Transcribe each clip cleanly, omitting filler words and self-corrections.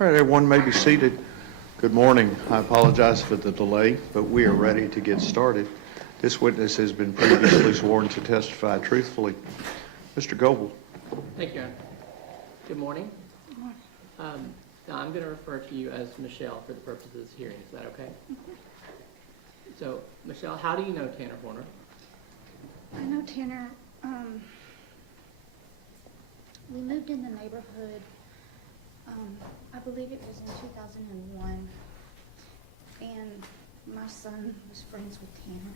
All right, everyone may be seated. Good morning. I apologize for the delay, but we are ready to get started. This witness has been previously sworn to testify truthfully. Mr. Goebel. Thank you, Aaron. Good morning. Now I'm going to refer to you as Michelle for the purpose of this hearing. Is that okay? So, Michelle, how do you know Tanner Horner? I know Tanner. We moved in the neighborhood. I believe it was in 2001, and my son was friends with Tanner.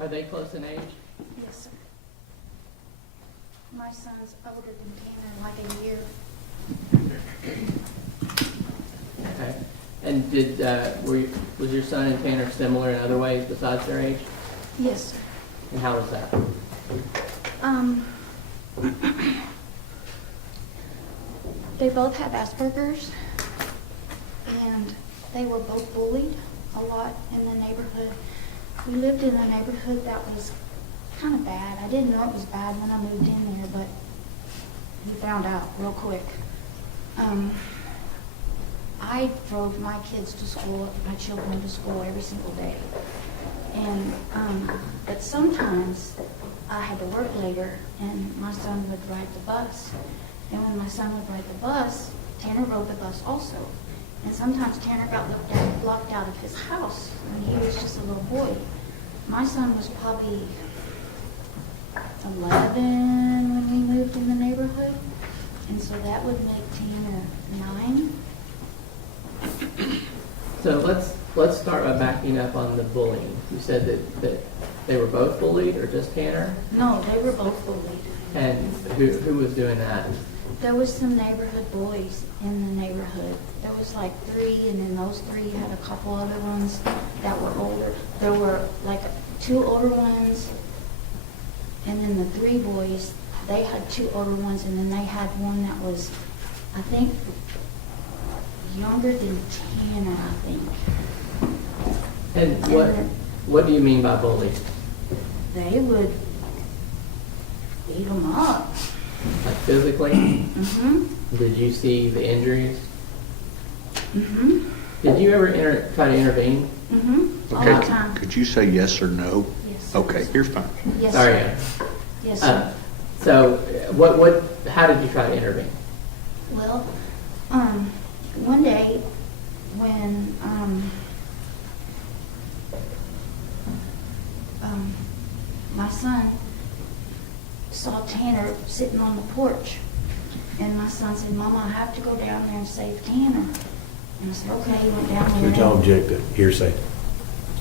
Are they close in age? Yes, sir. My son's older than Tanner, like a year. Okay. And was your son and Tanner similar in other ways besides their age? Yes, sir. And how was that? They both have Asperger's, and they were both bullied a lot in the neighborhood. We lived in a neighborhood that was kind of bad. I didn't know it was bad when I moved in there, but we found out real quick. I drove my kids to school, my children to school every single day. And but sometimes I had to work later, and my son would ride the bus. And when my son would ride the bus, Tanner rode the bus also. And sometimes Tanner got locked out of his house when he was just a little boy. My son was probably 11 when we moved in the neighborhood. And so that would make Tanner 9. So let's start by backing up on the bullying. You said that they were both bullied, or just Tanner? No, they were both bullied. And who was doing that? There was some neighborhood boys in the neighborhood. There was like 3, and then those 3 had a couple other ones that were older. There were like 2 older ones, and then the 3 boys, they had 2 older ones, and then they had one that was, I think, younger than Tanner, I think. And what do you mean by bully? They would beat them up. Like physically? Mm-hmm. Did you see the injuries? Mm-hmm. Did you ever try to intervene? Mm-hmm. All Okay, the time. could you say yes or no? Yes. Okay, you're fine. Yes, Sorry. sir. Yes, sir. So, how did you try to intervene? Well, one day when my son saw Tanner sitting on the porch, and my son said, "Mama, I have to go down there and save Tanner." And I said, "Okay." He went down there. Which I'll object to hearsay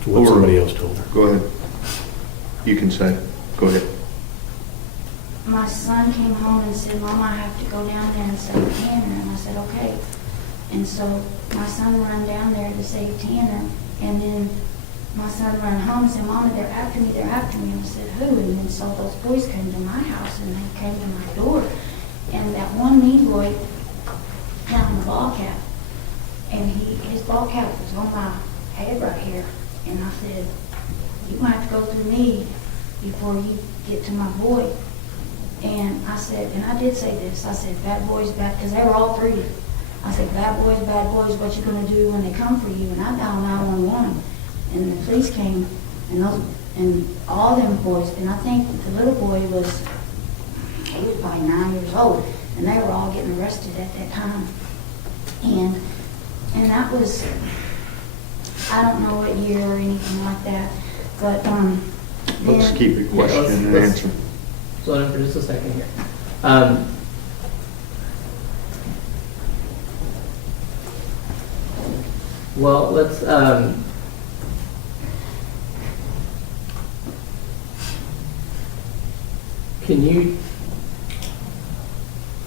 to what somebody else told her. Go ahead. You can say it. Go ahead. My son came home and said, "Mama, I have to go down there and save Tanner." And I said, "Okay." And so my son ran down there to save Tanner, and then my son ran home and said, "Mama, they're after me, they're after me." And I said, "Who?" And then so those boys came to my house, and they came to my door. And that one mean boy had on a ball cap, and his ball cap was on my head right here. And I said, "You're going to have to go through me before you get to my boy." And I said, and I did say this, I said, "Bad boys, bad," because they were all 3. I said, bad boys, what you going to do when they come for you?" And I dialed 911. And the police came, and all them boys, and I think the little boy he was probably 9 years old, and they were all getting arrested at that time. And that was, I don't know what year or anything like that, but Let's then, keep it question and answer. Slow down for just a second here. Well, let's Can you,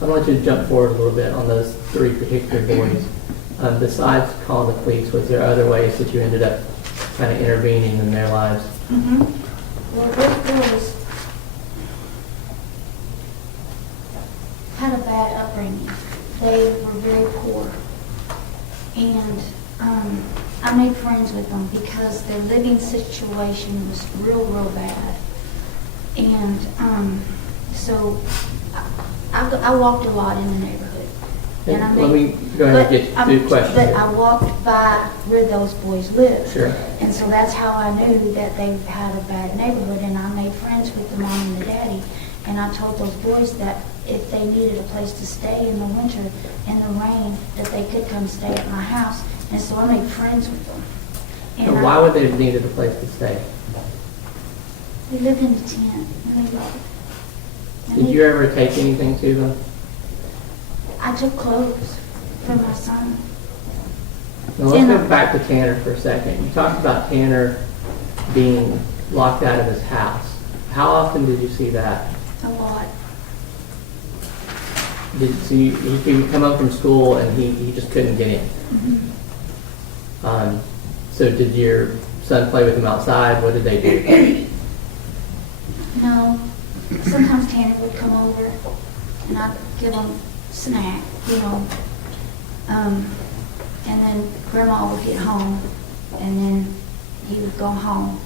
I want you to jump forward a little bit on those three particular boys. Besides calling the police, was there other ways that you ended up kind of intervening in their lives? Well, those boys had a bad upbringing. They were very poor. And I made friends with them because their living situation was real, real bad. And so I walked a lot in the neighborhood. And I Let made, me go ahead and get to the question. but I walked by where those boys lived. Sure. And so that's how I knew that they had a bad neighborhood, and I made friends with the mom and the daddy. And I told those boys that if they needed a place to stay in the winter, in the rain, that they could come stay at my house. And so I made friends with them. And why would they have needed a place to stay? They lived in a tent, and they loved it. Did you ever take anything to them? I took clothes for my son. Now let's go back to Tanner for a second. You talked about Tanner being locked out of his house. How often did you see that? A lot. So he would come home from school and he just couldn't get in. So did your son play with him outside? What did they do? No. Sometimes Tanner would come over, and I'd give him snack, you know. And then Grandma would get home, and then he would go home.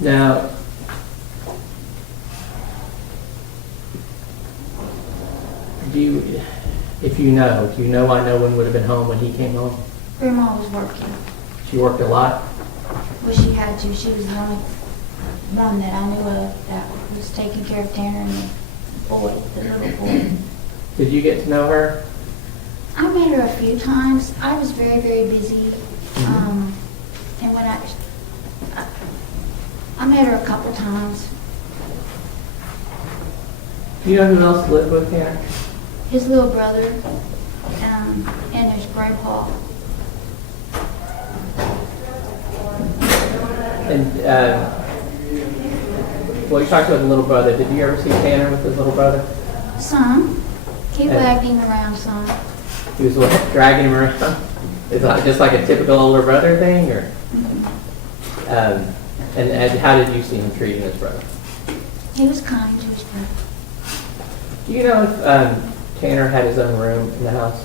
Now, do you know why no one would have been home when he came home? Grandma was working. She worked a lot? Well, she had to. She was the only one that I knew of that was taking care of Tanner and the boy, the little boy. Did you get to know her? I met her a few times. I was very, very busy. And when I met her a couple times. Do you know who else lived with Tanner? His little brother, and his grandpa. And, well, you talked about the little brother. Did you ever see Tanner with his little brother? Some. He And- wagged him around some. He was what, dragging him around? Is that just like a typical older brother thing, or? And how did you see him treating his brother? He was kind to his brother. Do you know if Tanner had his own room in the house?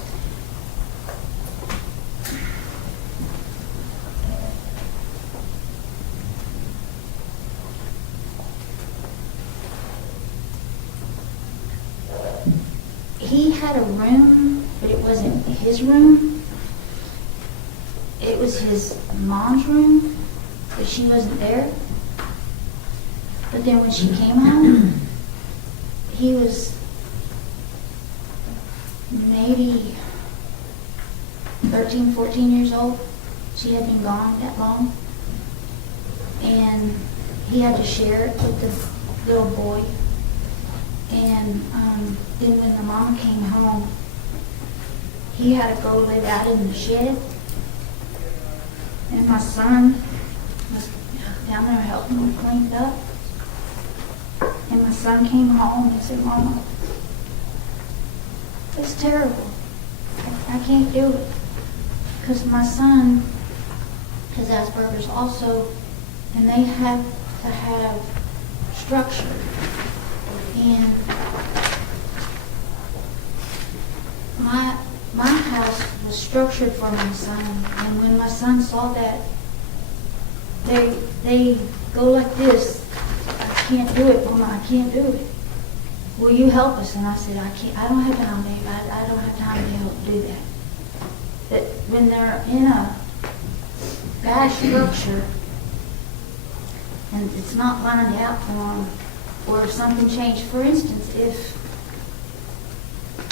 He had a room, but it wasn't his room. It was his mom's room, but she wasn't there. But then when she came home, he was maybe 13, 14 years old. She had been gone that long. And he had to share it with the little boy. And then when the mama came home, he had to go live out in the shed. And my son was down there helping him clean it up. And my son came home and said, "Mama, it's terrible. I can't do it." Because my son has Asperger's also, and they have to have structure. And my house was structured for my son, and when my son saw that, they go like this. "I can't do it, Mama, I can't do it. Will you help us?" And I said, I don't have time, babe. I don't have time to help do that. That when they're in a bad structure, and it's not lined out for them, or if something changed, for instance, if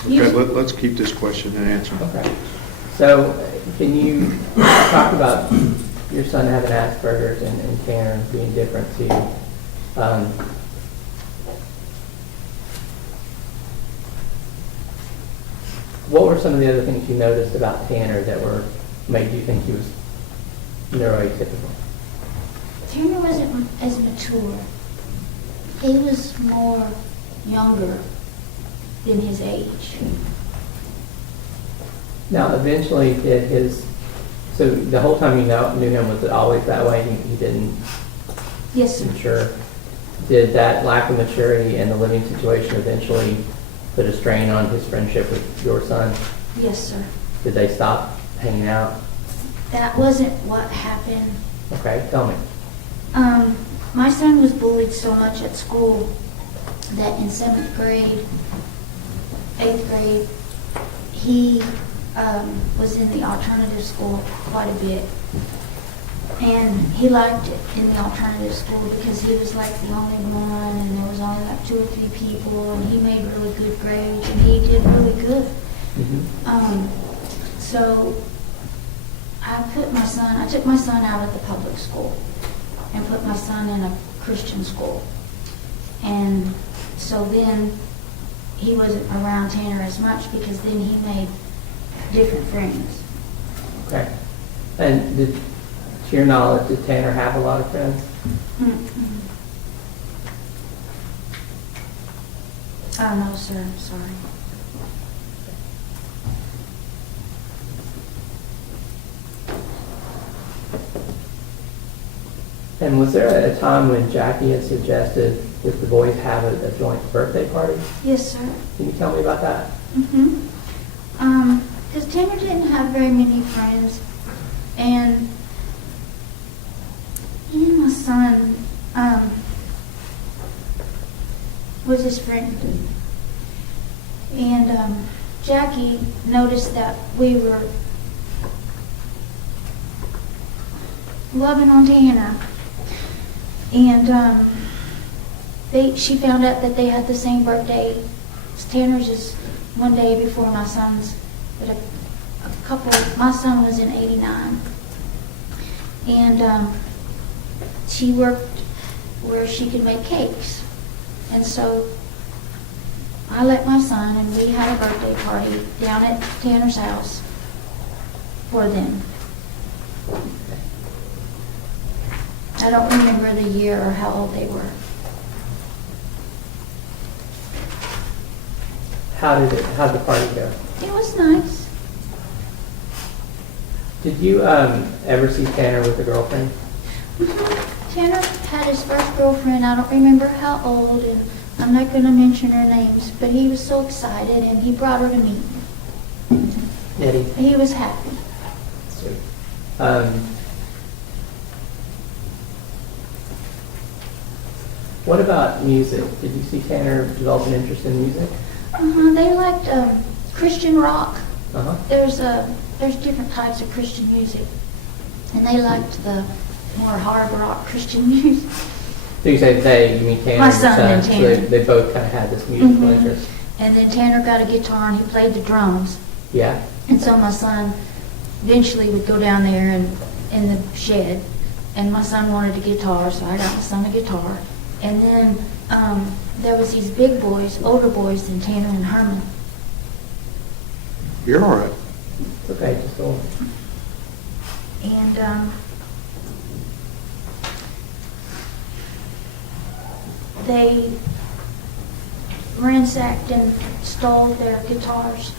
Okay, let's keep this question and answer. Okay. So can you talk about your son having Asperger's and Tanner being different to you? What were some of the other things you noticed about Tanner that made you think he was neuroatypical? Tanner wasn't as mature He was more younger than his age. Now, eventually, so the whole time you knew him, was it always that way? He didn't Yes, sir. mature? Did that lack of maturity and the living situation eventually put a strain on his friendship with your son? Yes, sir. Did they stop hanging out? That wasn't what happened. Okay, tell me. My son was bullied so much at school that in 7th grade, 8th grade, he was in the alternative school quite a bit. And he liked it in the alternative school because he was like the only one, and there was only like 2 or 3 people, and he made really good grades, and he did really good. So I took my son out of the public school and put my son in a Christian school. And so then he wasn't around Tanner as much because then he made different friends. Okay. And to your knowledge, did Tanner have a lot of friends? Oh, no, sir, I'm sorry. And was there a time when Jackie had suggested that the boys have a joint birthday party? Yes, sir. Can you tell me about that? Because Tanner didn't have very many friends, and he and my son was his friend. And Jackie noticed that we were loving on Tanner, and she found out that they had the same birthday. Tanner's is one day before my son's, but my son was in '89. And she worked where she could make cakes. And so I let my son, and we had a birthday party down at Tanner's house for them. I don't remember the year or how old they were. How'd the party go? It was nice. Did you ever see Tanner with a girlfriend? Tanner had his first girlfriend. I don't remember how old, and I'm not going to mention her names, but he was so excited, and he brought her to meet me. Did he? He was happy. Sweet. What about music? Did you see Tanner develop an interest in music? They liked Christian rock. Uh-huh. There's different types of Christian music, and they liked the more hard rock Christian music. So you say they, you mean Tanner My and your son and So Tanner. they both kind of had this musical Mhm. interest. And then Tanner got a guitar, and he played the drums. Yeah. And so my son eventually would go down there and in the shed, and my son wanted a guitar, so I got my son a guitar. And then there was these big boys, older boys than Tanner and Herman. You're all right. It's okay, just go on. And they ransacked and stole their guitars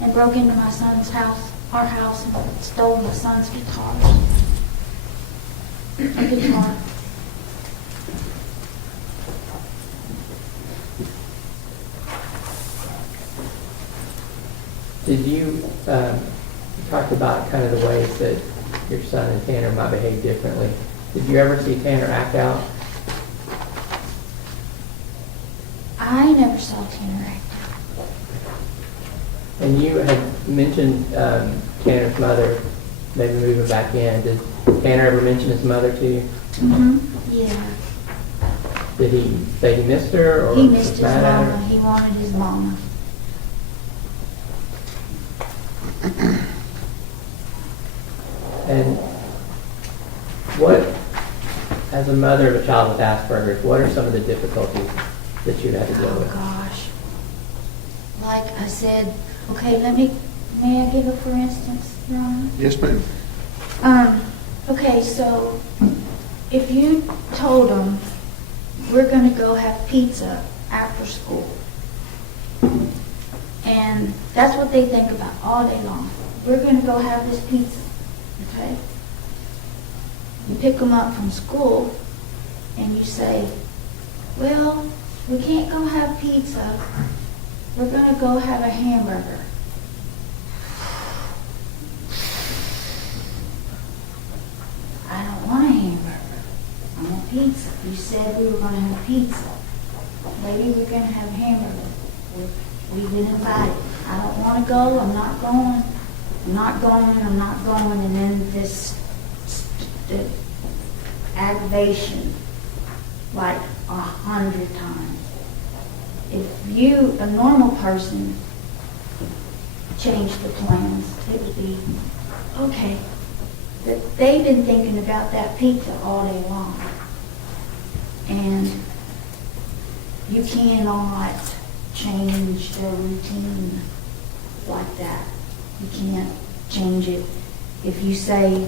and broke into my son's house, our house, and stole my son's guitars. A guitar. Did you talked about kind of the ways that your son and Tanner might behave differently. Did you ever see Tanner act out? I never saw Tanner act out. And you had mentioned Tanner's mother maybe moving back in. Did Tanner ever mention his mother to you? Yeah. Did he say he missed her or He was missed his mad at her? mama. He wanted his mama. And what, as a mother of a child with Asperger's, what are some of the difficulties that you had to deal Oh, with? gosh. Like I said, okay, may I give a for instance, Your Honor? Yes, ma'am. Okay, so if you told them we're gonna go have pizza after school. And that's what they think about all day long. We're gonna go have this pizza, okay? You pick them up from school and you say, well, we can't go have pizza. We're gonna go have a hamburger. I don't want a hamburger. I want pizza. You said we were gonna have pizza. Maybe we're gonna have hamburger. We've been invited. I don't wanna go. I'm not going. I'm not going. I'm not going. And then this the aggravation, like 100 times. If you, a normal person, changed the plans, it would be, okay, that they've been thinking about that pizza all day long. And you cannot change their routine like that. You can't change it. If you say,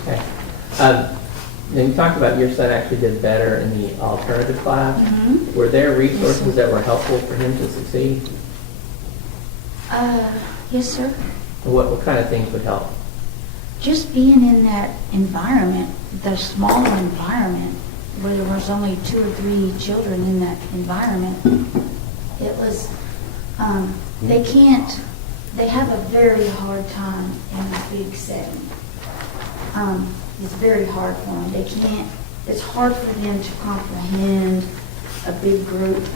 Okay. Then you talked about your son actually did better in the alternative class. Mhm. Were there resources that were helpful for him to succeed? yes, sir. What kind of things would help? Just being in that environment, the smaller environment, where there was only 2 or 3 children in that environment, it was, they have a very hard time in a big setting. It's very hard for them. It's hard for them to comprehend a big group.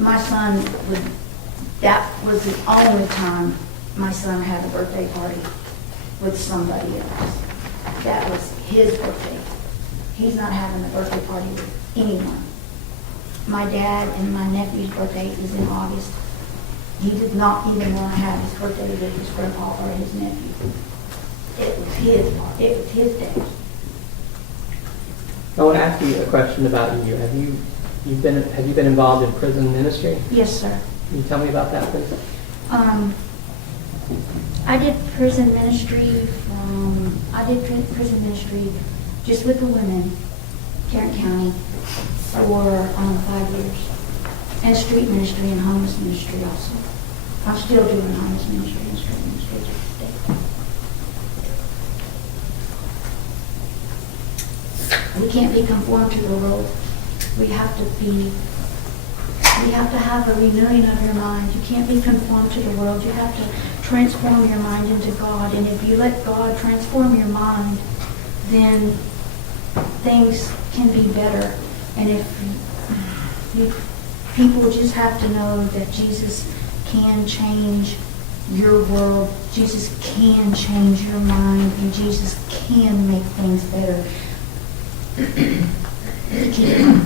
My son that was the only time my son had a birthday party with somebody else. That was his birthday. He's not having a birthday party with anyone. My dad and my nephew's birthday is in August. He did not even want to have his birthday with his grandpa or his nephew. It was his day. I want to ask you a question about you. Have you been involved in prison ministry? Yes, sir. Can you tell me about that, please? I did prison ministry just with the women, Tarrant County, for 5 years. And street ministry and homeless ministry also. I'm still doing homeless ministry and street ministry to this day. We can't be conformed to the world. We have to have a renewing of your mind. You can't be conformed to the world. You have to transform your mind into God. And if you let God transform your mind, then things can be better. And if people just have to know that Jesus can change your world, Jesus can change your mind, and Jesus can make things better. He can.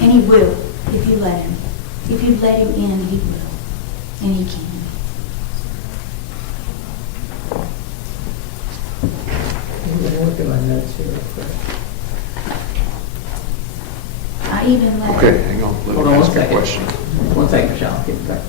And he will, if you let him. If you let him in, he will. And he can. I'm going to look at my notes here real quick. I even let Okay, hang on. Let Hold me on one ask a second. question. 1 second, Michelle. I'll get it back.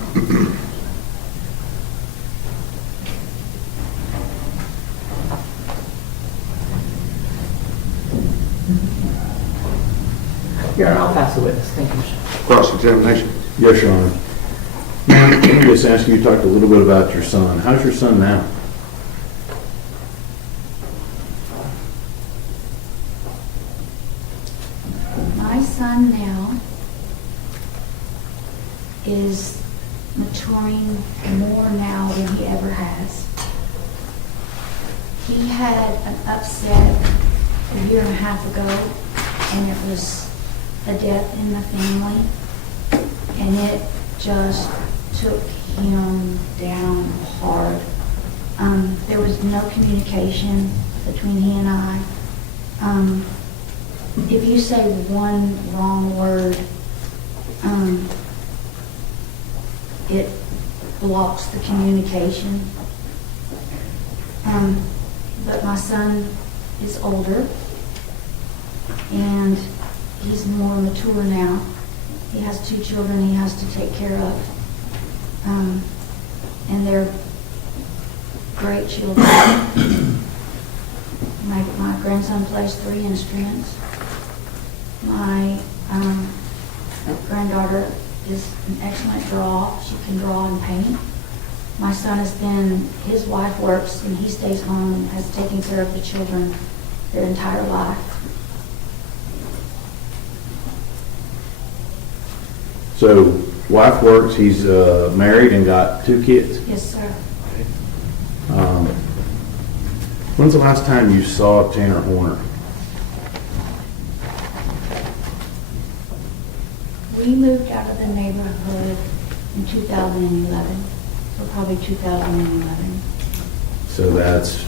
Here, I'll pass the witness. Thank you, Michelle. Cross-examination. Yes, Your Honor. Now, let me just ask you, talked a little bit about your son. How's your son now? my son now is maturing more now than he ever has. He had an upset a year and a half ago, and it was a death in the family, and it just took him down hard. There was no communication between he and I. If you say one wrong word, it blocks the communication. But my son is older, and he's more mature now. He has 2 children he has to take care of. And they're great children. My grandson plays 3 instruments. My granddaughter is an excellent draw. She can draw and paint. My son his wife works and he stays home and has taken care of the children their entire life. So, wife works, he's married and got 2 kids. Yes, sir. When's the last time you saw Tanner Horner? We moved out of the neighborhood in 2011, so probably 2011. So that's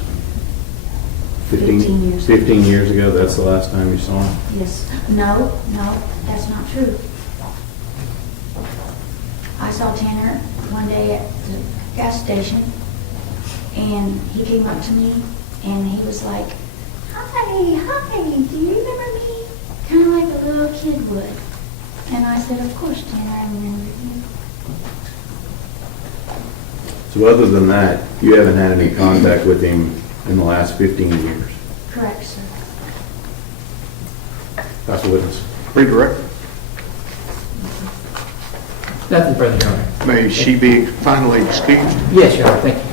15 years. 15 years ago, that's the last time you saw him? Yes. No, that's not true. I saw Tanner one day at the gas station, and he came up to me, and he was like, hi, do you remember me? Kind of like a little kid would. And I said, of course, Tanner, I remember you. So other than that, you haven't had any contact with him in the last 15 years? Correct, sir. That's a witness. Redirect. Nothing further, Your Honor. May she be finally excused? Yes, Your Honor, thank you.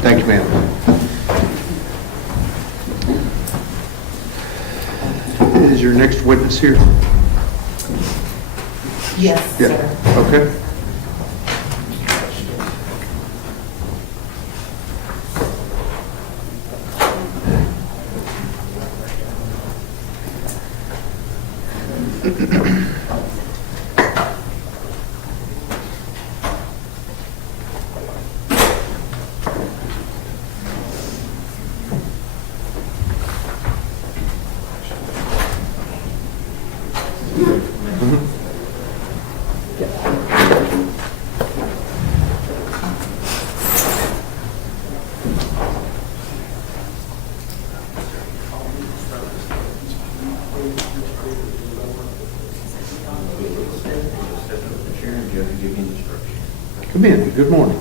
Thank you, ma'am. Is your next witness here? Yes, Yeah. sir. Okay. Come in. Good morning.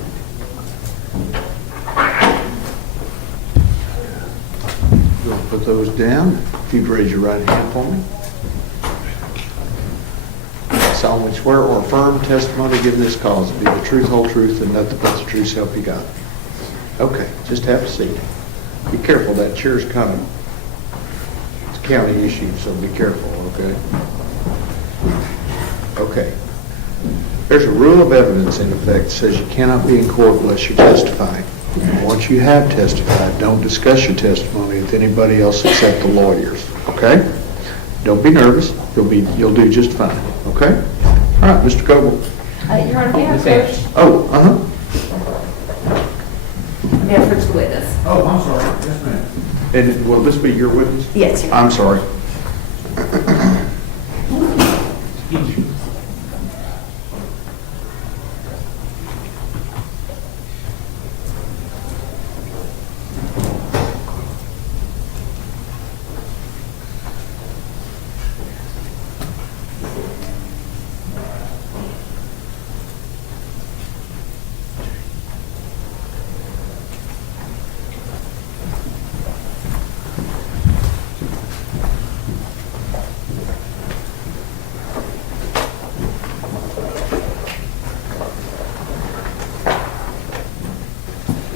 Go put those down. If you'd raise your right hand for me. Solemnly swear or affirm testimony given this cause to be the truth, whole truth, and nothing but the truth, so help you God. Okay, just have a seat. Be careful, that chair's kind of, it's a county issue, so be careful, okay? Okay. There's a rule of evidence in effect that says you cannot be in court unless you're testifying. And once you have testified, don't discuss your testimony with anybody else except the lawyers, okay? Don't be nervous. You'll do just fine, okay? All right, Mr. Coble. Your Honor, may I Ms. approach? Anderson. Oh, May I approach the witness? Oh, I'm sorry. Yes, ma'am. And will this be your witness? Yes, Your Honor. I'm sorry.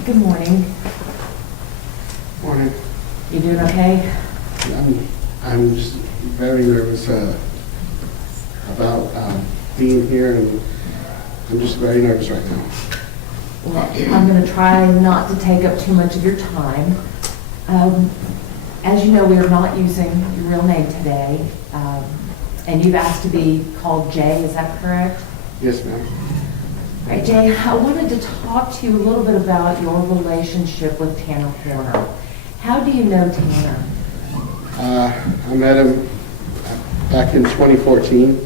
Good morning. Morning. You doing okay? I'm just very nervous about being here, and I'm just very nervous right now. Well, I'm going to try not to take up too much of your time. As you know, we are not using your real name today, and you've asked to be called Jay, is that correct? Yes, ma'am. All right, Jay, I wanted to talk to you a little bit about your relationship with Tanner Horner. How do you know Tanner? I met him back in 2014.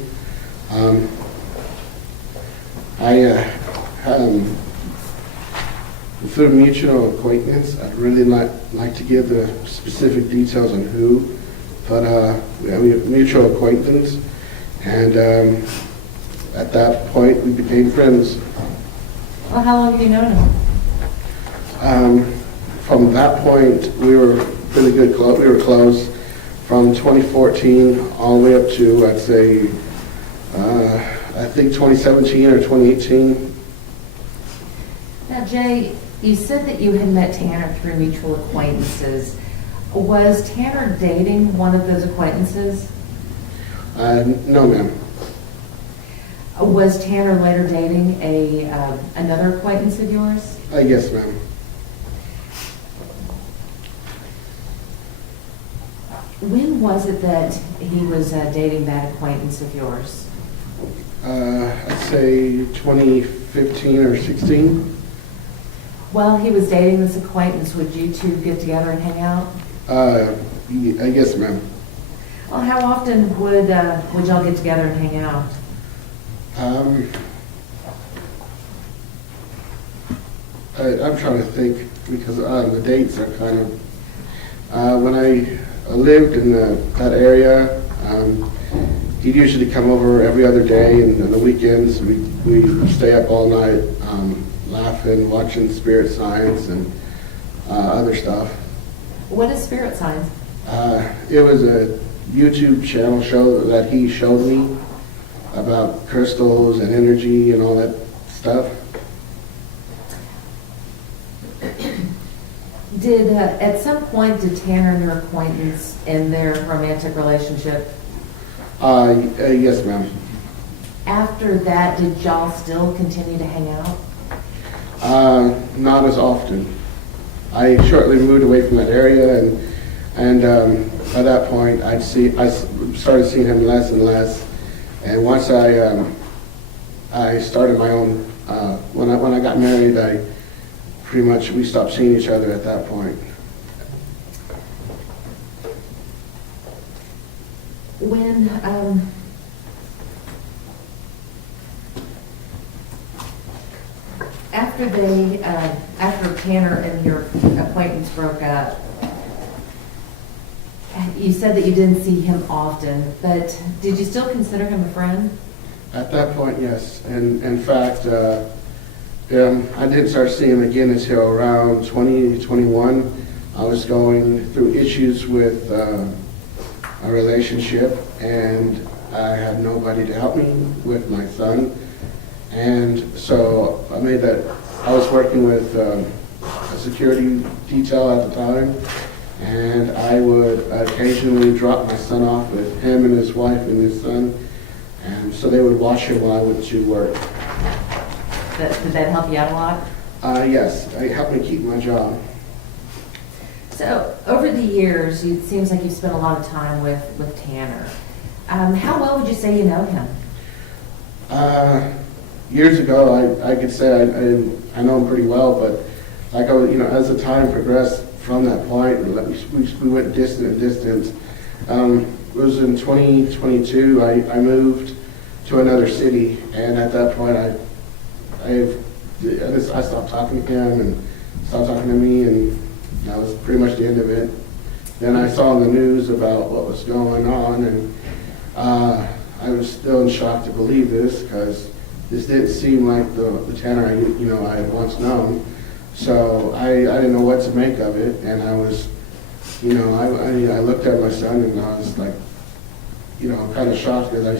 Through a mutual acquaintance, I'd really like to give the specific details on who, but we have a mutual acquaintance, and at that point, we became friends. Well, how long have you known him? From that point, we were really good, we were close. From 2014 all the way up to, I'd say, I think 2017 or 2018. Now, Jay, you said that you had met Tanner through mutual acquaintances. Was Tanner dating one of those acquaintances? No, ma'am. Was Tanner later dating another acquaintance of yours? Yes, ma'am. When was it that he was dating that acquaintance of yours? I'd say 2015 or 16. While he was dating this acquaintance, would you two get together and hang out? Yes, ma'am. Well, how often would y'all get together and hang out? I'm trying to think because the dates are kind of, when I lived in that area, he'd usually come over every other day, and on the weekends we'd stay up all night laughing, watching Spirit Science and other stuff. What is spirit signs? It was a YouTube channel show that he showed me about crystals and energy and all that stuff. At some point, did Tanner and your acquaintance end their romantic relationship? Yes, ma'am. After that, did y'all still continue to hang out? Not as often. I shortly moved away from that area, and by that point, I started seeing him less and less. And once I started my own, when I got married, we stopped seeing each other at that point. When after Tanner and your acquaintance broke up, you said that you didn't see him often, but did you still consider him a friend? At that point, yes. And in fact, I didn't start seeing him again until around 2021. I was going through issues with a relationship, and I had nobody to help me with my son. And so I was working with a security detail at the time, and I would occasionally drop my son off with him and his wife and his son, and so they would watch him while I went to work. Did that help you out a lot? Yes, it helped me keep my job. So over the years, it seems like you've spent a lot of time with Tanner. How well would you say you know him? Years ago, I could say I know him pretty well, but as the time progressed from that point, we went distant. It was in 2022. I moved to another city, and at that point, I stopped talking to him and stopped talking to me, and that was pretty much the end of it. Then I saw in the news about what was going on, and I was still in shock to believe this because this didn't seem like the Tanner I had once known. So I didn't know what to make of it, and I was, I looked at my son and I was like, kind of shocked because I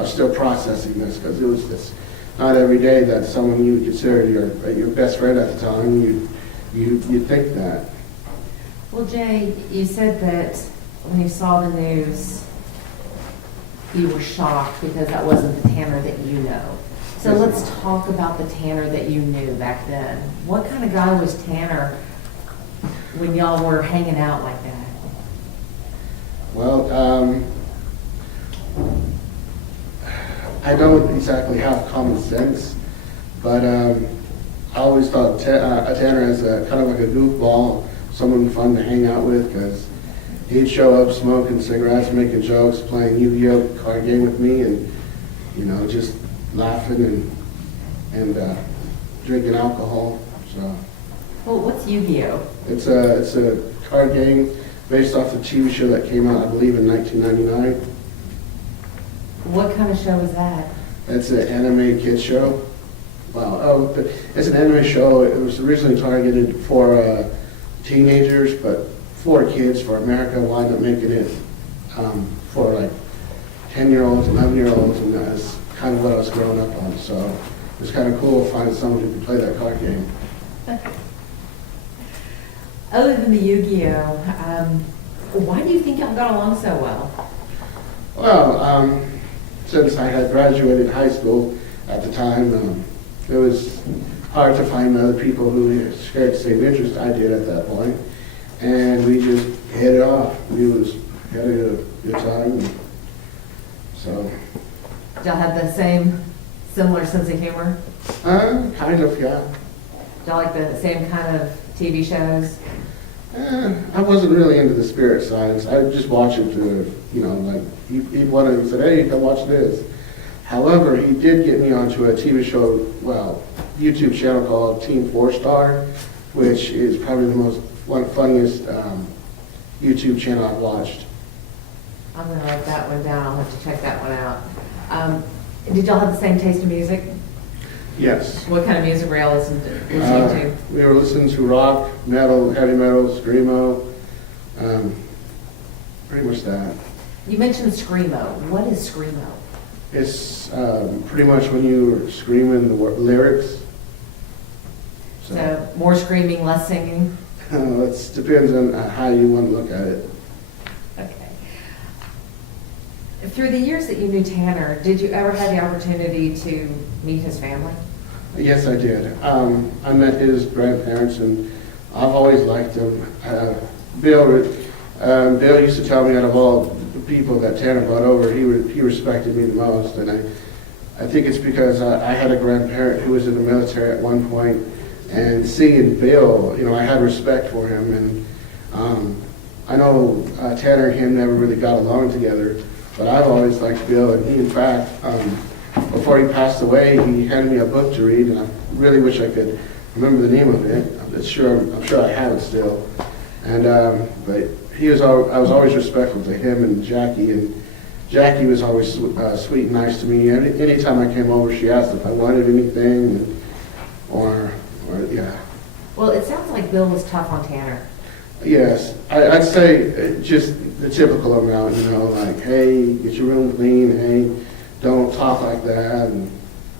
was still processing this because it's not every day that someone you would consider your best friend at the time you think that. Well, Jay, you said that when you saw the news, you were shocked because that wasn't the Tanner that you know. So Yes, let's ma'am. talk about the Tanner that you knew back then. What kind of guy was Tanner when y'all were hanging out like that? Well, I don't exactly have common sense, but I always thought Tanner as a kind of like a goofball, someone fun to hang out with, because he'd show up smoking cigarettes, making jokes, playing Yu-Gi-Oh card game with me, and just laughing and drinking alcohol. So Well, what's Yu-Gi-Oh? it's a card game based off the TV show that came out, I believe, in 1999. What kind of show is that? It's an anime kid show well, it's an anime show. It was originally targeted for teenagers, but for kids, for America, wound up making it for like 10-year-olds, 11-year-olds, and that's kind of what I was growing up on. So it was kind of cool to find someone who could play that card game. Other than the Yu-Gi-Oh, why do you think y'all got along so well? Well, since I had graduated high school at the time, it was hard to find other people who shared the same interest I did at that point. And we just hit it off. We had a good time. So, Did y'all have the same, similar sense of humor? kind of, yeah. Y'all like the same kind of TV shows? I wasn't really into the spirit science. I would just watch it to, like, he'd want to say, hey, come watch this. However, he did get me onto a TV show, YouTube channel called Team 4-Star, which is probably the funniest YouTube channel I've watched. I'm gonna write that one down, I'll have to check that one out. Did y'all have the same taste in music? Yes. What kind of music were y'all listening to? We were listening to rock, metal, heavy metal, screamo, pretty much that. You mentioned screamo. What is screamo? It's pretty much when you're screaming the lyrics. So more screaming, less singing? It depends on how you want to look at it. Okay. Through the years that you knew Tanner, did you ever have the opportunity to meet his family? Yes, I did. I met his grandparents, and I've always liked them. Bill used to tell me out of all the people that Tanner brought over, he respected me the most, and I think it's because I had a grandparent who was in the military at one point, and seeing Bill, I had respect for him, and I know Tanner and him never really got along together, but I've always liked Bill, and he, in fact, before he passed away, he handed me a book to read, and I really wish I could remember the name of it. I'm sure I have it still. And but I was always respectful to him and Jackie was always sweet and nice to me. Anytime I came over, she asked if I wanted anything, or yeah. Well, it sounds like Bill was tough on Tanner. Yes, I'd say just the typical amount, like, hey, get your room clean, hey, don't talk like that, and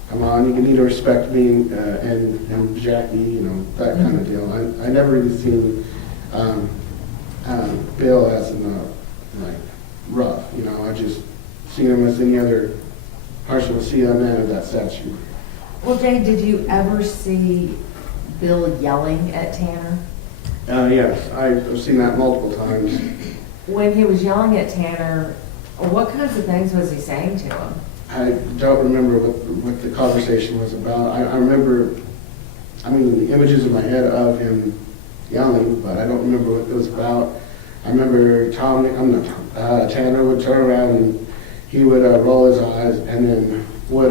come on, you need to respect me and Jackie, that kind of deal. I never really seen Bill as rough, I just seen him as any other person would see a man of that stature. Well, Jay, did you ever see Bill yelling at Tanner? Yes, I've seen that multiple times. When he was yelling at Tanner, what kinds of things was he saying to him? I don't remember what the conversation was about. I remember, the images in my head of him yelling, but I don't remember what it was about. I remember Tanner would turn around and he would roll his eyes and then would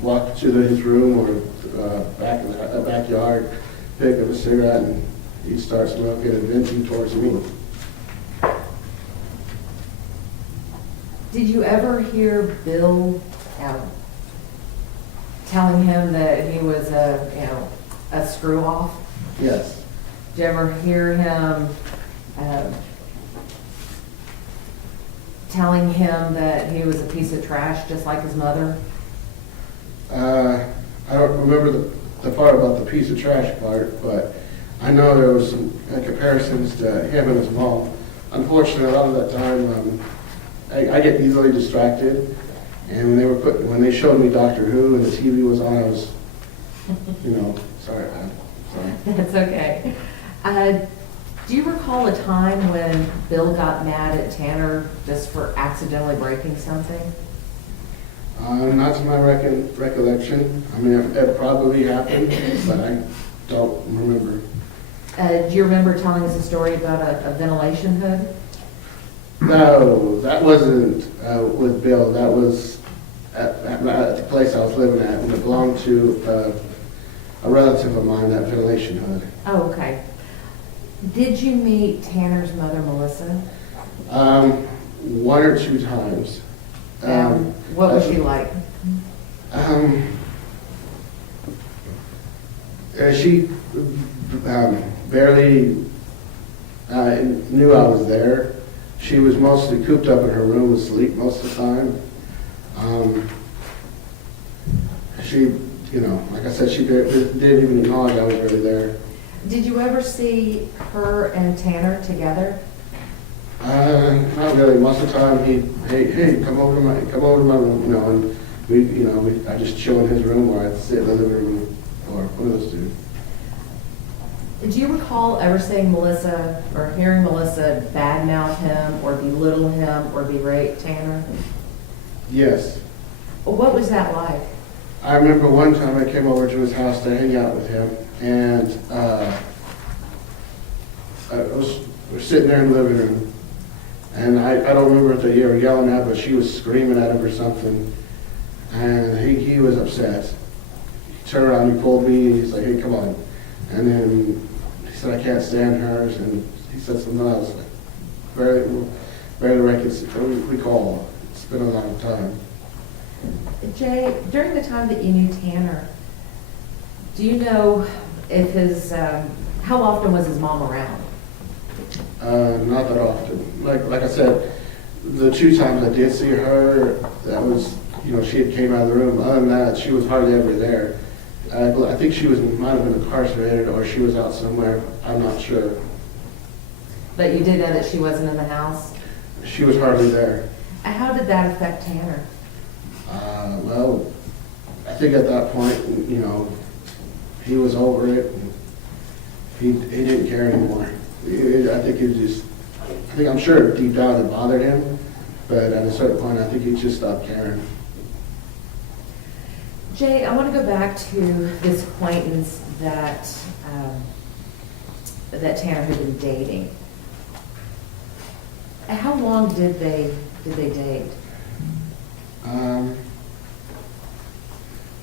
walk to his room or back in the backyard, pick up a cigarette, and he'd start smoking and venting towards me. Did you ever hear Bill telling him that he was a screw off? Yes. Did you ever hear him telling him that he was a piece of trash, just like his mother? I don't remember the part about the piece of trash part, but I know there was some comparisons to him and his mom. Unfortunately, a lot of that time, I get easily distracted, and when they showed me Doctor Who and the TV was on, I was, sorry, man. Sorry. That's okay. Do you recall a time when Bill got mad at Tanner just for accidentally breaking something? Not to my recollection. It probably happened, but I don't remember. Do you remember telling us a story about a ventilation hood? No, that wasn't with Bill. That was at the place I was living at, and it belonged to a relative of mine, that ventilation hood. Oh, okay. Did you meet Tanner's mother, Melissa? One or two times. What was she like? She barely knew I was there. She was mostly cooped up in her room asleep most of the time. She, like I said, she didn't even acknowledge I was really there. Did you ever see her and Tanner together? Not really. Most of the time, hey, come over to my room, and I just chill in his room, or I'd sit in the living room, or one of those two. Do you recall ever seeing Melissa or hearing Melissa badmouth him or belittle him or berate Tanner? Yes. What was that like? I remember one time I came over to his house to hang out with him, and we're sitting there in the living room, and I don't remember what they were yelling at, but she was screaming at him or something, and he was upset. He turned around, he pulled me, and he's like, hey, come on. And then he said, I can't stand hers, and he said something else. Very recall. It's been a long time. Jay, during the time that you knew Tanner, do you know if how often was his mom around? Not that often. Like I said, the 2 times I did see her, that was, she had came out of the room. Other than that, she was hardly ever there. I think she might have been incarcerated, or she was out somewhere. I'm not sure. But you did know that she wasn't in the house? She was hardly there. How did that affect Tanner? Well, I think at that point, he was over it. And he didn't care anymore. I'm sure deep down it bothered him, but at a certain point, I think he just stopped caring. Jay, I want to go back to this acquaintance that Tanner had been dating. How long did they date?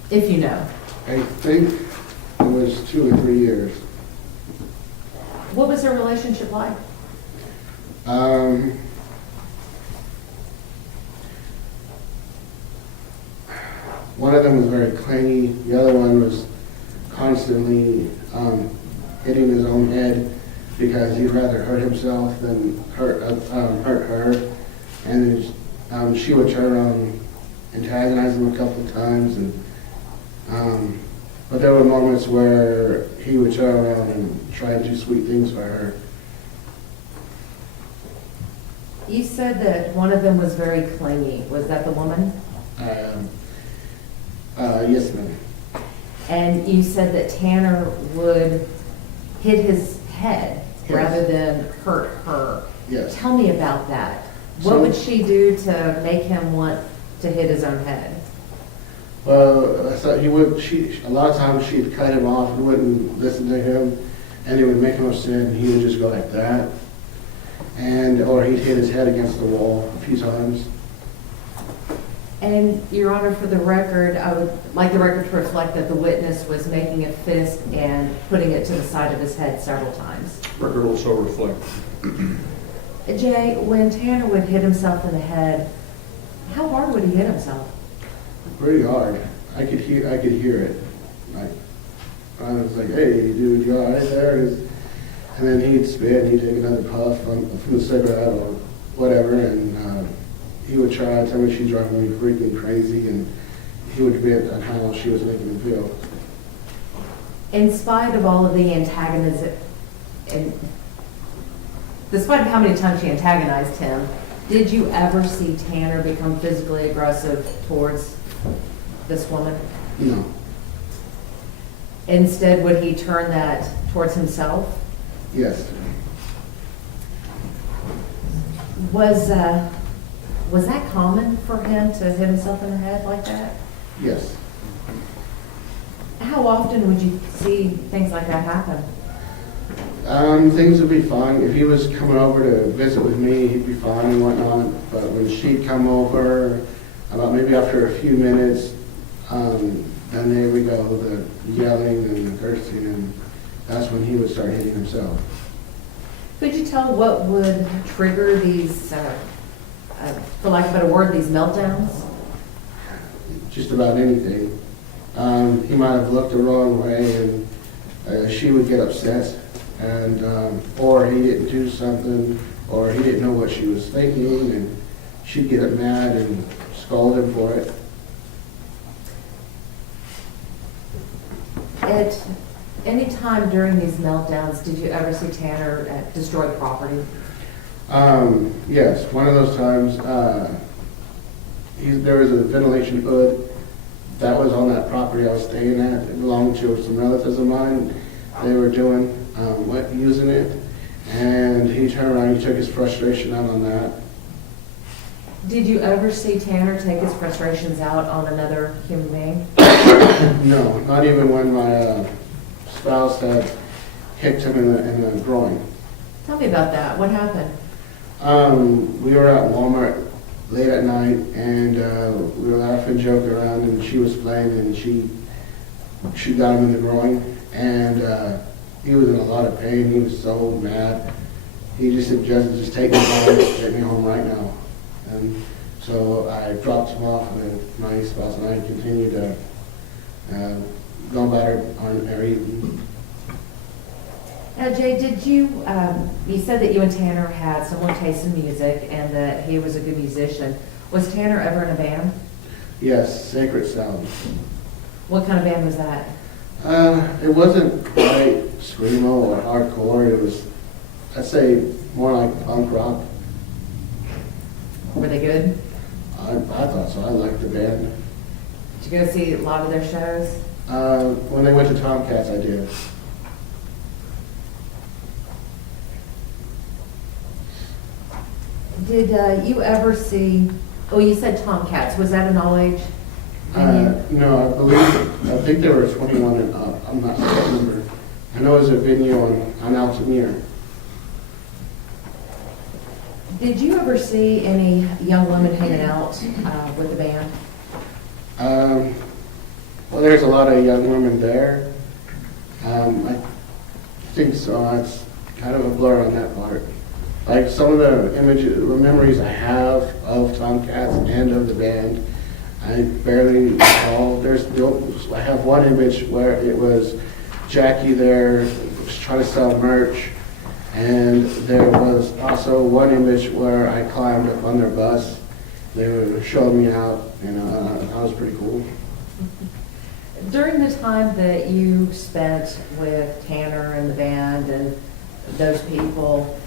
If you know. I think it was 2 or 3 years. What was their relationship like? One of them was very clingy. The other one was constantly hitting his own head because he'd rather hurt himself than hurt her. And she would turn around and antagonize him a couple of times. But there were moments where he would turn around and try and do sweet things for her. You said that one of them was very clingy. Was that the woman? Yes, ma'am. And you said that Tanner would hit his head Yes. rather than hurt her. Yes. Tell me about that. What So- would she do to make him want to hit his own head? Well, so a lot of times she'd cut him off and wouldn't listen to him, and it would make him upset, and he would just go like that. Or he'd hit his head against the wall a few times. And, Your Honor, for the record, I would like the record to reflect that the witness was making a fist and putting it to the side of his head several times. Record also reflect. Jay, when Tanner would hit himself in the head, how hard would he hit himself? Pretty hard. I could hear it. I was like, hey, dude, you all right there? And then he'd spit, and he'd take another puff from the cigarette or whatever, and he would try to tell me she's driving me freaking crazy, and he would debate on how she was making him feel. In spite of all of the antagonism, and despite how many times she antagonized him, did you ever see Tanner become physically aggressive towards this woman? No. Instead, would he turn that towards himself? Yes. Was that common for him to hit himself in the head like that? Yes. How often would you see things like that happen? Things would be fine. If he was coming over to visit with me, he'd be fine and whatnot. But when she'd come over, about maybe after a few minutes, then there we go, the yelling and the cursing, and that's when he would start hitting himself. Could you tell what would trigger these, for lack of a better word, these meltdowns? Just about anything. He might have looked the wrong way, and she would get upset, and, or he didn't do something, or he didn't know what she was thinking, and she'd get mad and scold him for it. At any time during these meltdowns, did you ever see Tanner destroy property? Yes, one of those times, there was a ventilation hood that was on that property I was staying at. It belonged to some relatives of mine. They were doing, using it, and he turned around, he took his frustration out on that. Did you ever see Tanner take his frustrations out on another human being? No, not even when my spouse had kicked him in the groin. Tell me about that. What happened? We were at Walmart late at night, and we were laughing, joking around, and she was playing, and she got him in the groin, and he was in a lot of pain. He was so mad. He just suggested, just take me home, take me home right now. And so I dropped him off, and then my spouse and I continued to go about our evening. Now, Jay, did you, you said that you and Tanner had similar taste in music and that he was a good musician. Was Tanner ever in a band? Yes, Sacred Sound. What kind of band was that? It wasn't quite screamo or hardcore. It was, I'd say, more like punk rock. Were they good? I thought so. I liked the band. Did you go see a lot of their shows? When they went to Tomcats, I did. Did you ever see, oh, you said Tomcats. Was that an all-age venue? No, I think they were 21 and up. I can't remember. I know it was a venue on Altamira. Did you ever see any young women hanging out with the band? Well, there's a lot of young women there. I think so. It's kind of a blur on that part. Like some of the memories I have of Tomcats and of the band, I barely recall. I have one image where it was Jackie there trying to sell merch, and there was also one image where I climbed up on their bus. They were showing me out, and that was pretty cool. During the time that you spent with Tanner and the band and those people,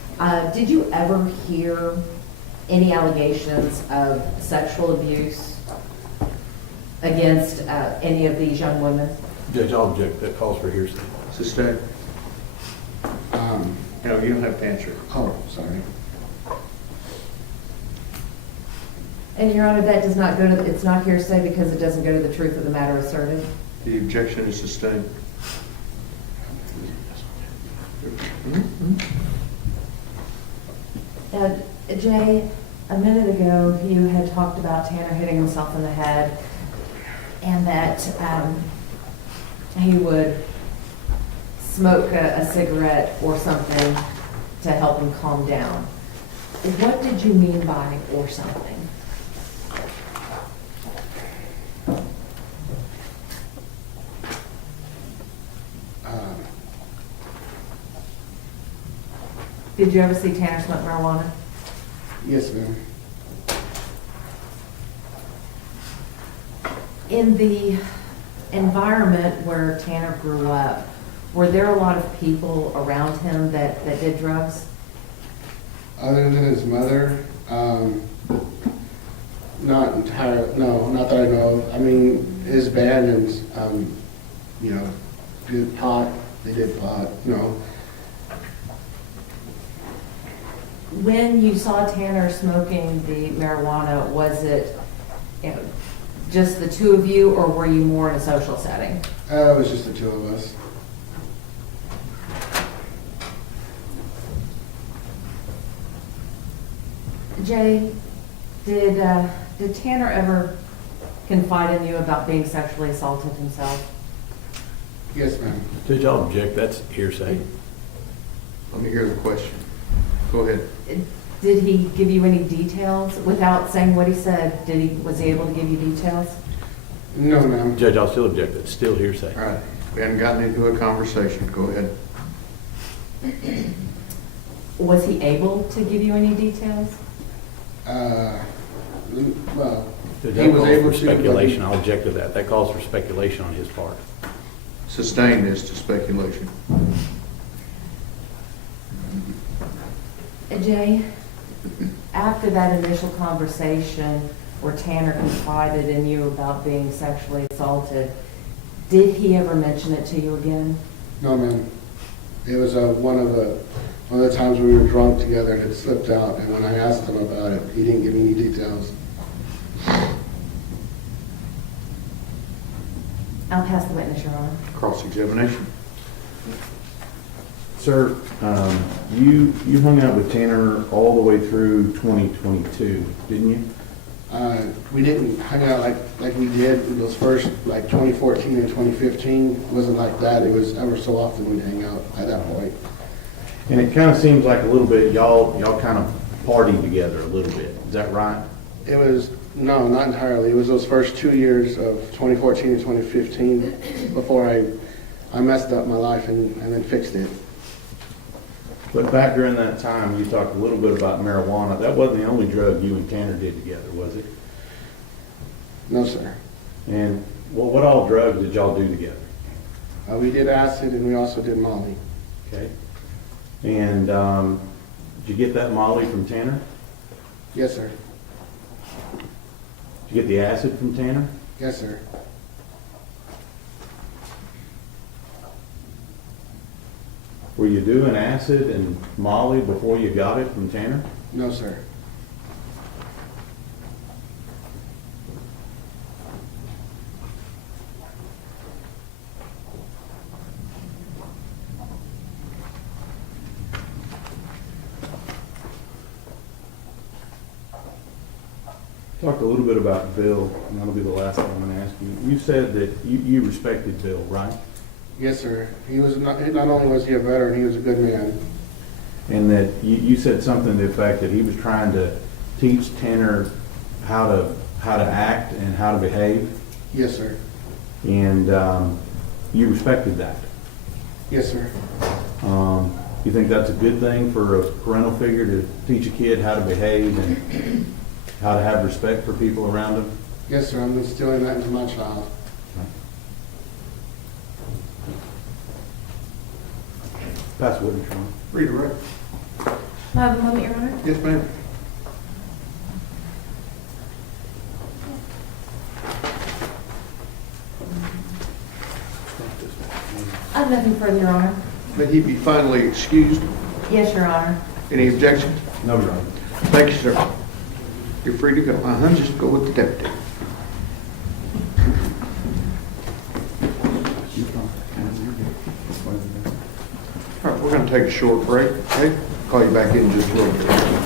did you ever hear any allegations of sexual abuse against any of these young women? Judge, I'll object. That calls for hearsay. Sustained. No, you don't have to answer. Oh, sorry. And Your Honor, that does not go to, it's not hearsay because it doesn't go to the truth of the matter asserted? The objection is sustained. Jay, a minute ago, you had talked about Tanner hitting himself in the head and that he would smoke a cigarette or something to help him calm down. What did you mean by or something? Did you ever see Tanner smoke marijuana? Yes, ma'am. In the environment where Tanner grew up, were there a lot of people around him that did drugs? Other than his mother, not entirely, no, not that I know of. I mean, his band and, did pot, they did pot, When you saw Tanner smoking the marijuana, was it just the two of you, or were you more in a social setting? It was just the two of us. Jay, did Tanner ever confide in you about being sexually assaulted himself? Yes, ma'am. Judge, I'll object. That's hearsay. Let me hear the question. Go ahead. Did he give you any details without saying what he said? Was he able to give you details? No, ma'am. Judge, I'll still object. That's still hearsay. All right. We hadn't gotten into a conversation. Go ahead. Was he able to give you any details? Well, That he was calls able for to. but he- speculation. I'll object to that. That calls for speculation on his part. Sustained as to speculation. Jay, after that initial conversation where Tanner confided in you about being sexually assaulted, did he ever mention it to you again? No, ma'am. It was one of the times we were drunk together and it slipped out, and when I asked him about it, he didn't give me any details. I'll pass the witness, Your Honor. Cross-examination. Sir, you hung out with Tanner all the way through 2022, didn't you? We didn't hang out like we did in those first, like 2014 and 2015. It wasn't like that. It was ever so often we'd hang out at that point. And it kind of seems like a little bit, y'all kind of partied together a little bit. Is that right? It was, no, not entirely. It was those first 2 years of 2014 and 2015 before I messed up my life and then fixed it. But back during that time, you talked a little bit about marijuana. That wasn't the only drug you and Tanner did together, was it? No, sir. And what all drugs did y'all do together? We did acid and we also did Molly. Okay. And did you get that Molly from Tanner? Yes, sir. Did you get the acid from Tanner? Yes, sir. Were you doing acid and Molly before you got it from Tanner? No, sir. Talked a little bit about Bill, and that'll be the last thing I'm going to ask you. You said that you respected Bill, right? Yes, sir. He was not only was he a veteran, he was a good man. And that you said something to the effect that he was trying to teach Tanner how to act and how to behave, Yes, sir. and you respected that. Yes, sir. You think that's a good thing for a parental figure to teach a kid how to behave and how to have respect for people around him? Yes, sir. I'm instilling that into my child. Pass the witness, Your Honor. Read it right. I have a moment, Your Honor. Yes, ma'am. I have nothing further, Your Honor. May he be finally excused. Yes, Your Honor. Any objections? No, Your Honor. Thank you, sir. You're free to go. Just go with the deputy. All right, we're going to take a short break, okay? Call you back in just a little bit.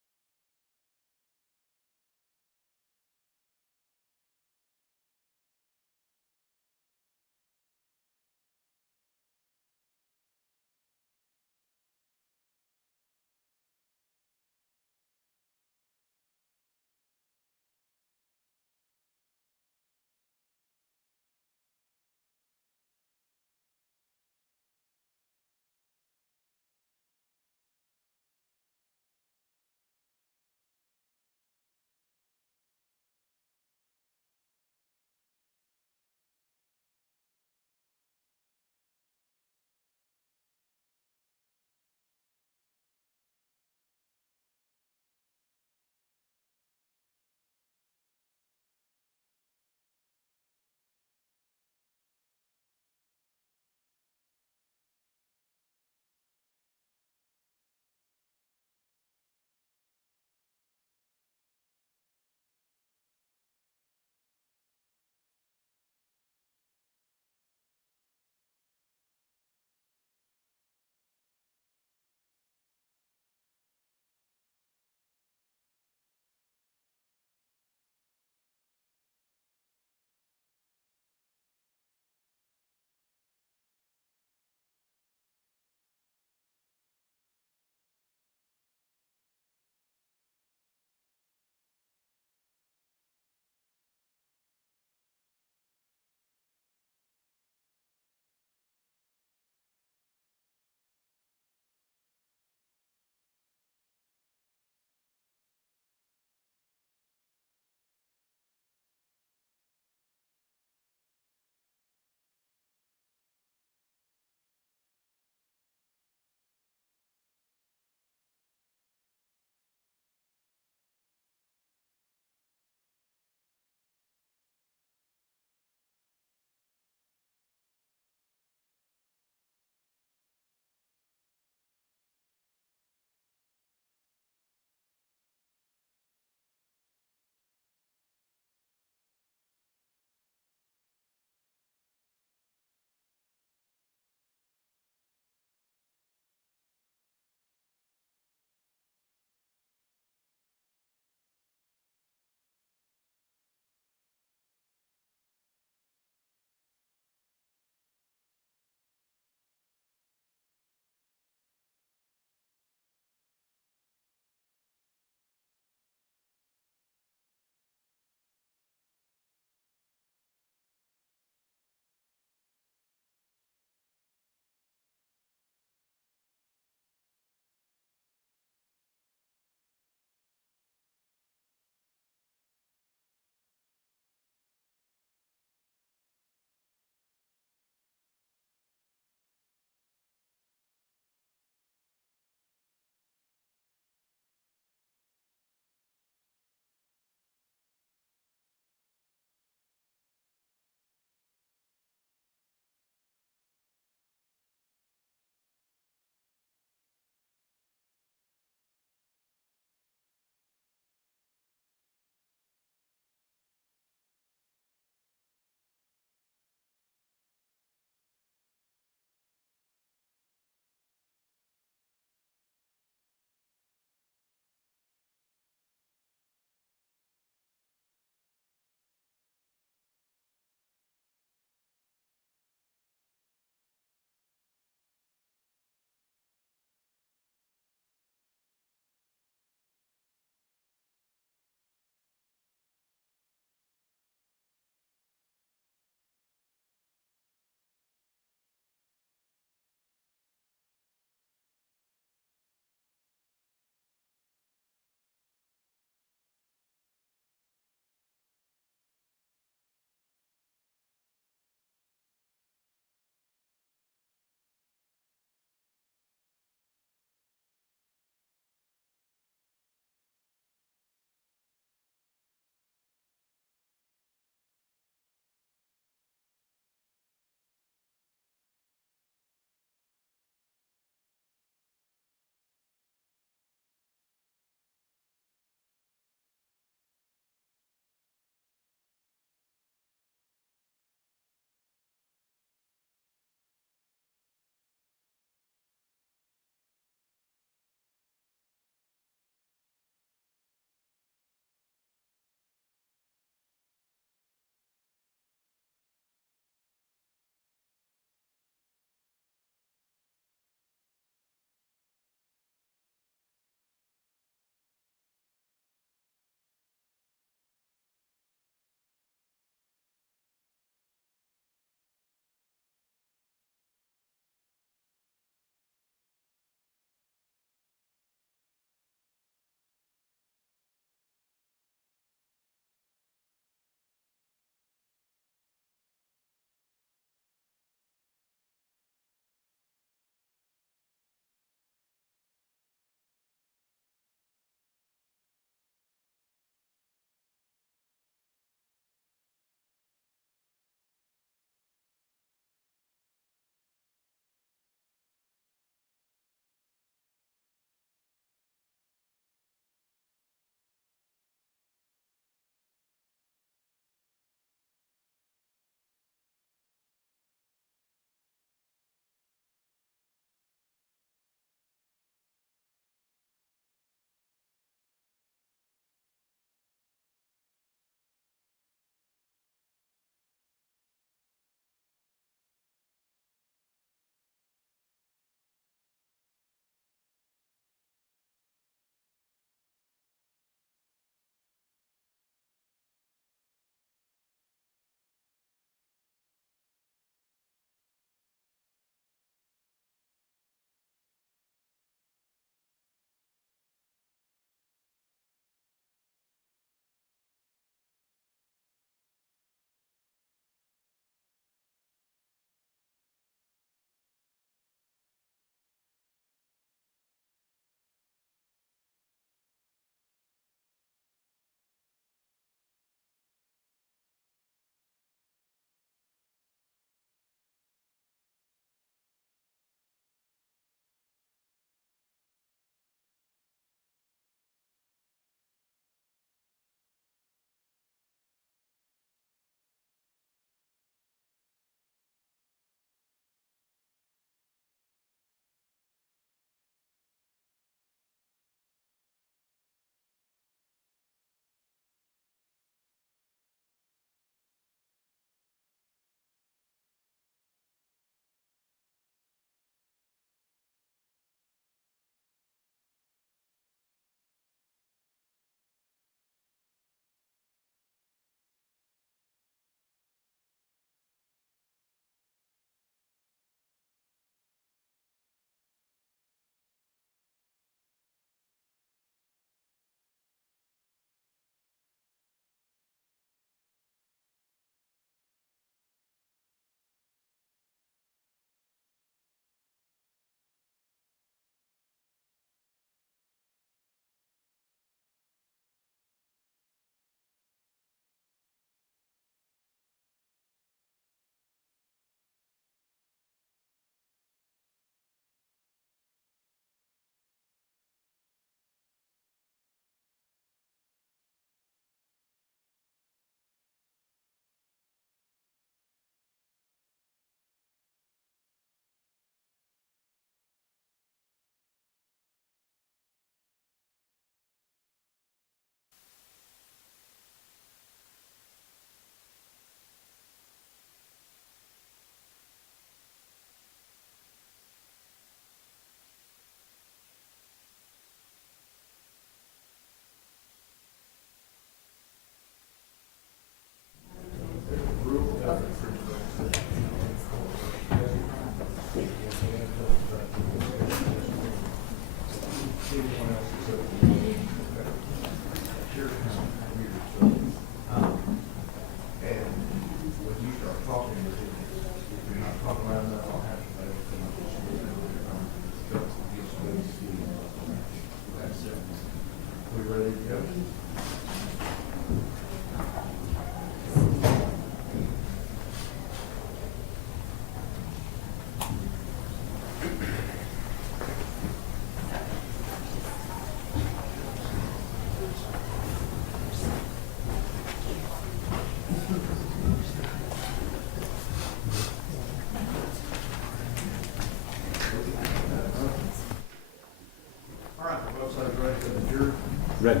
All right, both sides ready for the jury? Ready?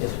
Yes, sir.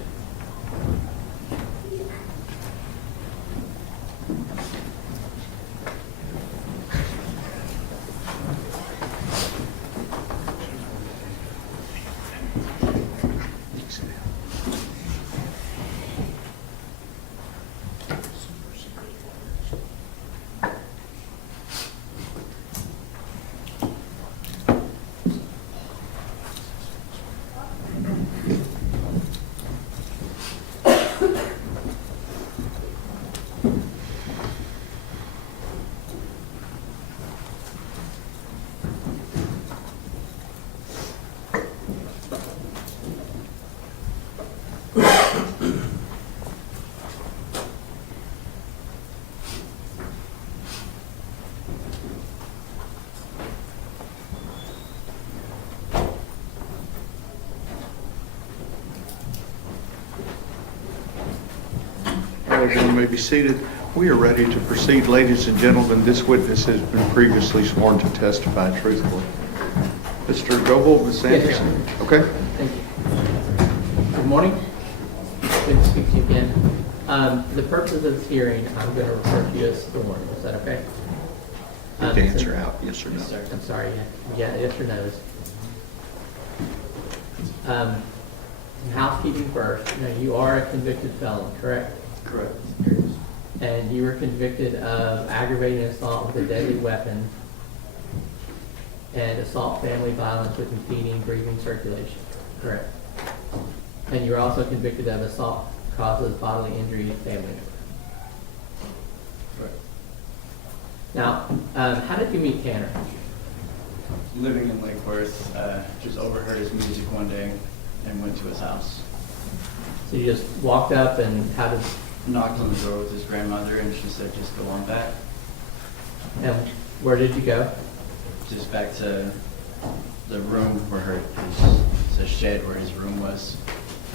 Everyone may be seated. We are ready to proceed. Ladies and gentlemen, this witness has been previously sworn to testify truthfully. Mr. Goble, Ms. Yes, Anderson? Your Okay. Thank you. Good morning. Good to speak to you again. The purpose of this hearing, I'm going to refer to you as sworn. Is that okay? To answer out, yes or no? Yes, sir. I'm sorry. Yeah, yes or no's. Housekeeping first. Now, you are a convicted felon, correct? Correct. And you were convicted of aggravated assault with a deadly weapon and assault family violence with impeding breathing circulation, correct? And you were also convicted of assault causes bodily injury to family member. Right. Now, how did you meet Tanner? Living in Lake Worth, just overheard his music one day and went to his house. So you just walked up and how did, Knocked on the door with his grandmother and she said, just go on back. and where did you go? Just back to the room where it's a shed where his room was,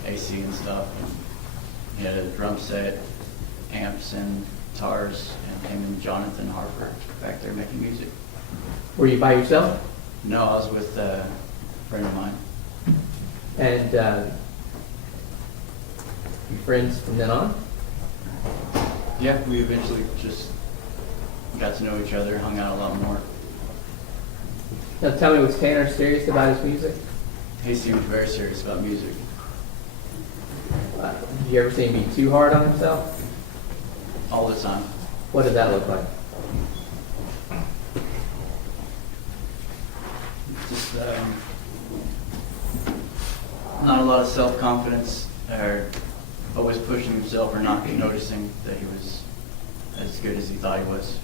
AC and stuff. And he had a drum set, amps and guitars, and him and Jonathan Harper back there making music. Were you by yourself? No, I was with a friend of mine. And you friends from then on? Yeah, we eventually just got to know each other, hung out a lot more. Now tell me, was Tanner serious about his music? He seemed very serious about music. Did you ever see him be too hard on himself? All the time. What did that look like? Just not a lot of self-confidence, or always pushing himself, or not noticing that he was as good as he thought he was.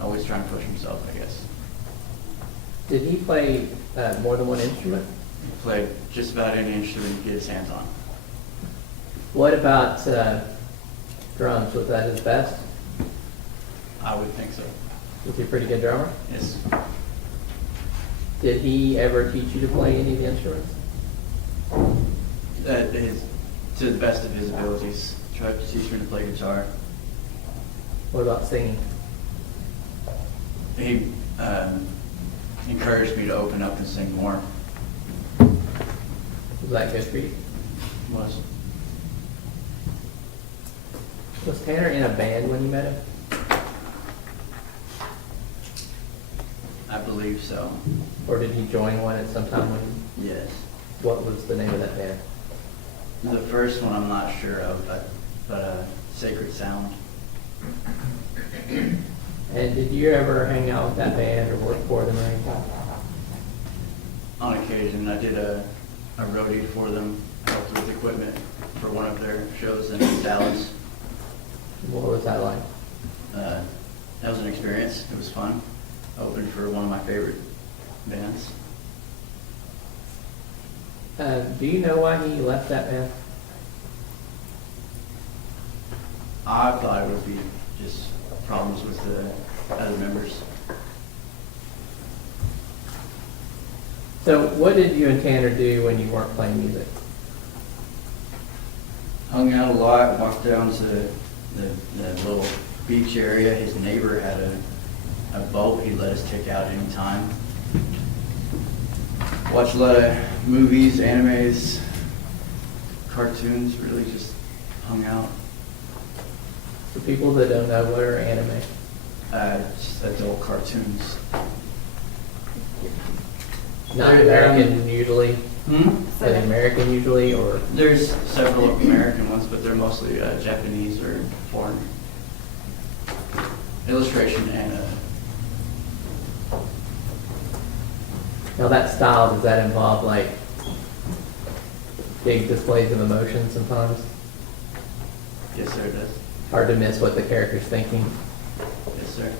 Always trying to push himself, I guess. Did he play more than one instrument? He played just about any instrument he could get his hands on. What about drums? Was that his best? I would think so. Was he a pretty good drummer? Yes. Did he ever teach you to play any of the instruments? To the best of his abilities. Tried to teach me to play guitar. What about singing? He encouraged me to open up and sing more. Was that good for you? Was Was Tanner in a band when you met him? I believe so. Or did he join one at some time when Yes. what was the name of that band? The first one I'm not sure of, but Sacred Sound. And did you ever hang out with that band or work for them or anything? on occasion. I did a roadie for them, helped with equipment for one of their shows in Dallas. What was that like? That was an experience. It was fun. I opened for one of my favorite bands. Do you know why he left that band? I thought it would be just problems with the other members. So what did you and Tanner do when you weren't playing music? Hung out a lot, walked down to the little beach area. His neighbor had a boat he let us take out anytime. Watched a lot of movies, animes, cartoons, really just hung out. For people that don't know, what are anime? Just adult cartoons. Not They're, American usually? Hmm? Are they American usually, or? There's several American ones, but they're mostly Japanese or foreign. Illustration and Now that style, does that involve like big displays of emotion sometimes? yes, sir, it does. Hard to miss what the character's thinking. Yes, sir.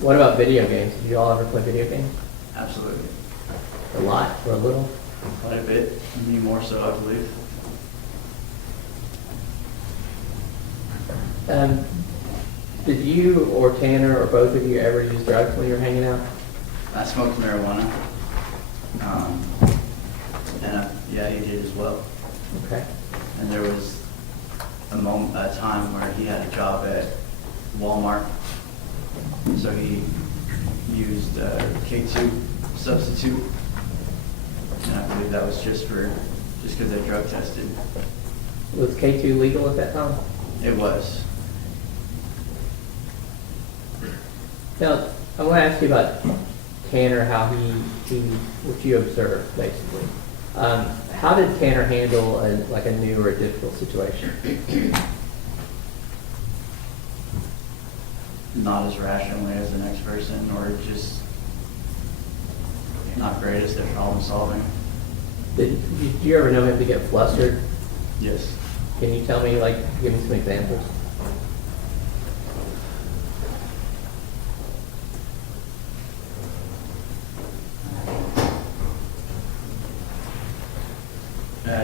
What about video games? Did you all ever play video games? Absolutely. A lot or a little? Quite a bit. Me more so, I believe. Did you or Tanner or both of you ever use drugs when you were hanging out? I smoked marijuana. Yeah, he did as well. Okay. And there was a time where he had a job at Walmart. So he used K2 substitute. And I believe that was just because they drug tested. Was K2 legal at that time? It was. Now, I want to ask you about Tanner, how he what you observed, basically. How did Tanner handle a new or a difficult situation? Not as rationally as the next person, or just not greatest at problem solving. Did you ever know him to get flustered? Yes. Can you tell me, give me some examples?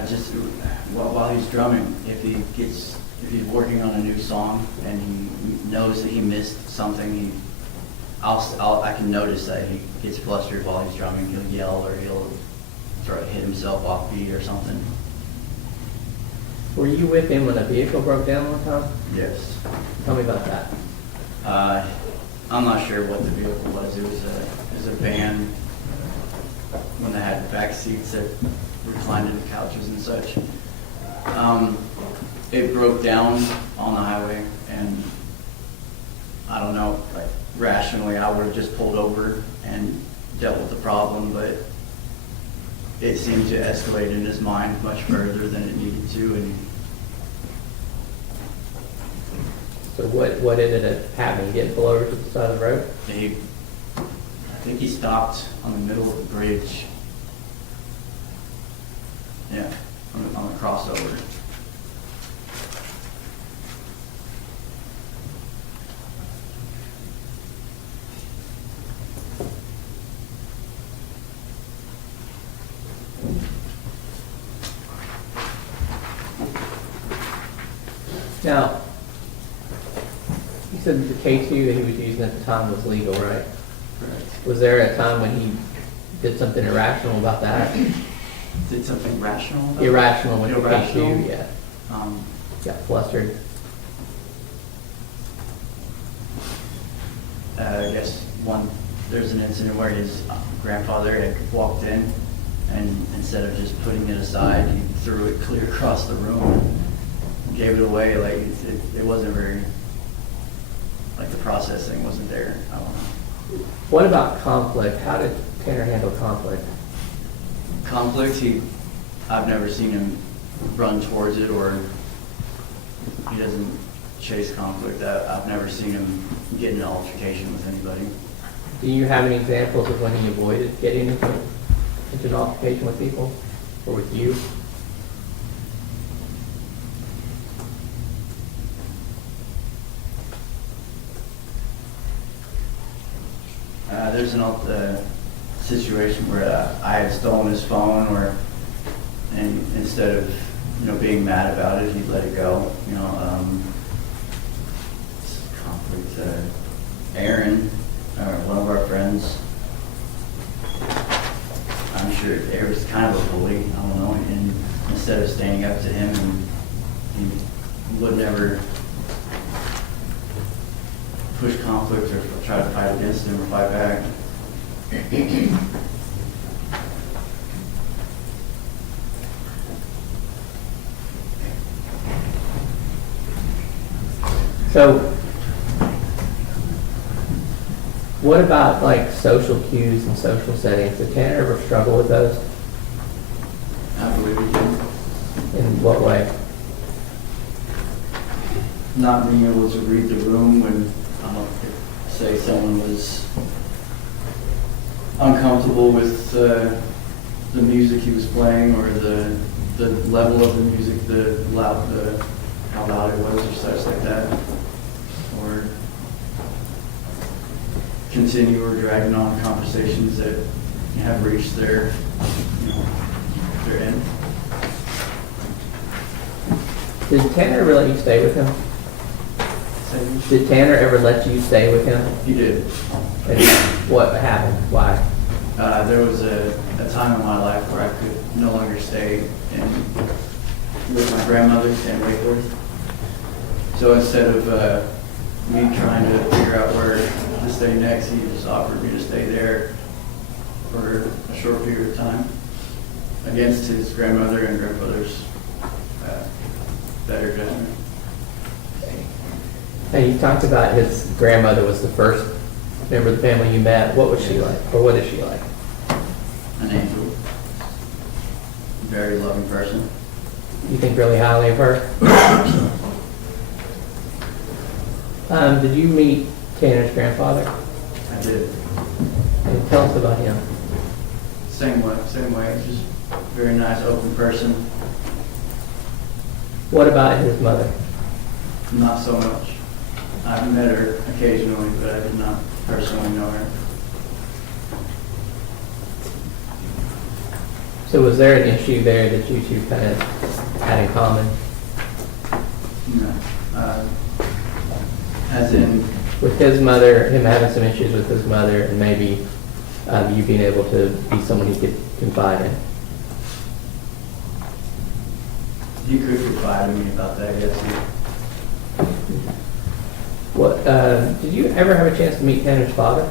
Just while he's drumming, if he's working on a new song and he knows that he missed something, I can notice that he gets flustered while he's drumming. He'll yell or he'll hit himself off beat or something. Were you with him when a vehicle broke down one time? Yes. Tell me about that. I'm not sure what the vehicle was. It was a van when they had back seats that reclined into couches and such. It broke down on the highway, and I don't know, rationally I would have just pulled over and dealt with the problem, but it seemed to escalate in his mind much further than it needed to. And So what ended up happening? Getting pulled over to the side of the road? I think he stopped on the middle of the bridge. Yeah, on the crossover. Now, you said the K2 that he was using at the time was legal, right? Correct. Was there a time when he did something irrational about that? Did something rational about it? Irrational with the Irrational? K2, yeah. Got flustered. I guess there's an incident where his grandfather had walked in, and instead of just putting it aside, he threw it clear across the room and gave it away. It wasn't very, the processing wasn't there. I don't know. What about conflict? How did Tanner handle conflict? Conflict, I've never seen him run towards it, or he doesn't chase conflict. I've never seen him get in an altercation with anybody. Do you have any examples of when he avoided getting into an altercation with people or with you? There's an situation where I had stolen his phone, and instead of being mad about it, he'd let it go. Conflict. Aaron, one of our friends, I'm sure it was kind of a bully. I don't know. And instead of standing up to him, he would never push conflict or try to fight against him or fight back. So, what about like social cues and social settings? Did Tanner ever struggle with those? I believe he did. In what way? Not being able to read the room when, say, someone was uncomfortable with the music he was playing, or the level of the music, how loud it was, or such like that, or continue or dragging on conversations that have reached their end. Did Tanner ever let you stay with him? Did Tanner ever let you stay with him? He did. And what happened? Why? There was a time in my life where I could no longer stay with my grandmother in Wakeworth. So instead of me trying to figure out where to stay next, he just offered me to stay there for a short period of time against his grandmother and grandfather's better judgment. And you talked about his grandmother was the first member of the family you met. What was she like? Or what is she like? An angel. Very loving person. You think really highly of her? Did you meet Tanner's grandfather? I did. And tell us about him. Same way. Just very nice, open person. What about his mother? Not so much. I've met her occasionally, but I did not personally know her. So was there an issue there that you two kind of had in common? No. As in, With his mother, him having some issues with his mother, and maybe you being able to be someone he could confide in? he could confide in me about that, yes. What, did you ever have a chance to meet Tanner's father?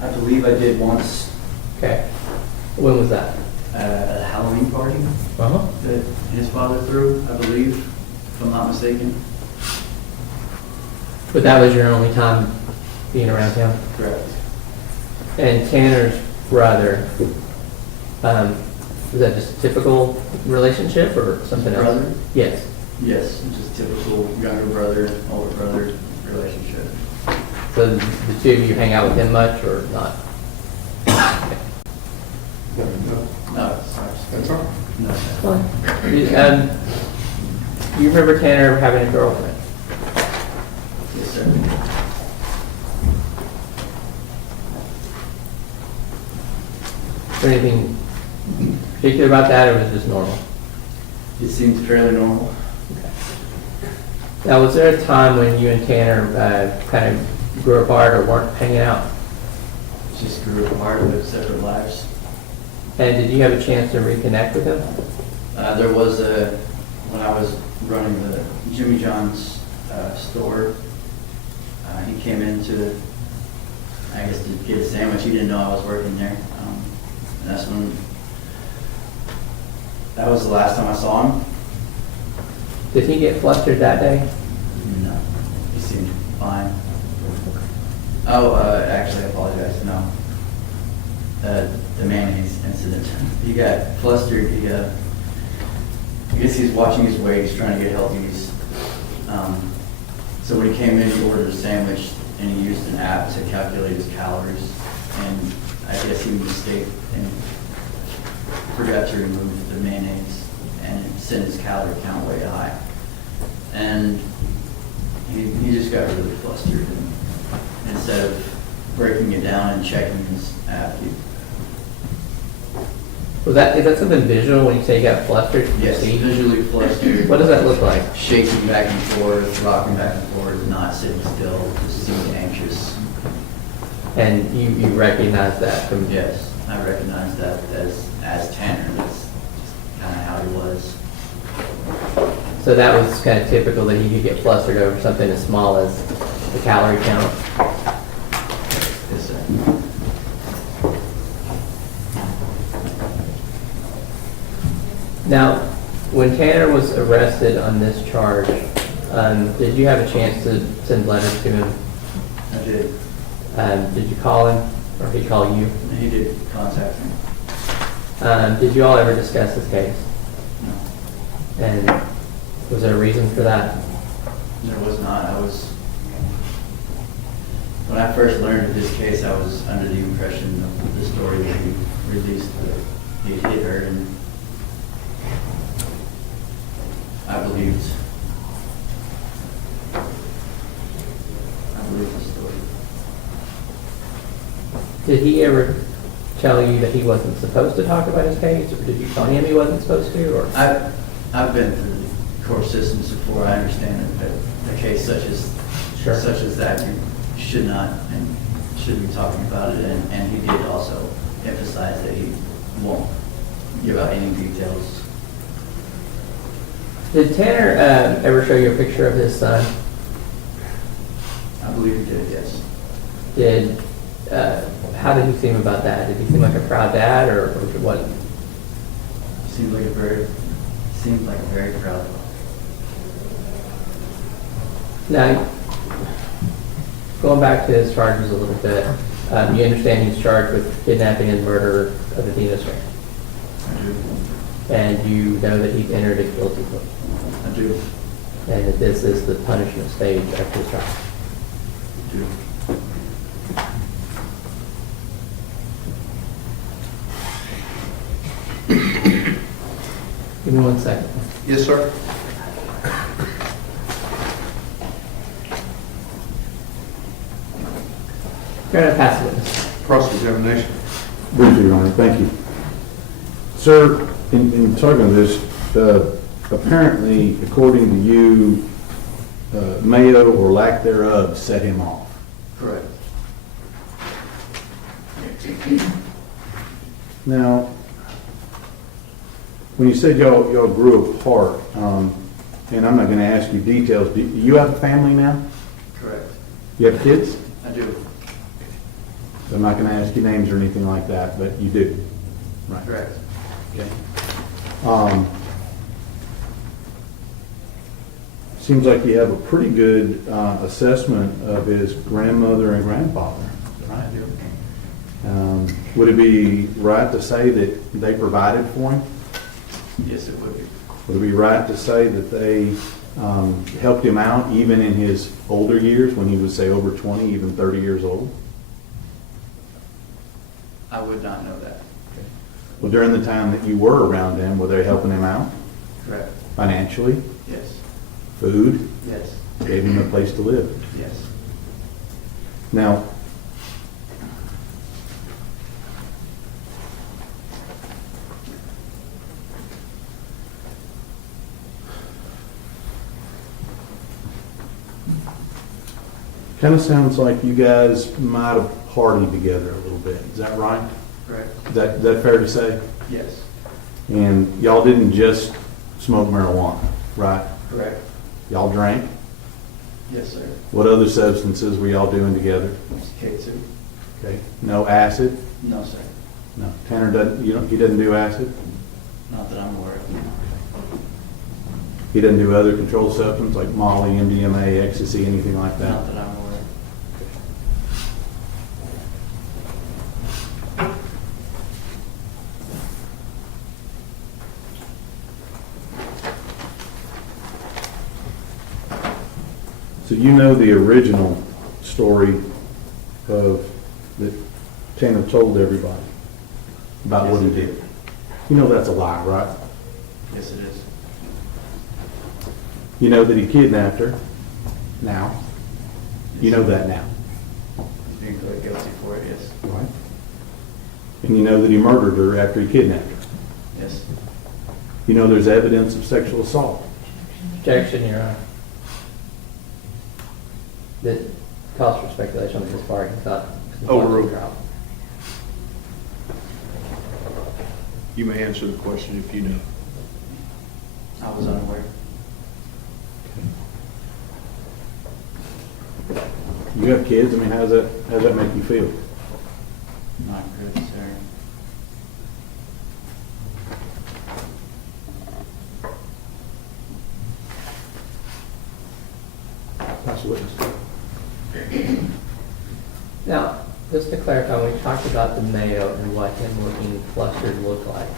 I believe I did once Okay. When was that? at a Halloween party Uh-huh. that his father threw, I believe, if I'm not mistaken. But that was your only time being around him? Correct. And Tanner's brother, was that just a typical relationship or something else? Brother? Yes. Yes, just typical younger brother, older brother relationship. So the two of you hang out with him much or not? No, That's all. no. Fine. Do you remember Tanner ever having a girlfriend? Yes, sir. Is there anything particular about that, or was it just normal? It seemed fairly normal. Now, was there a time when you and Tanner kind of grew apart or weren't hanging out? Just grew apart, lived separate lives. And did you have a chance to reconnect with him? There was when I was running the Jimmy John's store, he came in to, I guess, to get a sandwich. He didn't know I was working there. And that was the last time I saw him. Did he get flustered that day? No, he seemed fine. Oh, actually, I apologize. No. The mayonnaise incident. He got flustered. I guess he's watching his weight. He's trying to get healthy. So when he came in, he ordered a sandwich. and he used an app to calculate his calories, and I guess he mistaked and forgot to remove the mayonnaise, and it sent his calorie count way high. And he just got really flustered, and instead of breaking it down and checking his app, Is that something visual when you say you got flustered? Can you yes, see? visually flustered. What does that look like? Shaking back and forth, rocking back and forth, not sitting still, just seemed anxious. And you recognize that from? Yes, I recognize that as Tanner. That's just kind of how he was. So that was kind of typical that he could get flustered over something as small as the calorie count? Yes, sir. Now, when Tanner was arrested on this charge, did you have a chance to send letters to him? I did. Did you call him, or he call you? And he did contact me. Did you all ever discuss this case? No, And was there a reason for that? there was not. When I first learned of this case, I was under the impression of the story that he released, that he hit her, and I believed the story. Did he ever tell you that he wasn't supposed to talk about his case, or did you tell him he wasn't supposed to, or? I've been through the court systems before. I understand that a case such as that, you should not and should be talking about it. And he did also emphasize that he won't give out any details. Did Tanner ever show you a picture of his son? I believe he did, yes. Did how did he seem about that? Did he seem like a proud dad, or what? Seemed like a very proud father. Now, going back to his charges a little bit, you understand he's charged with kidnapping and murder of Athena Strand, I do. and you know that he's entered a guilty plea, I do. and that this is the punishment stage of his trial. I do. Give me 1 second. Yes, sir. You're going to pass the witness. Cross-examination. Briefly, Your Honor, thank you. Sir, in talking about this, apparently, according to you, mayo or lack thereof set him off. Correct. Now, when you said y'all grew apart, and I'm not going to ask you details, do you have a family now? Correct. You have kids? I do. So I'm not going to ask you names or anything like that, but you do. Right. Correct. Okay. Seems like you have a pretty good assessment of his grandmother and grandfather. I do. Would it be right to say that they provided for him? Yes, it would be. Would it be right to say that they helped him out even in his older years when he was, say, over 20, even 30 years old? I would not know that. Well, during the time that you were around him, were they helping him out Correct. financially, Yes. food, Yes. gave him a place to live? Yes. Now, kind of sounds like you guys might have partied together a little bit. Is that right? Correct. Is that fair to say? Yes. And y'all didn't just smoke marijuana, right? Correct. Y'all drank? Yes, sir. What other substances were y'all doing together? K2? Okay. No acid? No, sir. No. Tanner doesn't, he doesn't do acid? Not that I'm aware of. He doesn't do other controlled substances like Molly, MDMA, ecstasy, anything like that? Not that I'm aware of. So you know the original story of, that Tanner told everybody about what he did. You know that's a lie, right? Yes, it is. You know that he kidnapped her now. You know that now. He's being put guilty for it, yes. Right. And you know that he murdered her after he kidnapped her. Yes. You know there's evidence of sexual assault. Objection, Your Honor. That calls for speculation on his part. It's not. Overruled. You may answer the question if you know. I was unaware. You have kids. I mean, how does that make you feel? Not good, sir. That's the witness. Now, just to clarify, when we talked about the Mayo and what him looking flustered looked like,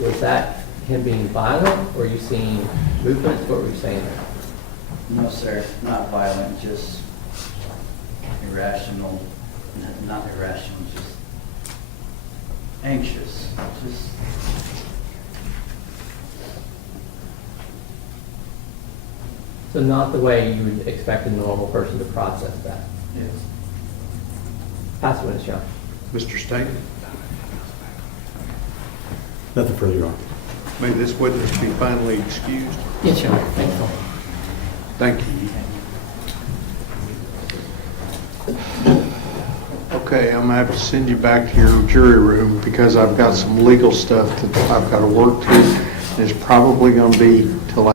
was that him being violent, or were you seeing movements? What were you saying there? No, sir, not violent, just irrational, not irrational, just anxious, just. So not the way you would expect a normal person to process that. Yes. Pass the witness, Your Honor. Mr. Stanton, Nothing further, Your Honor. may this witness be finally excused? Yes, Your Honor. Thank you. Thank you. Okay, I'm gonna have to send you back to your jury room because I've got some legal stuff that I've got to work through. It's probably gonna be till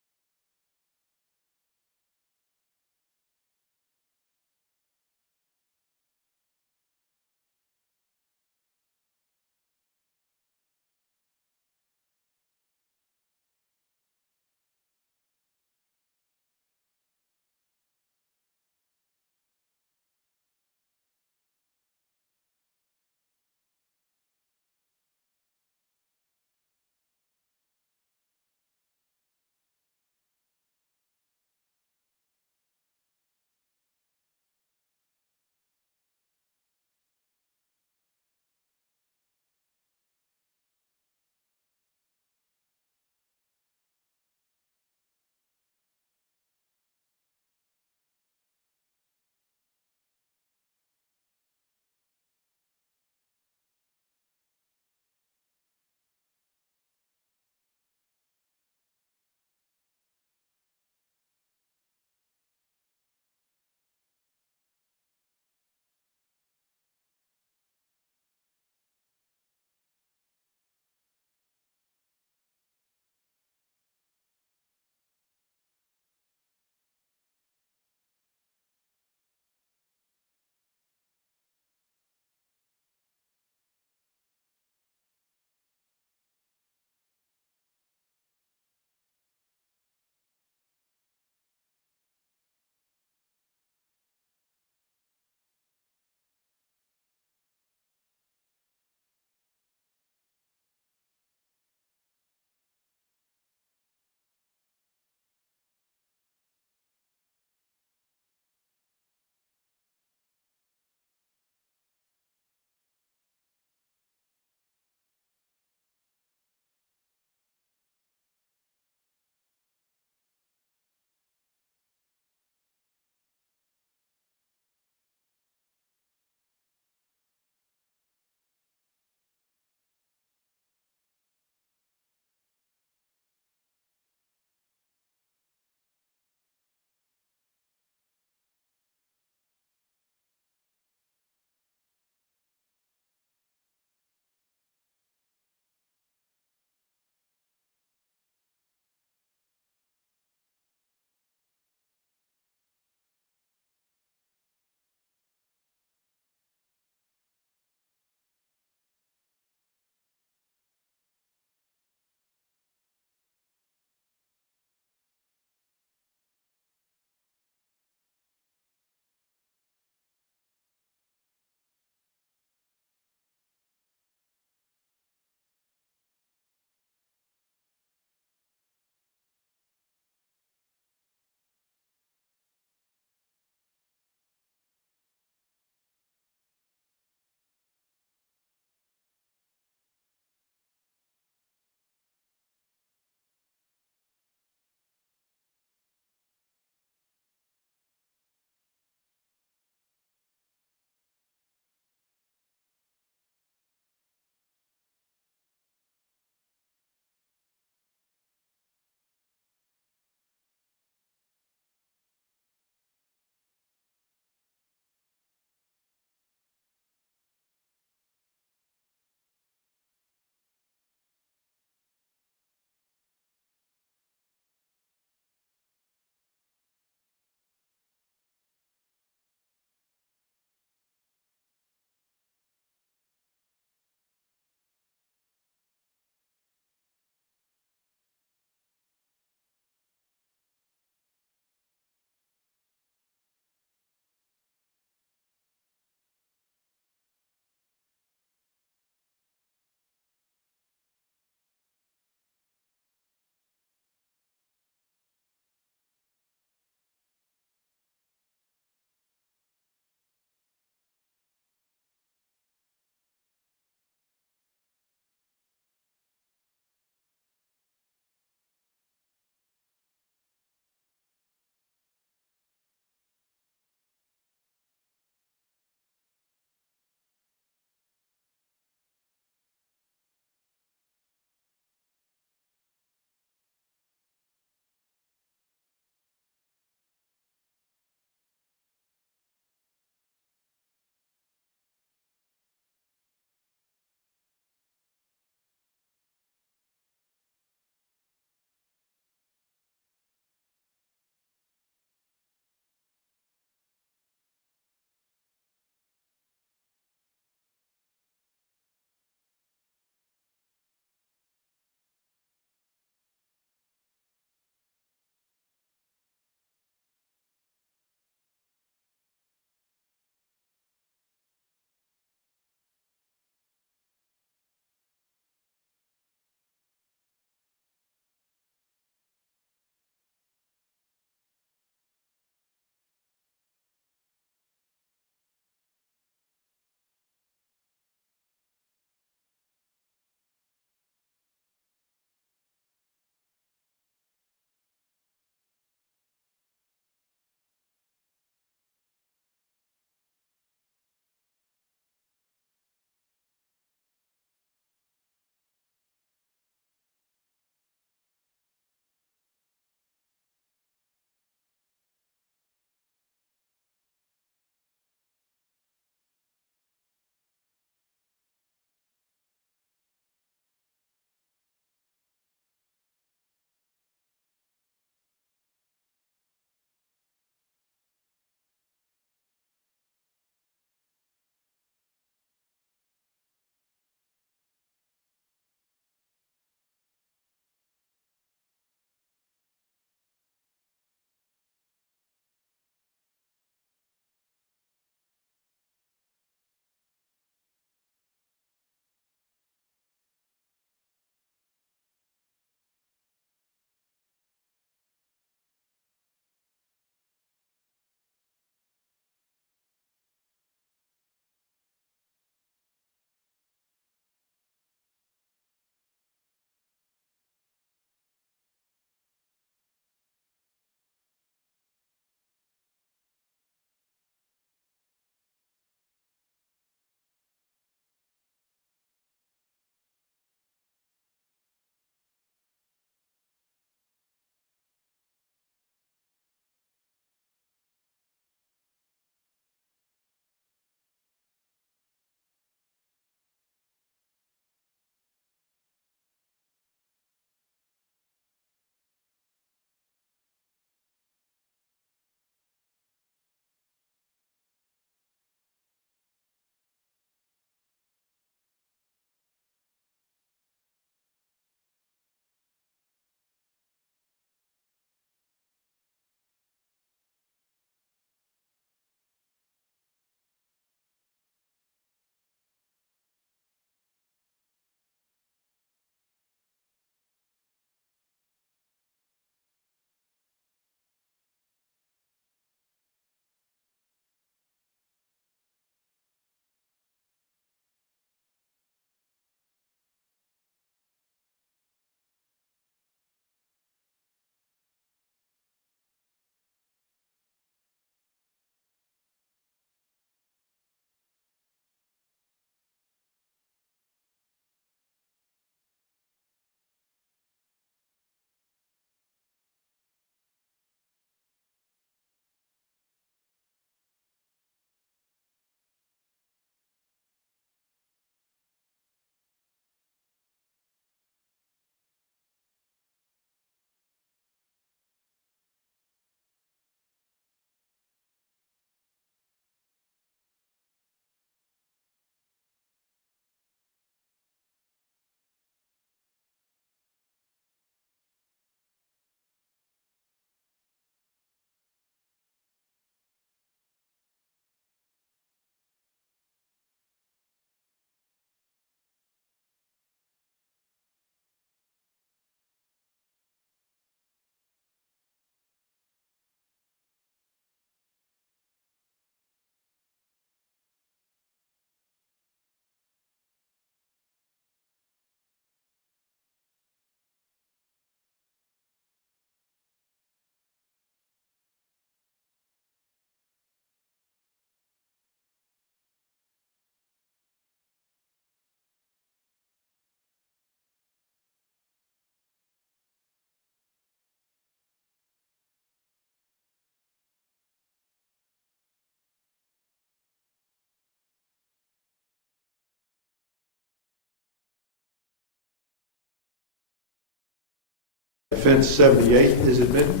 Offense 78 is admitted.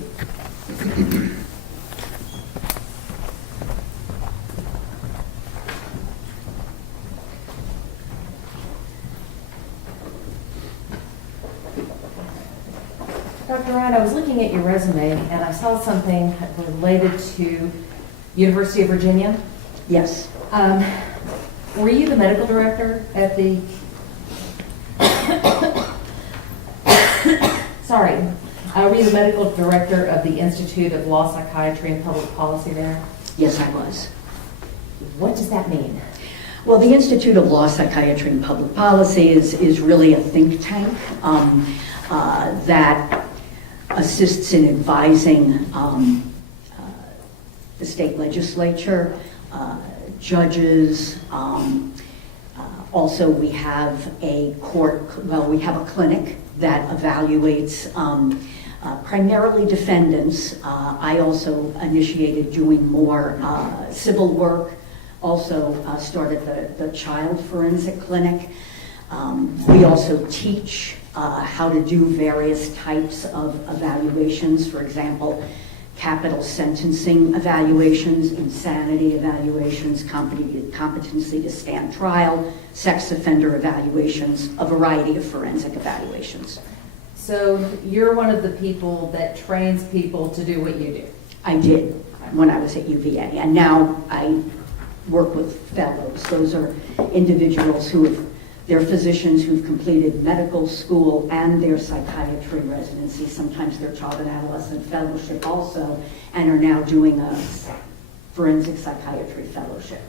Dr. Ryan, I was looking at your resume and I saw something related to University of Virginia. Yes, Were you the medical director at the, sorry, were you the medical director of the Institute of Law, Psychiatry, and Public Policy there? yes, I was. What does that mean? Well, the Institute of Law, Psychiatry, and Public Policy is really a think tank that assists in advising the state legislature, judges. Also, we have a we have a clinic that evaluates primarily defendants. I also initiated doing more civil work, also started the child forensic clinic. We also teach how to do various types of evaluations, for example, capital sentencing evaluations, insanity evaluations, competency to stand trial, sex offender evaluations, a variety of forensic evaluations. So you're one of the people that trains people to do what you do? I did when I was at UVA, and now I work with fellows. Those are individuals they're physicians who've completed medical school and their psychiatry residency, sometimes their child and adolescent fellowship also, and are now doing a forensic psychiatry fellowship.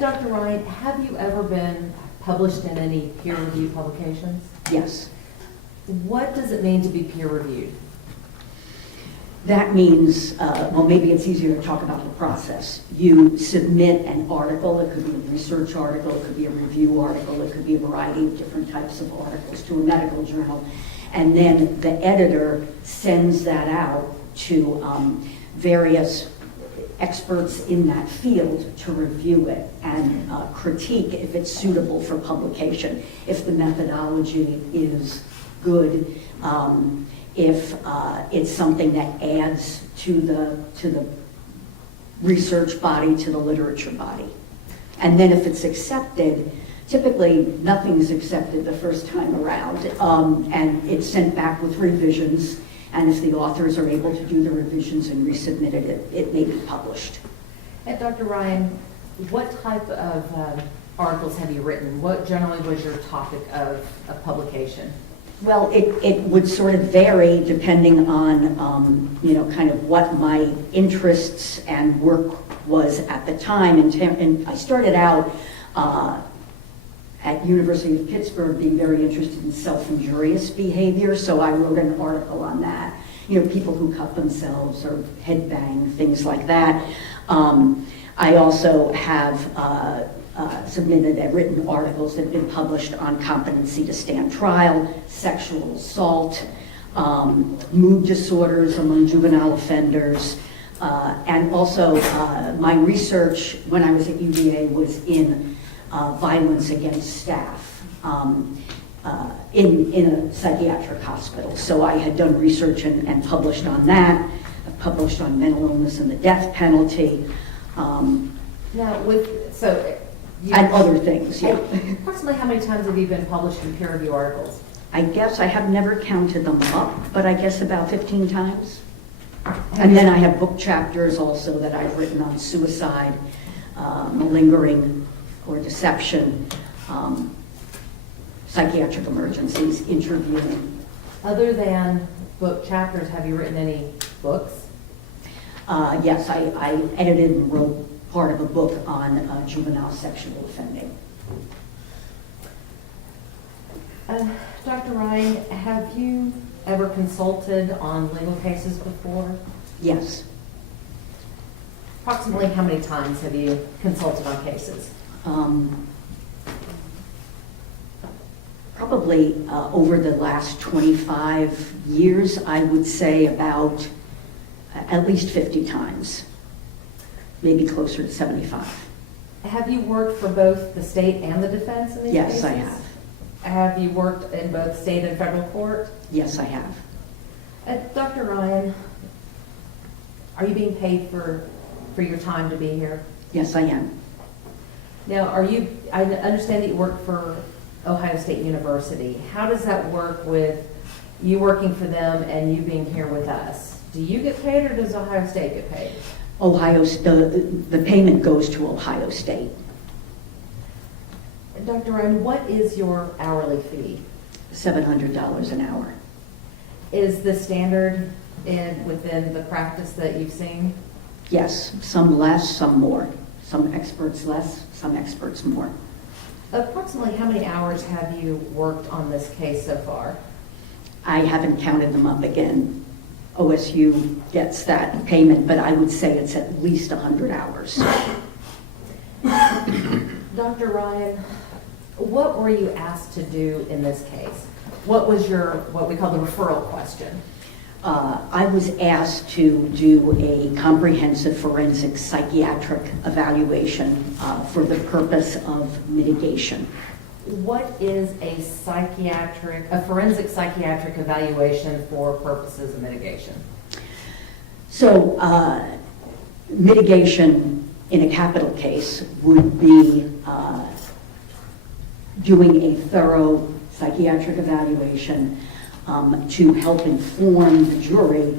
Dr. Ryan, have you ever been published in any peer-reviewed publications? Yes. What does it mean to be peer-reviewed? That means, well, maybe it's easier to talk about the process. You submit an article. It could be a research article, it could be a review article, it could be a variety of different types of articles to a medical journal. And then the editor sends that out to various experts in that field to review it and critique if it's suitable for publication, if the methodology is good, if it's something that adds to the research body, to the literature body. And then if it's accepted, typically nothing's accepted the first time around, and it's sent back with revisions, and if the authors are able to do the revisions and resubmit it, it may be published. And Dr. Ryan, what type of articles have you written? What generally was your topic of publication? Well, it would sort of vary depending on, kind of what my interests and work was at the time. And I started out at University of Pittsburgh being very interested in self-injurious behavior, so I wrote an article on that. People who cut themselves or headbang, things like that. I also have submitted and written articles that have been published on competency to stand trial, sexual assault, mood disorders among juvenile offenders, and also my research when I was at UVA was in violence against staff in a psychiatric hospital. So I had done research and published on that. I've published on mental illness and the death penalty. And other things, yeah. Approximately how many times have you been published in peer review articles? I guess I have never counted them up, but I guess about 15 times. And then I have book chapters also that I've written on suicide, malingering or deception, psychiatric emergencies, interviewing. Other than book chapters, have you written any books? Yes, I edited and wrote part of a book on juvenile sexual offending. Dr. Ryan, have you ever consulted on legal cases before? Yes. Approximately how many times have you consulted on cases? Probably over the last 25 years, I would say about at least 50 times, maybe closer to 75. Have you worked for both the state and the defense in these cases? Yes, I have. Have you worked in both state and federal court? Yes, I have. Dr. Ryan, are you being paid for your time to be here? Yes, I am. Now, I understand that you work for Ohio State University. How does that work with you working for them and you being here with us? Do you get paid or does Ohio State get paid? The payment goes to Ohio State. Dr. Ryan, what is your hourly fee? $700 an hour. Is the standard within the practice that you've seen? Yes, some less, some more. Some experts less, some experts more. Approximately how many hours have you worked on this case so far? I haven't counted them up again. OSU gets that payment, but I would say it's at least 100 hours. Dr. Ryan, what were you asked to do in this case? What was what we call the referral question? I was asked to do a comprehensive forensic psychiatric evaluation for the purpose of mitigation. What is a forensic psychiatric evaluation for purposes of mitigation? So mitigation in a capital case would be doing a thorough psychiatric evaluation to help inform the jury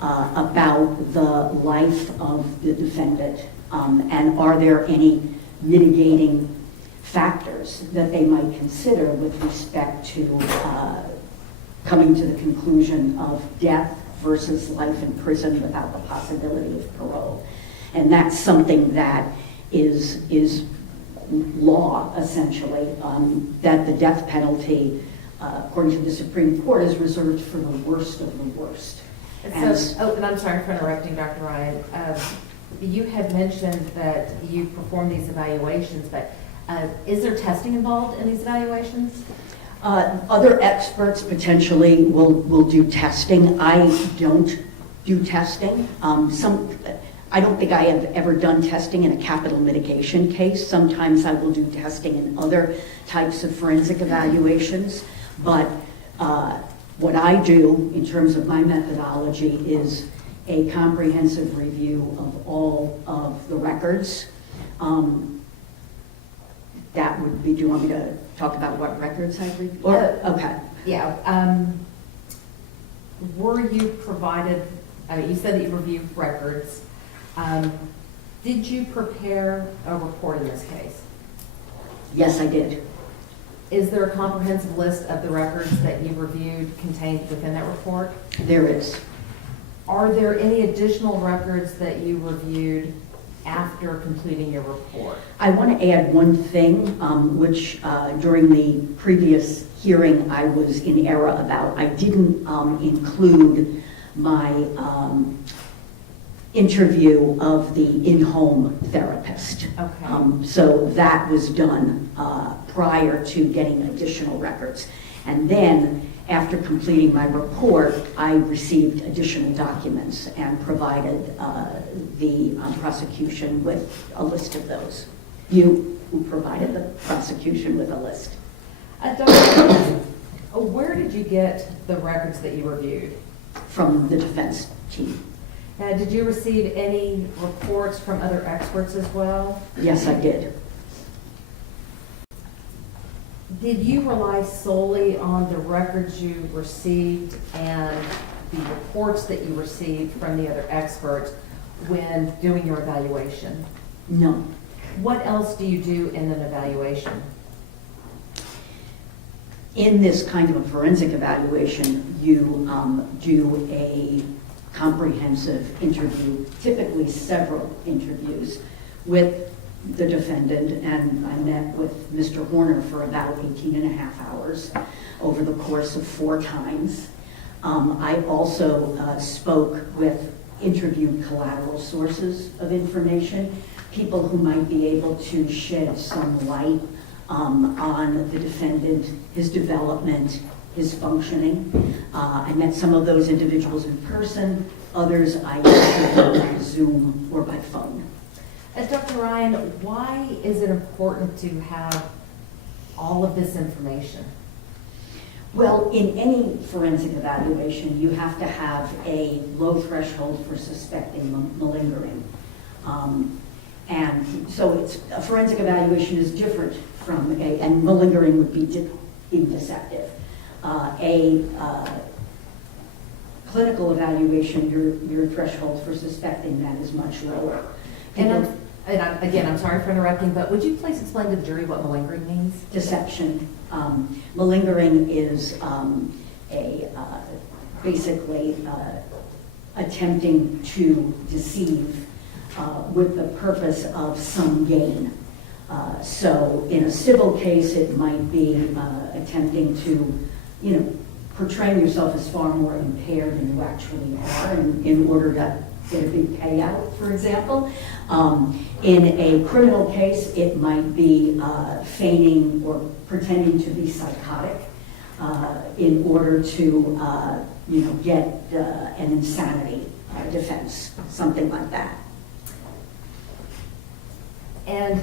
about the life of the defendant, and are there any mitigating factors that they might consider with respect to coming to the conclusion of death versus life in prison without the possibility of parole. And that's something that is law, essentially, that the death penalty, according to the Supreme Court, is reserved for the worst of the worst. And I'm sorry for interrupting, Dr. Ryan. You had mentioned that you perform these evaluations, but is there testing involved in these evaluations? Other experts potentially will do testing. I don't do testing. I don't think I have ever done testing in a capital mitigation case. Sometimes I will do testing in other types of forensic evaluations. But what I do in terms of my methodology is a comprehensive review of all of the records. That would be, do you want me to talk about what records I reviewed? Okay. Yeah. Were you provided, you said that you reviewed records. Did you prepare a report in this case? Yes, I did. Is there a comprehensive list of the records that you reviewed contained within that report? There is. Are there any additional records that you reviewed after completing your report? I want to add one thing, which during the previous hearing I was in error about. I didn't include my interview of the in-home therapist. Okay. So that was done prior to getting additional records. And then, after completing my report, I received additional documents and provided the prosecution with a list of those. You provided the prosecution with a list. Dr. Where did you get the records that you reviewed? From the defense team. Did you receive any reports from other experts as well? Yes, I did. Did you rely solely on the records you received and the reports that you received from the other experts when doing your evaluation? No. What else do you do in an evaluation? In this kind of a forensic evaluation, you do a comprehensive interview, typically several interviews, with the defendant, and I met with Mr. Horner for about 18 and a half hours over the course of 4 times. I also interviewed collateral sources of information, people who might be able to shed some light on the defendant, his development, his functioning. I met some of those individuals in person, others I interviewed by Zoom or by phone. Dr. Ryan, why is it important to have all of this information? Well, in any forensic evaluation, you have to have a low threshold for suspecting malingering. And so a forensic evaluation is different from and malingering would be being deceptive. A clinical evaluation, your threshold for suspecting that is much lower. Again, I'm sorry for interrupting, but would you please explain to the jury what malingering means? Deception. Malingering is basically attempting to deceive with the purpose of some gain. So in a civil case, it might be attempting to, portray yourself as far more impaired than you actually are in order to get a big payout, for example. In a criminal case, it might be feigning or pretending to be psychotic in order to, get an insanity defense, something like that. And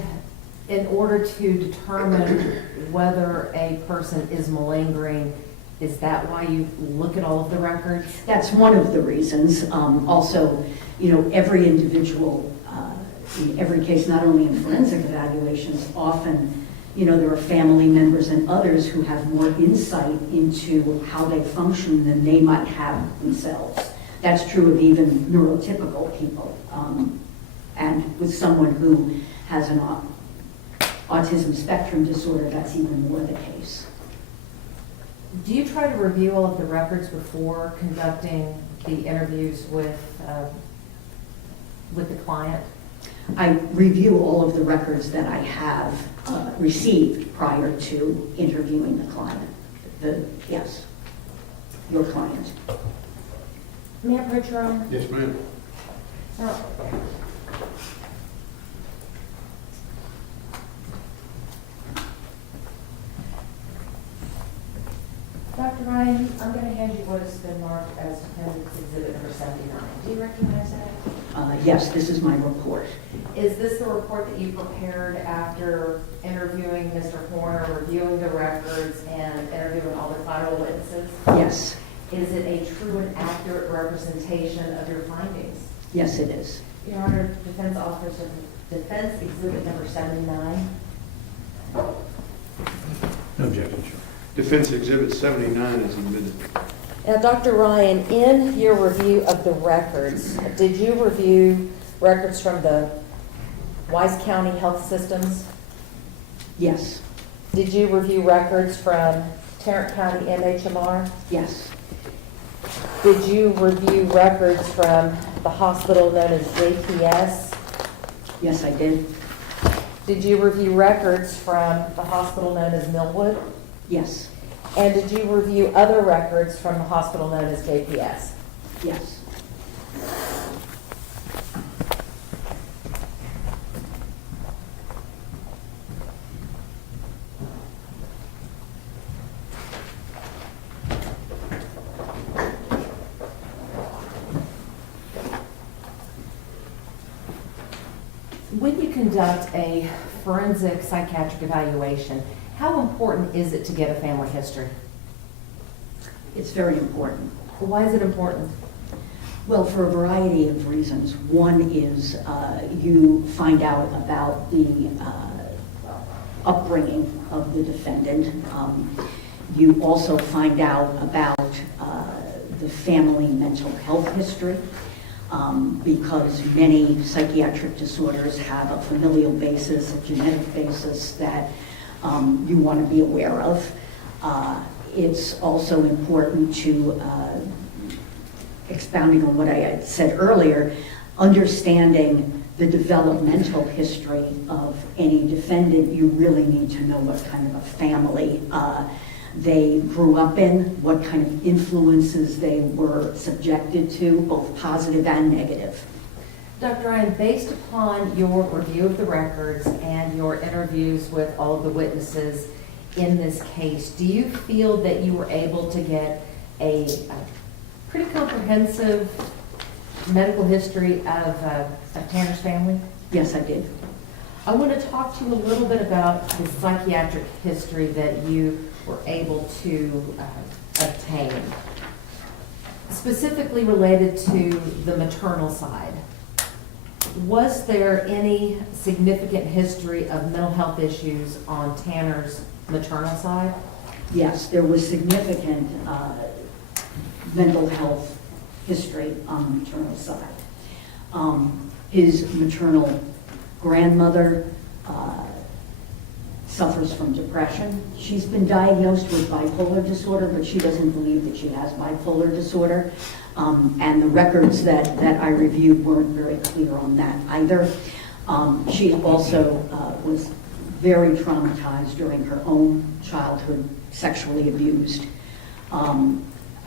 in order to determine whether a person is malingering, is that why you look at all of the records? That's one of the reasons. Also, every individual, in every case, not only in forensic evaluations, often, there are family members and others who have more insight into how they function than they might have themselves. That's true of even neurotypical people. And with someone who has an autism spectrum disorder, that's even more the case. Do you try to review all of the records before conducting the interviews with the client? I review all of the records that I have received prior to interviewing the client. Yes, your client. May I approach your honor? Yes, ma'am. Now, Dr. Ryan, I'm going to hand you what has been marked as Defendant's Exhibit number 79. Do you recognize that? Yes, this is my report. Is this the report that you prepared after interviewing Mr. Horner, reviewing the records, and interviewing all the collateral witnesses? Yes, Is it a true and accurate representation of your findings? yes it is. Your Honor, Defense Exhibit number 79. No objection, sir. Defense Exhibit 79 is admitted. Now, Dr. Ryan, in your review of the records, did you review records from the Wise County Health Systems? Yes, Did you review records from Tarrant County MHMR? yes, Did you review records from the hospital known as JPS? yes I did. Did you review records from the hospital known as Millwood? Yes, And did you review other records from the hospital known as JPS? yes. When you conduct a forensic psychiatric evaluation, how important is it to get a family history? It's very important. Why is it important? Well, for a variety of reasons. One is you find out about the upbringing of the defendant. You also find out about the family mental health history, because many psychiatric disorders have a familial basis, a genetic basis that you want to be aware of. It's also important to, expounding on what I had said earlier, understanding the developmental history of any defendant. You really need to know what kind of a family they grew up in, what kind of influences they were subjected to, both positive and negative. Dr. Ryan, based upon your review of the records and your interviews with all of the witnesses in this case, do you feel that you were able to get a pretty comprehensive medical history of Tanner's family? Yes, I did. I want to talk to you a little bit about the psychiatric history that you were able to obtain, specifically related to the maternal side. Was there any significant history of mental health issues on Tanner's maternal side? Yes, there was significant mental health history on the maternal side. His maternal grandmother suffers from depression. She's been diagnosed with bipolar disorder, but she doesn't believe that she has bipolar disorder. And the records that I reviewed weren't very clear on that either. She also was very traumatized during her own childhood, sexually abused.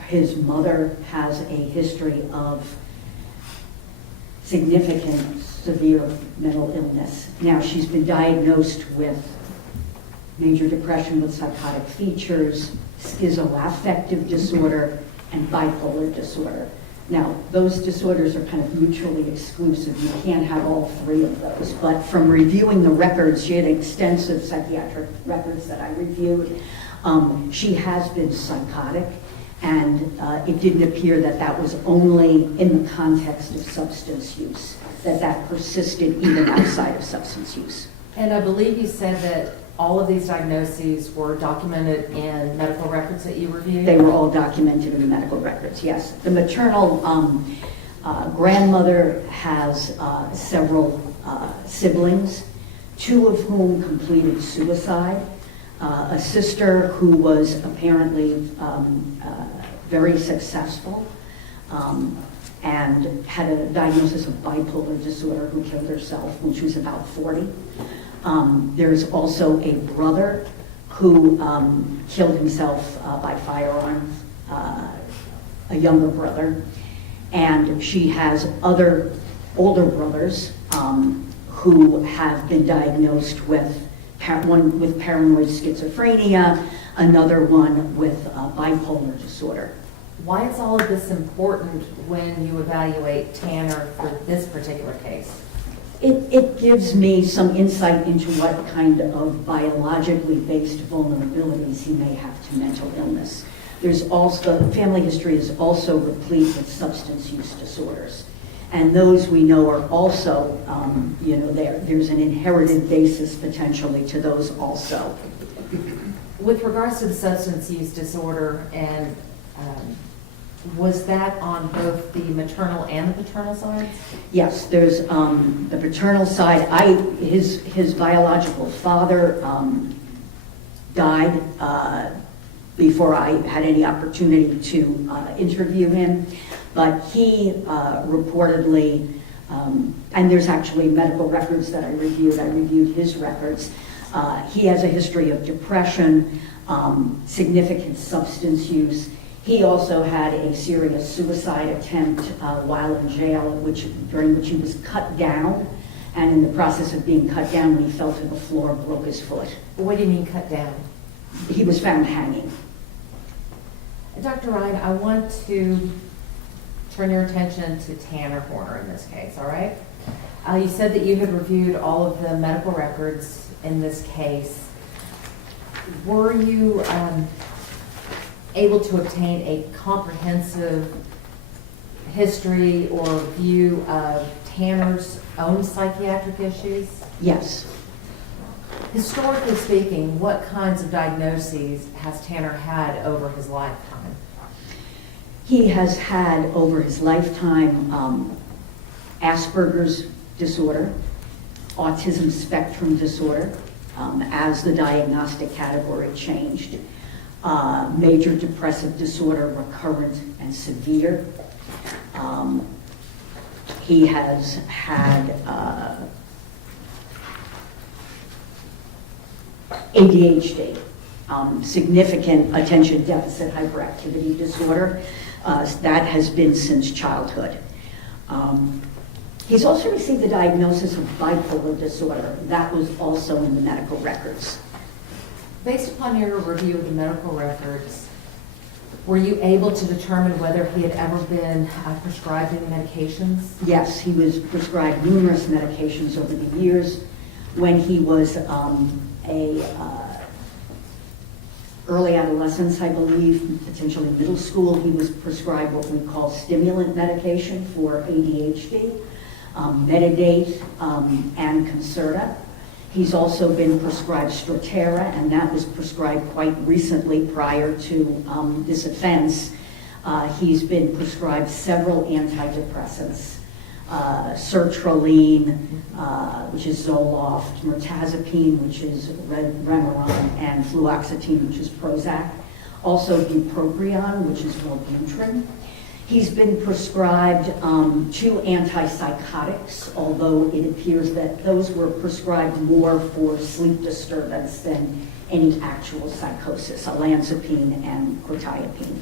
His mother has a history of significant severe mental illness. Now, she's been diagnosed with major depression with psychotic features, schizoaffective disorder, and bipolar disorder. Now, those disorders are kind of mutually exclusive. You can't have all three of those. But from reviewing the records, she had extensive psychiatric records that I reviewed. She has been psychotic, and it didn't appear that that was only in the context of substance use, that persisted even outside of substance use. And I believe you said that all of these diagnoses were documented in medical records that you reviewed? They were all documented in the medical records, yes. The maternal grandmother has several siblings, two of whom completed suicide. A sister who was apparently very successful and had a diagnosis of bipolar disorder, who killed herself when she was about 40. There's also a brother who killed himself by firearm, a younger brother. And she has other older brothers who have been diagnosed with one with paranoid schizophrenia, another one with bipolar disorder. Why is all of this important when you evaluate Tanner for this particular case? It gives me some insight into what kind of biologically based vulnerabilities he may have to mental illness. There's also, family history is also replete with substance use disorders. And those we know are also, there's an inherited basis potentially to those also. With regards to the substance use disorder, and was that on both the maternal and the paternal sides? Yes, there's the paternal side. His biological father died before I had any opportunity to interview him, but he reportedly, and there's actually medical records that I reviewed his records. He has a history of depression, significant substance use. He also had a serious suicide attempt while in jail, during which he was cut down, and in the process of being cut down, when he fell to the floor, broke his foot. What do you mean cut down? He was found hanging. Dr. Ryan, I want to turn your attention to Tanner Horner in this case, all right? You said that you had reviewed all of the medical records in this case. Were you able to obtain a comprehensive history or view of Tanner's own psychiatric issues? Yes. Historically speaking, what kinds of diagnoses has Tanner had over his lifetime? He has had over his lifetime Asperger's disorder, autism spectrum disorder, as the diagnostic category changed, major depressive disorder, recurrent and severe. He has had ADHD, significant attention deficit hyperactivity disorder. That has been since childhood. He's also received the diagnosis of bipolar disorder. That was also in the medical records. Based upon your review of the medical records, were you able to determine whether he had ever been prescribed any medications? Yes, he was prescribed numerous medications over the years. When he was early adolescence, I believe, potentially middle school, he was prescribed what we call stimulant medication for ADHD, Metadate, and Concerta. He's also been prescribed Strattera, and that was prescribed quite recently prior to this offense. He's been prescribed several antidepressants, sertraline, which is Zoloft, mirtazapine, which is Remeron, and fluoxetine, which is Prozac. Also bupropion, which is Wellbutrin. He's been prescribed 2 antipsychotics, although it appears that those were prescribed more for sleep disturbance than any actual psychosis, olanzapine and quetiapine.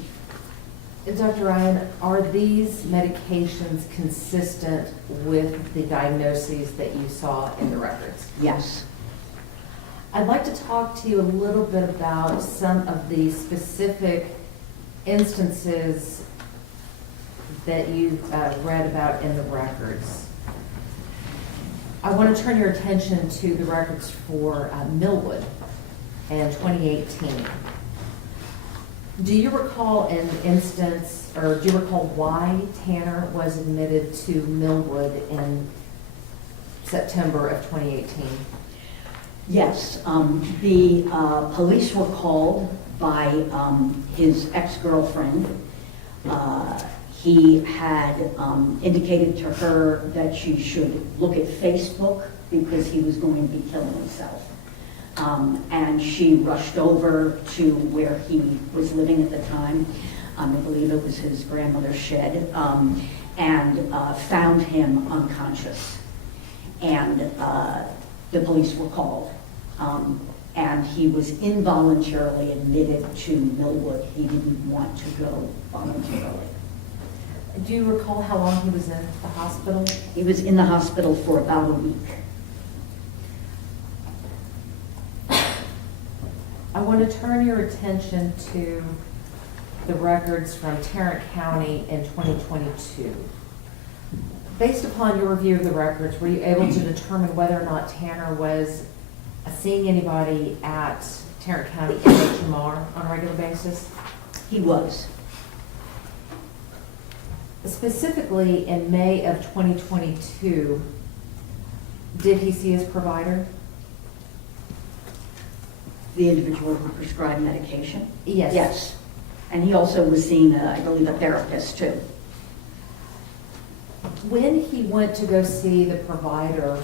Dr. Ryan, are these medications consistent with the diagnoses that you saw in the records? Yes. I'd like to talk to you a little bit about some of the specific instances that you read about in the records. I want to turn your attention to the records for Millwood in 2018. Do you recall an instance, or do you recall why Tanner was admitted to Millwood in September of 2018? Yes. The police were called by his ex-girlfriend. He had indicated to her that she should look at Facebook because he was going to be killing himself. And she rushed over to where he was living at the time. I believe it was his grandmother's shed, and found him unconscious. And the police were called. And he was involuntarily admitted to Millwood. He didn't want to go voluntarily. Do you recall how long he was in the hospital? He was in the hospital for about a week. I want to turn your attention to the records from Tarrant County in 2022. Based upon your review of the records, were you able to determine whether or not Tanner was seeing anybody at Tarrant County MHMR on a regular basis? He was. Specifically, in May of 2022, did he see his provider? The individual who prescribed medication? Yes. Yes. And he also was seeing, I believe, a therapist too. When he went to go see the provider,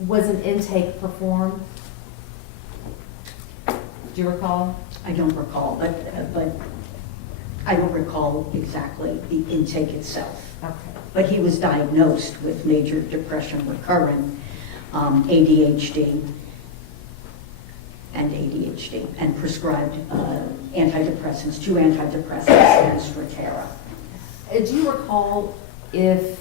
was an intake performed? Do you recall? I don't recall, but I don't recall exactly the intake itself. Okay. But he was diagnosed with major depression recurrent, ADHD, and prescribed antidepressants, 2 antidepressants and Strattera. Do you recall if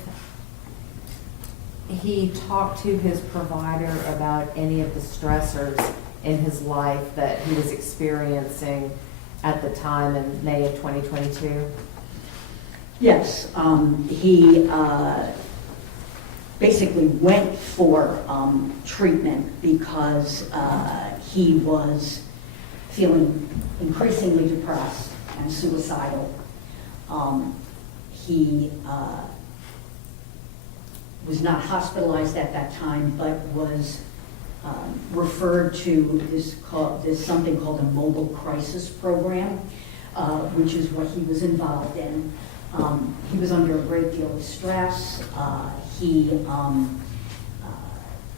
he talked to his provider about any of the stressors in his life that he was experiencing at the time in May of 2022? Yes, he basically went for treatment because he was feeling increasingly depressed and suicidal. He was not hospitalized at that time, but was referred to this something called a mobile crisis program, which is what he was involved in. He was under a great deal of stress. He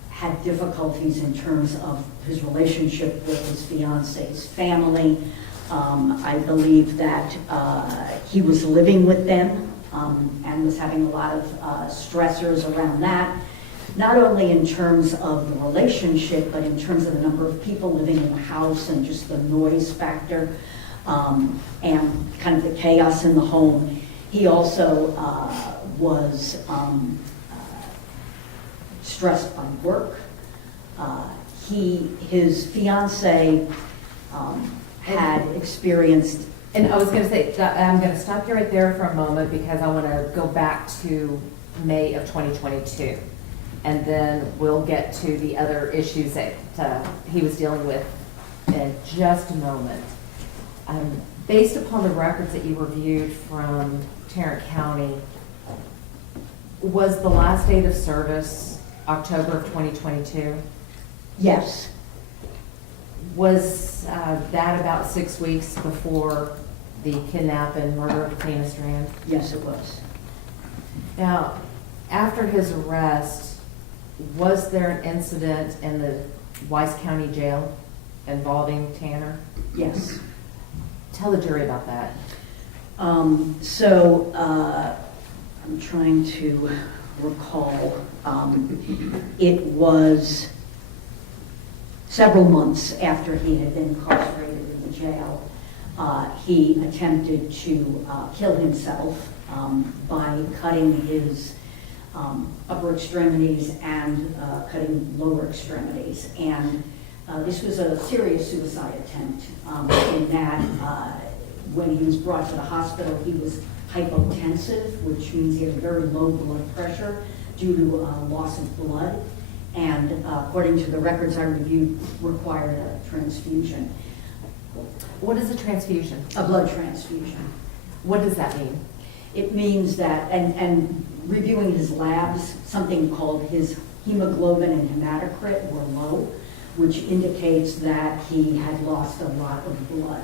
had difficulties in terms of his relationship with his fiance's family. I believe that he was living with them and was having a lot of stressors around that, not only in terms of the relationship, but in terms of the number of people living in the house and just the noise factor and kind of the chaos in the home. He also was stressed by work. His fiance had experienced. And I was going to say, I'm going to stop you right there for a moment because I want to go back to May of 2022. and then we'll get to the other issues that he was dealing with in just a moment. Based upon the records that you reviewed from Tarrant County, was the last date of service October of 2022? Yes, Was that about 6 weeks before the kidnap and murder of Athena Strand? yes, it was. Now, after his arrest, was there an incident in the Wise County Jail involving Tanner? Yes. Tell the jury about that. I'm trying to recall. It was several months after he had been incarcerated in the jail. He attempted to kill himself by cutting his upper extremities and cutting lower extremities. And this was a serious suicide attempt in that when he was brought to the hospital, he was hypotensive, which means he had very low blood pressure due to loss of blood. And according to the records I reviewed, required a transfusion, What is a transfusion? a blood transfusion. What does that mean? It means that, and reviewing his labs, something called his hemoglobin and hematocrit were low, which indicates that he had lost a lot of blood.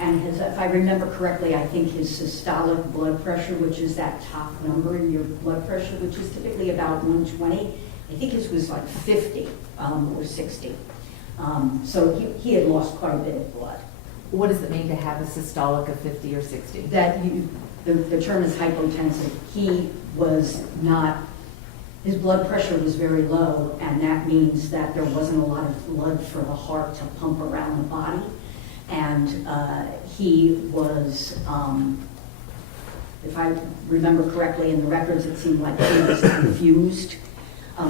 And his, if I remember correctly, I think his systolic blood pressure, which is that top number in your blood pressure, which is typically about 120, I think his was like 50 or 60. So he had lost quite a bit of blood. What does it mean to have a systolic of 50 or 60? That the term is hypotensive. He was not, his blood pressure was very low, and that means that there wasn't a lot of blood for the heart to pump around the body. And he was, if I remember correctly in the records, it seemed like he was confused,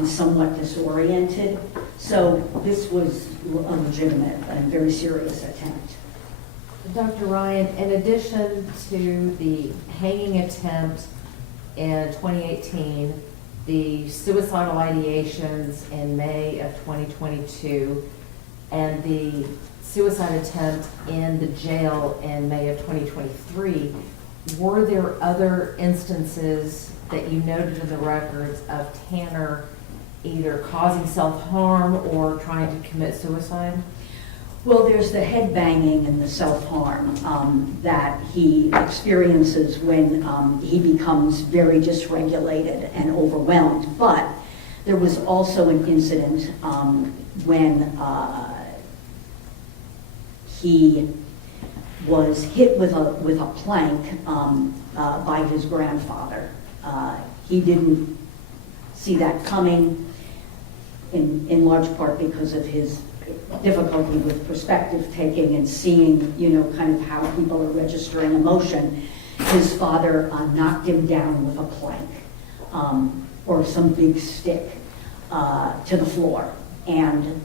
somewhat disoriented. So this was a legitimate and very serious attempt. Dr. Ryan, in addition to the hanging attempt in 2018, the suicidal ideations in May of 2022, and the suicide attempt in the jail in May of 2023, were there other instances that you noted in the records of Tanner either causing self-harm or trying to commit suicide? Well, there's the head banging and the self-harm that he experiences when he becomes very dysregulated and overwhelmed. But there was also an incident when he was hit with a plank by his grandfather. He didn't see that coming, in large part because of his difficulty with perspective taking and seeing, kind of how people are registering emotion. His father knocked him down with a plank or some big stick to the floor. And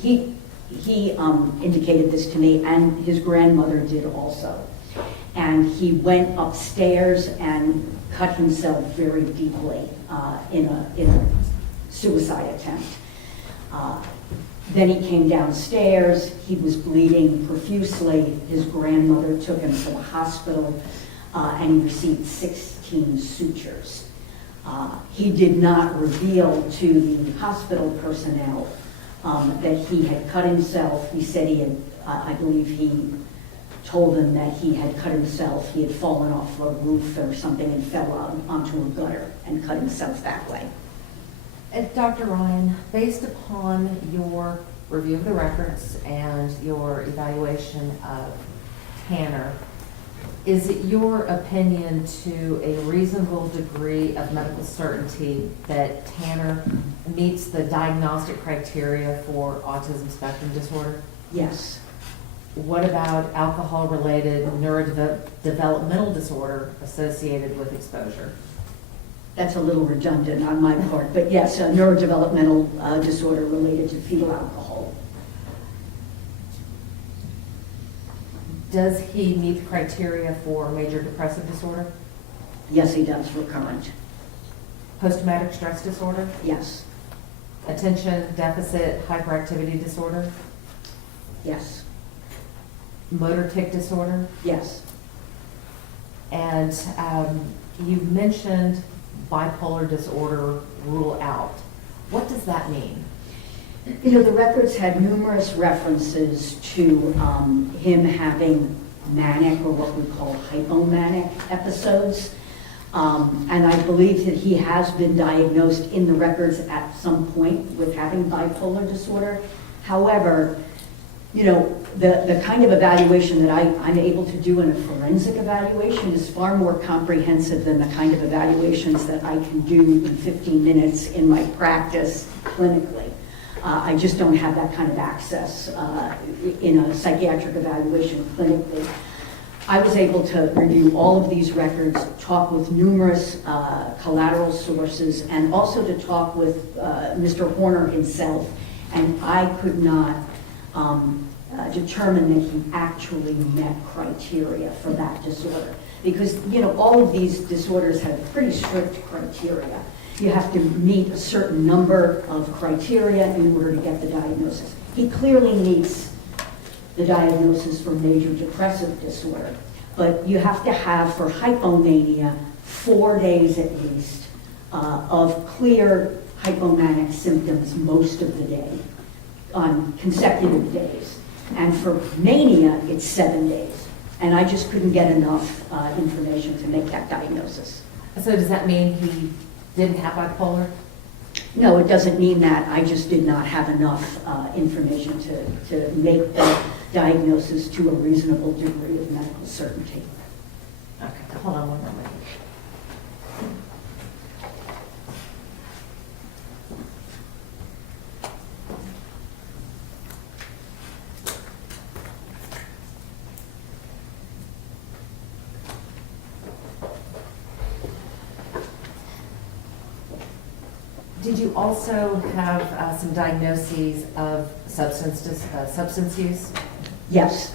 he indicated this to me, and his grandmother did also. And he went upstairs and cut himself very deeply in a suicide attempt. Then he came downstairs. He was bleeding profusely. His grandmother took him to the hospital, and he received 16 sutures. He did not reveal to the hospital personnel that he had cut himself. He said he had, I believe he told them that he had cut himself. He had fallen off a roof or something and fell onto a gutter and cut himself that way. Dr. Ryan, based upon your review of the records and your evaluation of Tanner, is it your opinion to a reasonable degree of medical certainty that Tanner meets the diagnostic criteria for autism spectrum disorder? Yes. What about alcohol-related neurodevelopmental disorder associated with exposure? That's a little redundant on my part, but yes, a neurodevelopmental disorder related to fetal alcohol. Does he meet the criteria for major depressive disorder? Yes, he does, recurrent. post-traumatic stress disorder, Yes, attention deficit hyperactivity disorder, yes, motor tic disorder, yes. and you mentioned bipolar disorder rule out. What does that mean? You know, the records had numerous references to him having manic, or what we call hypomanic episodes. And I believe that he has been diagnosed in the records at some point with having bipolar disorder. However, you know, the kind of evaluation that I'm able to do in a forensic evaluation is far more comprehensive than the kind of evaluations that I can do in 15 minutes in my practice clinically. I just don't have that kind of access in a psychiatric evaluation clinically. I was able to review all of these records, talk with numerous collateral sources, and also to talk with Mr. Horner himself, and I could not determine that he actually met criteria for that disorder. Because, you know, all of these disorders have pretty strict criteria. You have to meet a certain number of criteria in order to get the diagnosis. He clearly meets the diagnosis for major depressive disorder, but you have to have, for hypomania, 4 days at least of clear hypomanic symptoms most of the day, on consecutive days. And for mania, it's 7 days. And I just couldn't get enough information to make that diagnosis. So does that mean he didn't have bipolar? No, it doesn't mean that. I just did not have enough information to make the diagnosis to a reasonable degree of medical certainty. Okay, hold on one moment. Did you also have some diagnoses of substance use? Yes.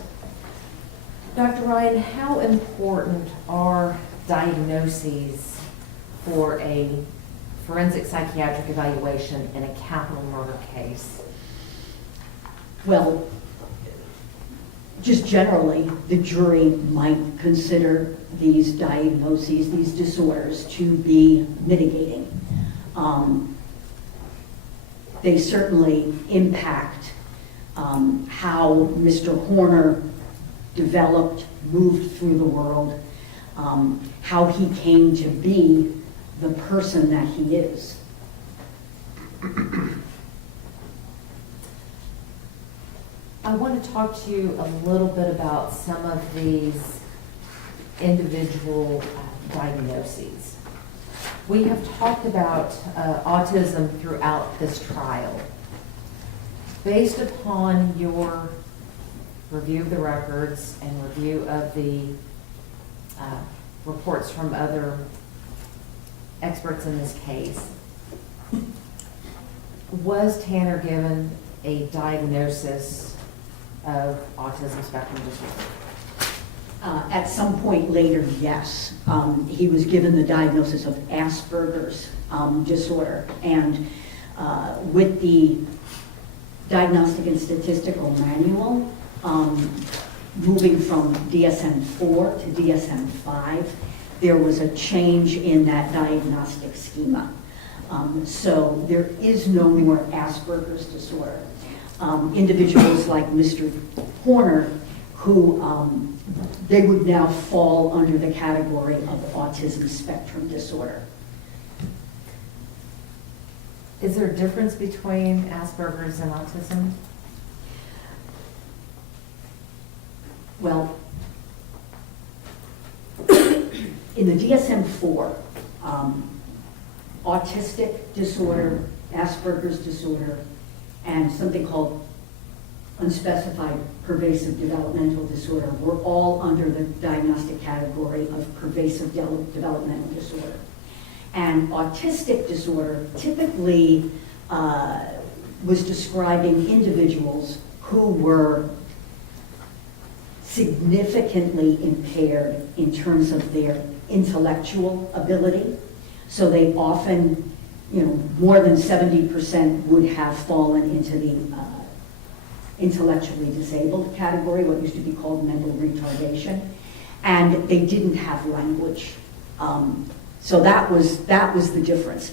Dr. Ryan, how important are diagnoses for a forensic psychiatric evaluation in a capital murder case? Well, just generally, the jury might consider these diagnoses, these disorders, to be mitigating. They certainly impact how Mr. Horner developed, moved through the world, how he came to be the person that he is. I want to talk to you a little bit about some of these individual diagnoses. We have talked about autism throughout this trial. Based upon your review of the records and review of the reports from other experts in this case, was Tanner given a diagnosis of autism spectrum disorder? At some point later, yes. He was given the diagnosis of Asperger's disorder. And with the Diagnostic and Statistical Manual, moving from DSM-4 to DSM-5, there was a change in that diagnostic schema. So there is no more Asperger's disorder. Individuals like Mr. Horner, who they would now fall under the category of autism spectrum disorder. Is there a difference between Asperger's and autism? Well, in the DSM-4, autistic disorder, Asperger's disorder, and something called unspecified pervasive developmental disorder were all under the diagnostic category of pervasive developmental disorder. And autistic disorder typically was describing individuals who were significantly impaired in terms of their intellectual ability. So they often, more than 70% would have fallen into the intellectually disabled category, what used to be called mental retardation, and they didn't have language. So that was the difference.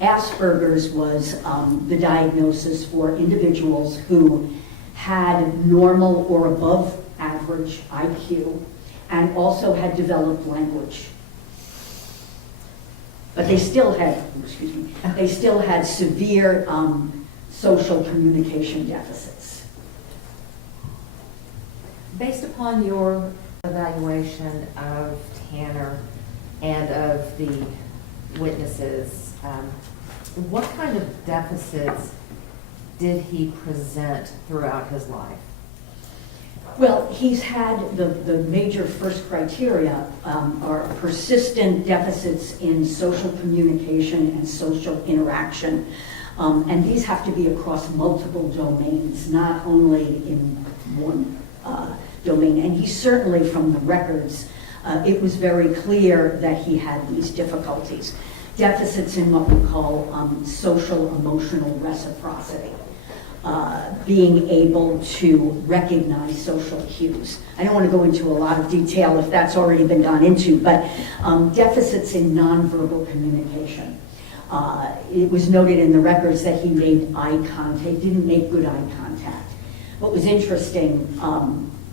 Asperger's was the diagnosis for individuals who had normal or above average IQ and also had developed language. But they still had severe social communication deficits. Based upon your evaluation of Tanner and of the witnesses, what kind of deficits did he present throughout his life? Well, he's had the major first criteria are persistent deficits in social communication and social interaction. And these have to be across multiple domains, not only in one domain. And he certainly, from the records, it was very clear that he had these difficulties. Deficits in what we call social emotional reciprocity. Being able to recognize social cues. I don't want to go into a lot of detail if that's already been gone into, but deficits in nonverbal communication. It was noted in the records that he made eye contact, didn't make good eye contact. What was interesting,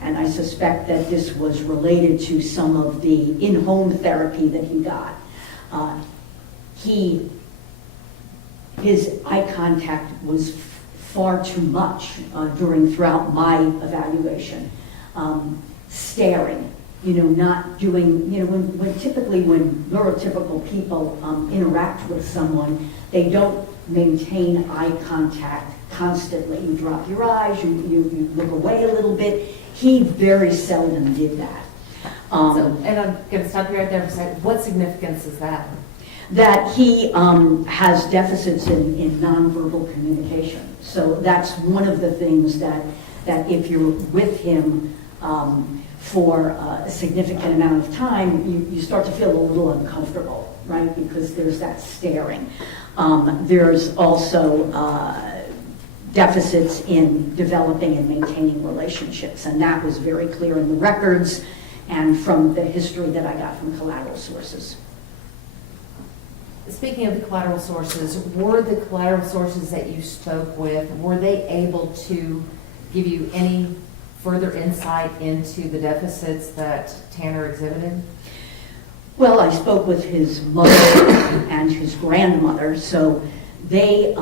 and I suspect that this was related to some of the in-home therapy that he got, his eye contact was far too much throughout my evaluation. Staring, not doing, when typically when neurotypical people interact with someone, they don't maintain eye contact constantly. You drop your eyes, you look away a little bit. He very seldom did that. And I'm going to stop you right there and say, what significance is that? That he has deficits in nonverbal communication. So that's one of the things that if you're with him for a significant amount of time, you start to feel a little uncomfortable, right? Because there's that staring. There's also deficits in developing and maintaining relationships, and that was very clear in the records and from the history that I got from collateral sources. Speaking of the collateral sources, were the collateral sources that you spoke with, were they able to give you any further insight into the deficits that Tanner exhibited? Well, I spoke with his mother and his grandmother, so they,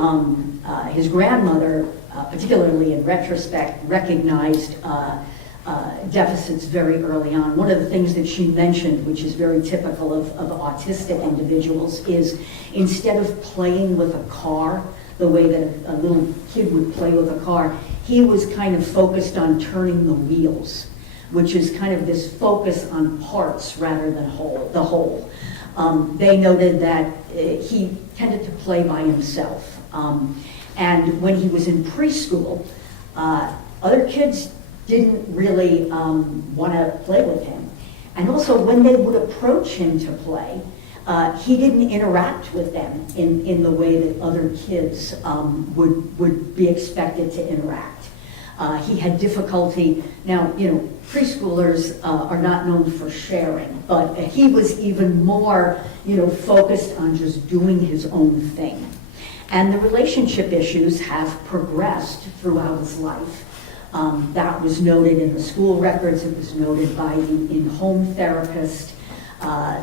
his grandmother, particularly in retrospect, recognized deficits very early on. One of the things that she mentioned, which is very typical of autistic individuals, is instead of playing with a car the way that a little kid would play with a car, he was kind of focused on turning the wheels, which is kind of this focus on parts rather than the whole. They noted that he tended to play by himself. And when he was in preschool, other kids didn't really want to play with him. And also when they would approach him to play, he didn't interact with them in the way that other kids would be expected to interact. He had difficulty. Now, preschoolers are not known for sharing, but he was even more, focused on just doing his own thing. And the relationship issues have progressed throughout his life. That was noted in the school records. It was noted by the in-home therapist.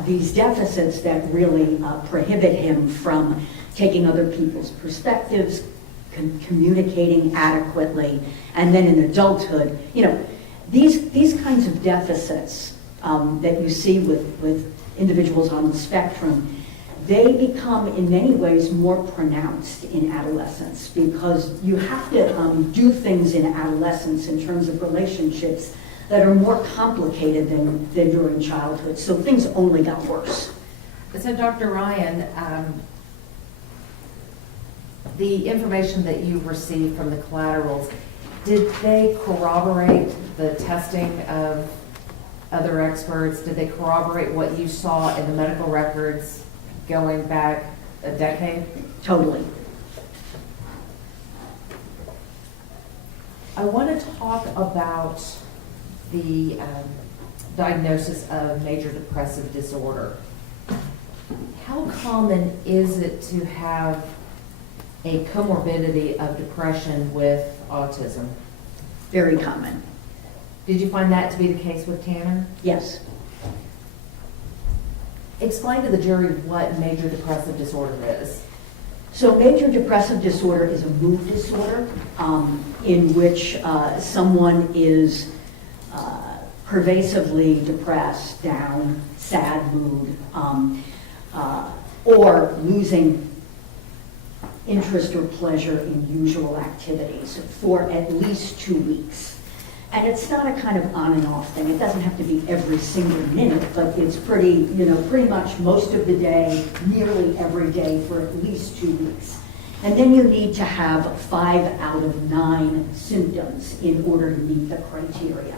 These deficits that really prohibit him from taking other people's perspectives, communicating adequately, and then in adulthood, these kinds of deficits that you see with individuals on the spectrum, they become in many ways more pronounced in adolescence because you have to do things in adolescence in terms of relationships that are more complicated than during childhood. So things only got worse. So Dr. Ryan, the information that you received from the collaterals, did they corroborate the testing of other experts? Did they corroborate what you saw in the medical records going back a decade? Totally. I want to talk about the diagnosis of major depressive disorder. How common is it to have a comorbidity of depression with autism? Very common. Did you find that to be the case with Tanner? Yes. Explain to the jury what major depressive disorder is. So major depressive disorder is a mood disorder in which someone is pervasively depressed, down, sad mood, or losing interest or pleasure in usual activities for at least 2 weeks. And it's not a kind of on and off thing. It doesn't have to be every single minute, but it's pretty much most of the day, nearly every day for at least 2 weeks. And then you need to have 5 out of 9 symptoms in order to meet the criteria.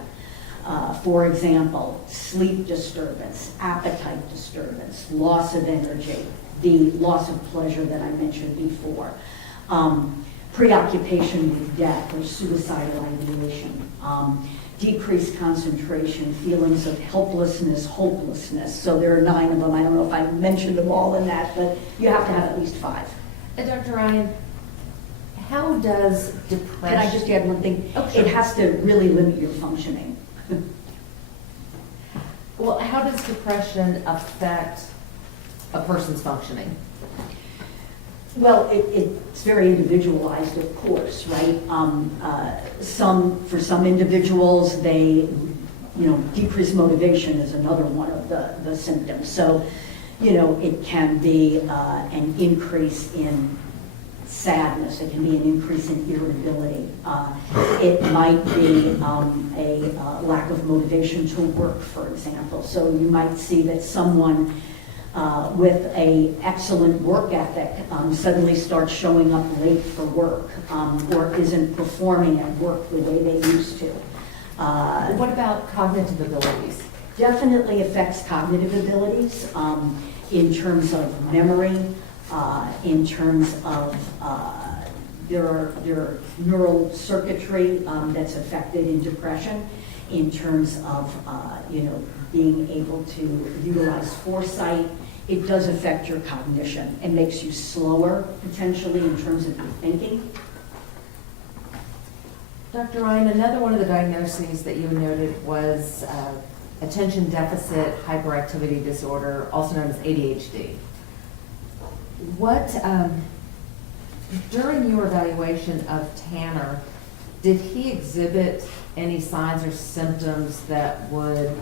For example, sleep disturbance, appetite disturbance, loss of energy, the loss of pleasure that I mentioned before, preoccupation with death or suicidal ideation, decreased concentration, feelings of helplessness, hopelessness. So there are 9 of them. I don't know if I mentioned them all in that, but you have to have at least 5. Dr. Ryan, how does depression... Can I just add one thing? Oh, sure. It has to really limit your functioning. Well, how does depression affect a person's functioning? Well, it's very individualized, of course, right? For some individuals, decreased motivation is another one of the symptoms. So, it can be an increase in sadness. It can be an increase in irritability. It might be a lack of motivation to work, for example. So you might see that someone with an excellent work ethic suddenly starts showing up late for work or isn't performing at work the way they used to. What about cognitive abilities? Definitely affects cognitive abilities in terms of memory, in terms of there are neural circuitry that's affected in depression, in terms of being able to utilize foresight. It does affect your cognition and makes you slower potentially in terms of your thinking. Dr. Ryan, another one of the diagnoses that you noted was attention deficit hyperactivity disorder, also known as ADHD. During your evaluation of Tanner, did he exhibit any signs or symptoms that would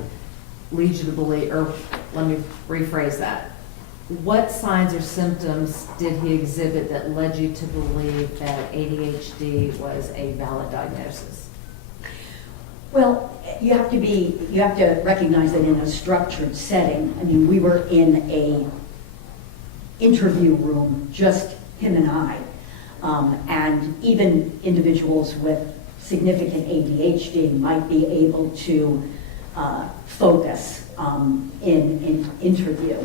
lead you to believe, or let me rephrase that. What signs or symptoms did he exhibit that led you to believe that ADHD was a valid diagnosis? Well, you have to recognize that in a structured setting, I mean, we were in a interview room, just him and I, and even individuals with significant ADHD might be able to focus in interview.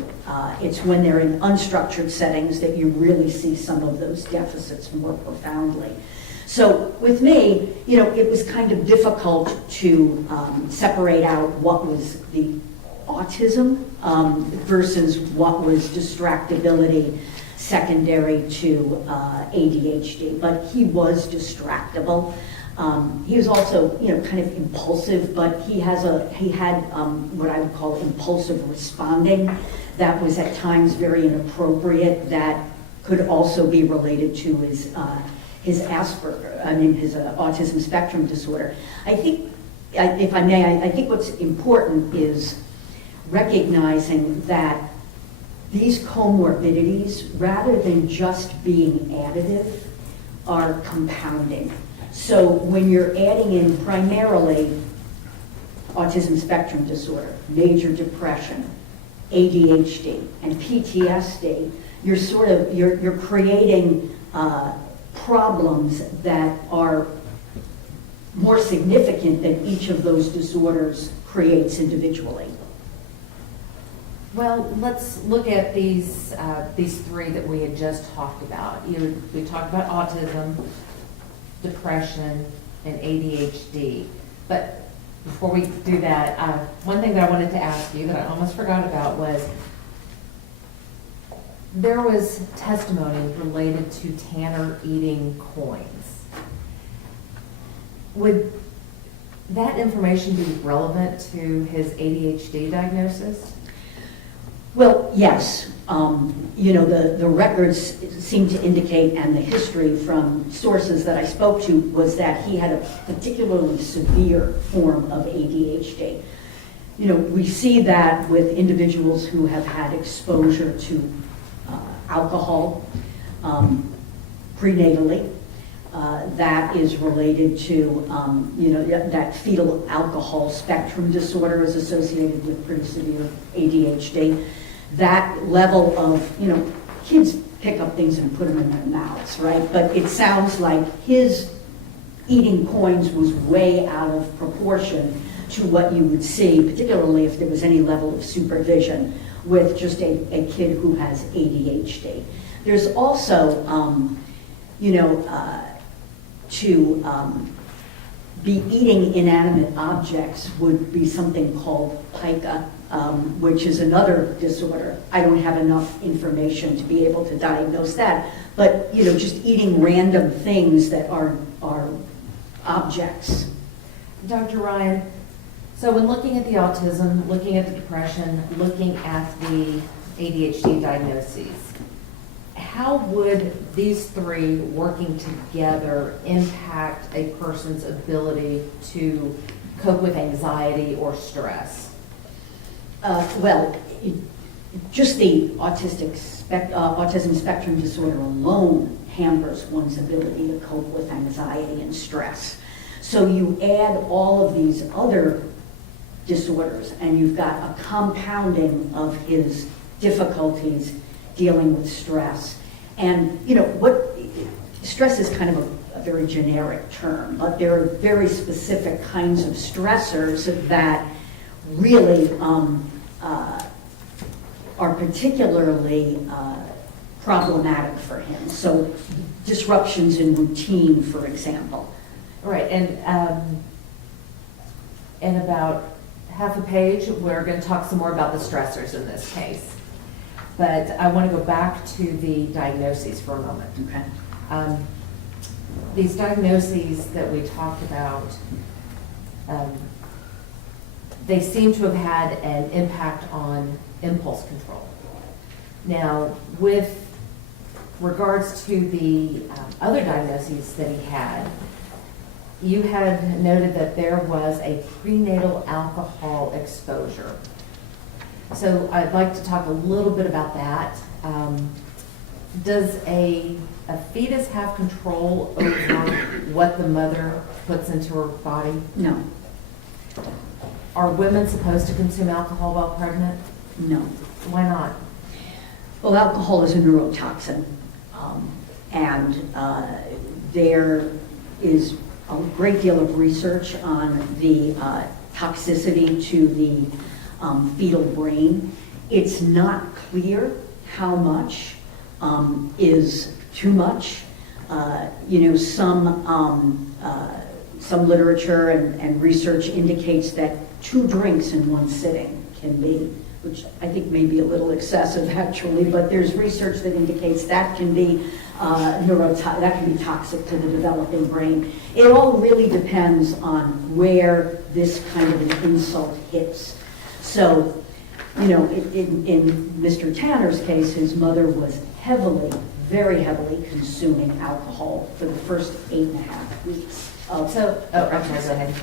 It's when they're in unstructured settings that you really see some of those deficits more profoundly. So with me, it was kind of difficult to separate out what was the autism versus what was distractibility secondary to ADHD. But he was distractible. He was also, kind of impulsive, but he had what I would call impulsive responding that was at times very inappropriate, that could also be related to his Asperger, his autism spectrum disorder. I think, if I may, I think what's important is recognizing that these comorbidities, rather than just being additive, are compounding. So when you're adding in primarily autism spectrum disorder, major depression, ADHD, and PTSD, you're creating problems that are more significant than each of those disorders creates individually. Well, let's look at these three that we had just talked about. We talked about autism, depression, and ADHD. But before we do that, one thing that I wanted to ask you that I almost forgot about was there was testimony related to Tanner eating coins. Would that information be relevant to his ADHD diagnosis? Well, yes. The records seem to indicate, and the history from sources that I spoke to, was that he had a particularly severe form of ADHD. We see that with individuals who have had exposure to alcohol prenatally. That is related to, that fetal alcohol spectrum disorder is associated with pretty severe ADHD. That level of, kids pick up things and put them in their mouths, right? But it sounds like his eating coins was way out of proportion to what you would see, particularly if there was any level of supervision with just a kid who has ADHD. There's also, to be eating inanimate objects would be something called pica, which is another disorder. I don't have enough information to be able to diagnose that, but just eating random things that are objects. Dr. Ryan, so when looking at the autism, looking at the depression, looking at the ADHD diagnoses, how would these three working together impact a person's ability to cope with anxiety or stress? Just the autism spectrum disorder alone hampers one's ability to cope with anxiety and stress. So you add all of these other disorders, and you've got a compounding of his difficulties dealing with stress. And, stress is kind of a very generic term, but there are very specific kinds of stressors that really are particularly problematic for him. So disruptions in routine, for example. Right, and in about half a page, we're going to talk some more about the stressors in this case. But I want to go back to the diagnoses for a moment. Okay. These diagnoses that we talked about, they seem to have had an impact on impulse control. Now, with regards to the other diagnoses that he had, you had noted that there was a prenatal alcohol exposure. So I'd like to talk a little bit about that. Does a fetus have control over what the mother puts into her body? No. Are women supposed to consume alcohol while pregnant? No. Why not? Well, alcohol is a neurotoxin, and there is a great deal of research on the toxicity to the fetal brain. It's not clear how much is too much. Some literature and research indicates that 2 drinks in one sitting can be, which I think may be a little excessive actually, but there's research that indicates that can be that can be toxic to the developing brain. It all really depends on where this kind of an insult hits. So, in Mr. Tanner's case, his mother was very heavily consuming alcohol for the first 8.5 weeks of Go ahead.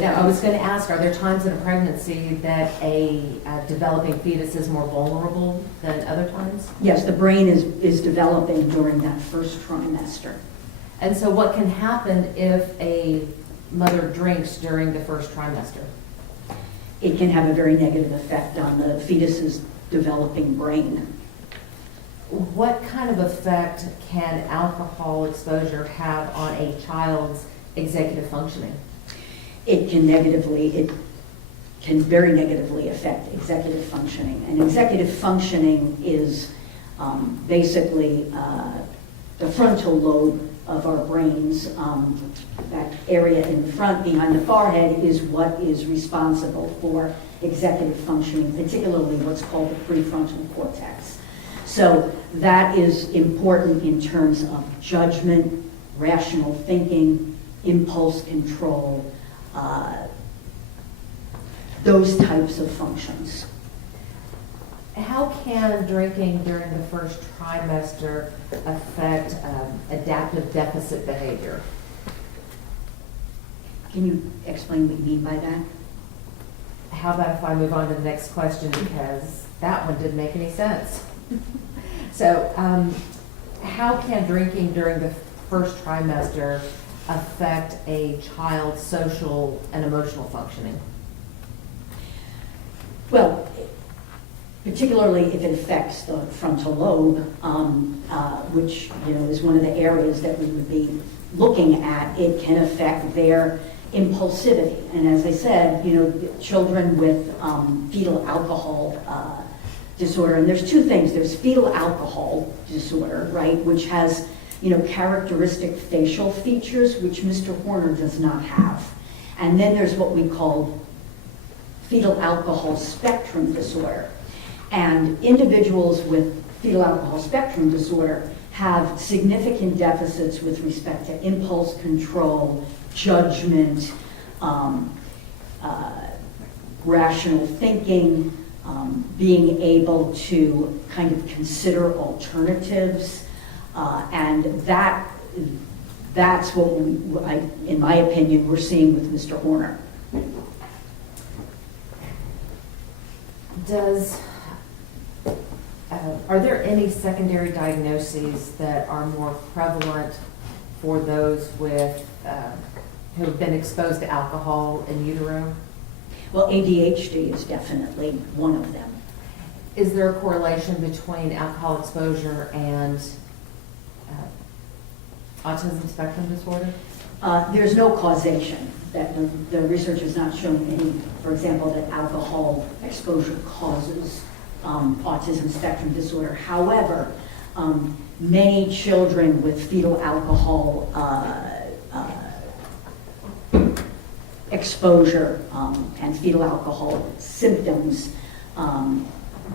Now, I was going to ask, are there times in a pregnancy that a developing fetus is more vulnerable than other times? Yes, the brain is developing during that first trimester. And so what can happen if a mother drinks during the first trimester? It can have a very negative effect on the fetus's developing brain. What kind of effect can alcohol exposure have on a child's executive functioning? It can can very negatively affect executive functioning. And executive functioning is basically the frontal lobe of our brains. That area in the front behind the forehead is what is responsible for executive functioning, particularly what's called the prefrontal cortex. So that is important in terms of judgment, rational thinking, impulse control, those types of functions. How can drinking during the first trimester affect adaptive deficit behavior? Can you explain what you mean by that? How about if I move on to the next question, because that one didn't make any sense. So, how can drinking during the first trimester affect a child's social and emotional functioning? Well, particularly if it affects the frontal lobe, which is one of the areas that we would be looking at, it can affect their impulsivity. And as I said, children with fetal alcohol disorder, and there's two things. There's fetal alcohol disorder, right, which has characteristic facial features, which Mr. Horner does not have. And then there's what we call fetal alcohol spectrum disorder. And individuals with fetal alcohol spectrum disorder have significant deficits with respect to impulse control, judgment, rational thinking, being able to kind of consider alternatives, and that's what in my opinion, we're seeing with Mr. Horner. Are there any secondary diagnoses that are more prevalent for those with who have been exposed to alcohol in utero? Well, ADHD is definitely one of them. Is there a correlation between alcohol exposure and autism spectrum disorder? There's no causation. That the research has not shown any, for example, that alcohol exposure causes autism spectrum disorder. However, many children with fetal alcohol exposure and fetal alcohol symptoms,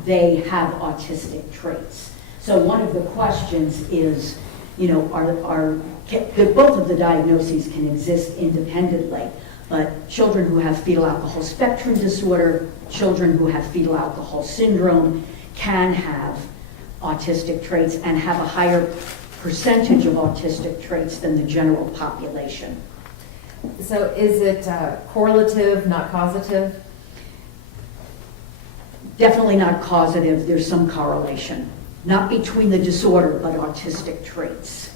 they have autistic traits. So one of the questions is, both of the diagnoses can exist independently, but children who have fetal alcohol spectrum disorder, children who have fetal alcohol syndrome can have autistic traits and have a higher percentage of autistic traits than the general population. So is it correlative, not causative? Definitely not causative. There's some correlation. Not between the disorder, but autistic traits.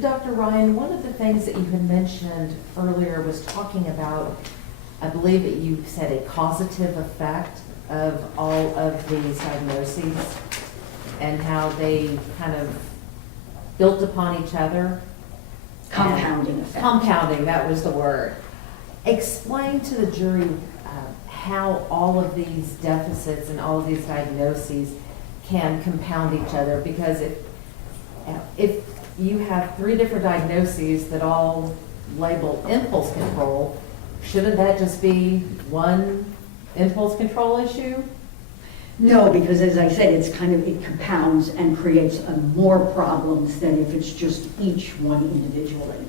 Dr. Ryan, one of the things that you had mentioned earlier was talking about, I believe that you said a causative effect of all of these diagnoses and how they kind of built upon each other. Compounding effect. Compounding, that was the word. Explain to the jury how all of these deficits and all of these diagnoses can compound each other, because if you have 3 different diagnoses that all label impulse control, shouldn't that just be one impulse control issue? No, because as I said, it compounds and creates more problems than if it's just each one individually.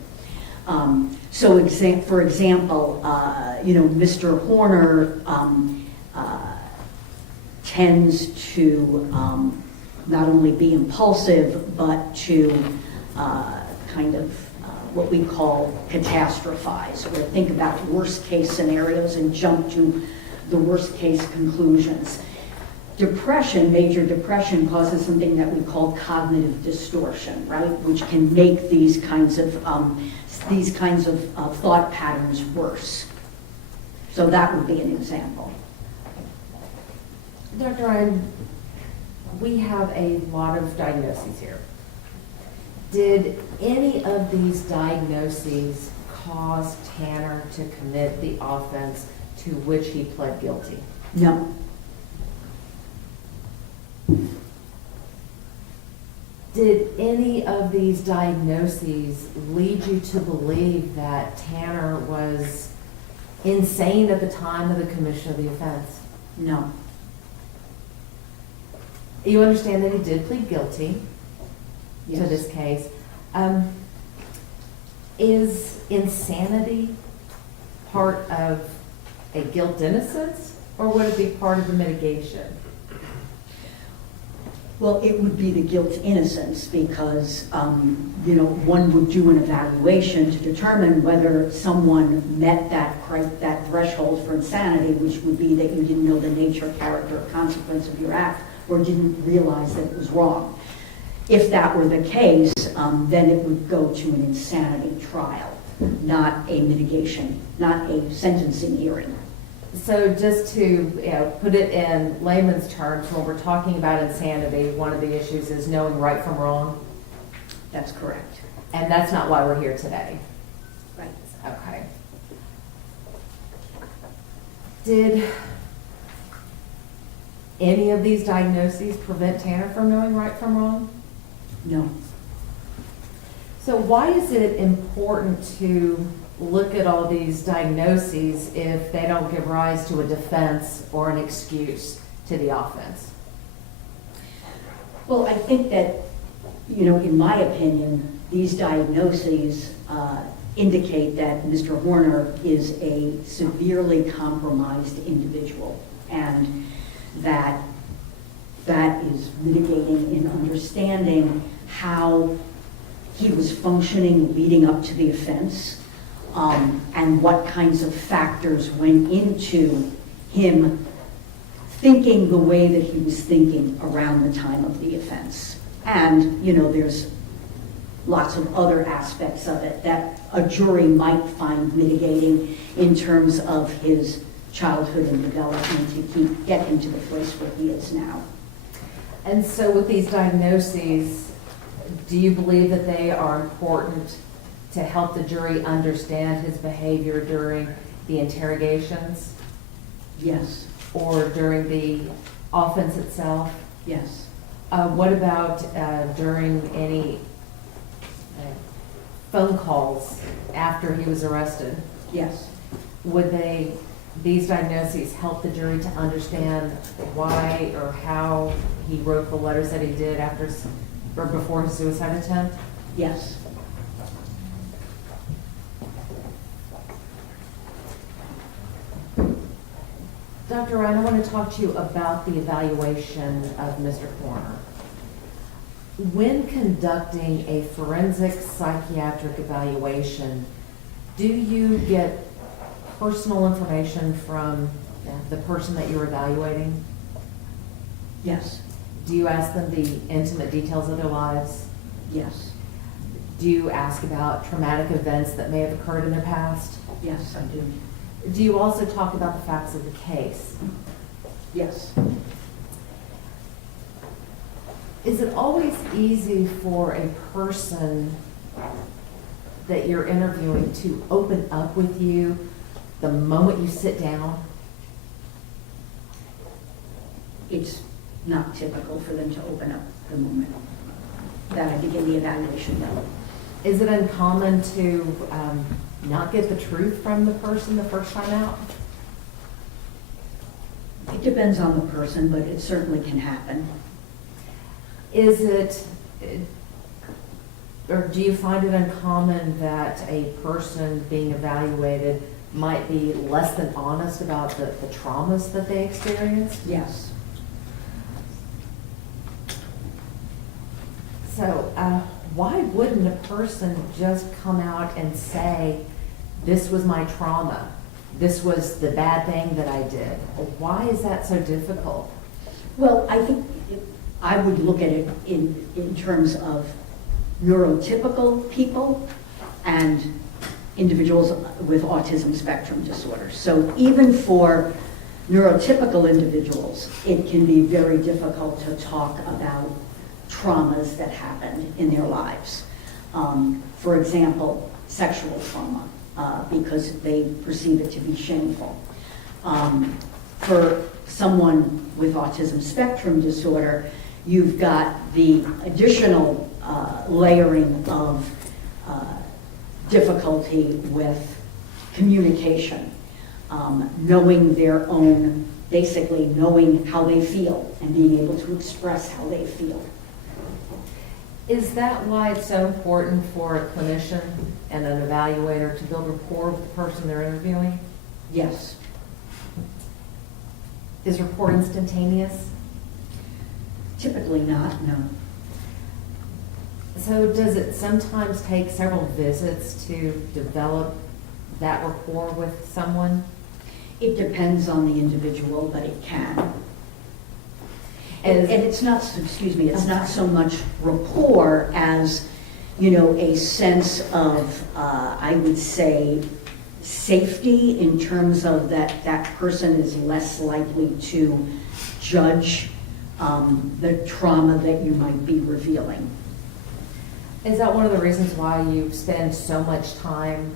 So for example, Mr. Horner tends to not only be impulsive, but to kind of what we call catastrophize, or think about worst case scenarios and jump to the worst case conclusions. Depression, major depression, causes something that we call cognitive distortion, right? Which can make these kinds of thought patterns worse. So that would be an example. Dr. Ryan, we have a lot of diagnoses here. Did any of these diagnoses cause Tanner to commit the offense to which he pled guilty? No, Did any of these diagnoses lead you to believe that Tanner was insane at the time of the commission of the offense? no, You understand that he did plead guilty to yes. this case. Is insanity part of a guilt innocence, or would it be part of the mitigation? Well, it would be the guilt innocence because, one would do an evaluation to determine whether someone met that threshold for insanity, which would be that you didn't know the nature, character, or consequence of your act, or didn't realize that it was wrong. If that were the case, then it would go to an insanity trial, not a mitigation, not a sentencing hearing. So just to put it in layman's terms, when we're talking about insanity, one of the issues is knowing right from wrong, That's correct. and that's not why we're here today. Right. Okay. Did any of these diagnoses prevent Tanner from knowing right from wrong? No. So why is it important to look at all these diagnoses if they don't give rise to a defense or an excuse to the offense? Well, I think that, in my opinion, these diagnoses indicate that Mr. Horner is a severely compromised individual, and that is mitigating in understanding how he was functioning leading up to the offense, and what kinds of factors went into him thinking the way that he was thinking around the time of the offense. And, there's lots of other aspects of it that a jury might find mitigating in terms of his childhood and development to get him to the place where he is now. And so with these diagnoses, do you believe that they are important to help the jury understand his behavior during the interrogations Yes, or during the offense itself? yes. What about during any phone calls after he was arrested? Yes, Would these diagnoses help the jury to understand why or how he wrote the letters that he did or before his suicide attempt? yes. Dr. Ryan, I want to talk to you about the evaluation of Mr. Horner. When conducting a forensic psychiatric evaluation, do you get personal information from the person that you're evaluating? Yes, Do you ask them the intimate details of their lives? yes, Do you ask about traumatic events that may have occurred in their past? yes, I do. Do you also talk about the facts of the case? Yes. Is it always easy for a person that you're interviewing to open up with you the moment you sit down? It's not typical for them to open up the moment that I begin the evaluation, though. Is it uncommon to not get the truth from the person the first time out? It depends on the person, but it certainly can happen. Is it, or do you find it uncommon that a person being evaluated might be less than honest about the traumas that they experienced? Yes. So why wouldn't a person just come out and say, this was my trauma, this was the bad thing that I did? Why is that so difficult? Well, I think I would look at it in terms of neurotypical people and individuals with autism spectrum disorder. So even for neurotypical individuals, it can be very difficult to talk about traumas that happened in their lives. For example, sexual trauma because they perceive it to be shameful. For someone with autism spectrum disorder, you've got the additional layering of difficulty with communication, knowing their own, basically knowing how they feel and being able to express how they feel. Is that why it's so important for a clinician and an evaluator to build rapport with the person they're interviewing? Yes. Is rapport instantaneous? Typically not, no. So does it sometimes take several visits to develop that rapport with someone? It depends on the individual, but it can. And it's not, excuse me, it's not so much rapport as, you know, a sense of, I would say, safety in terms of that person is less likely to judge the trauma that you might be revealing. Is that one of the reasons why you spend so much time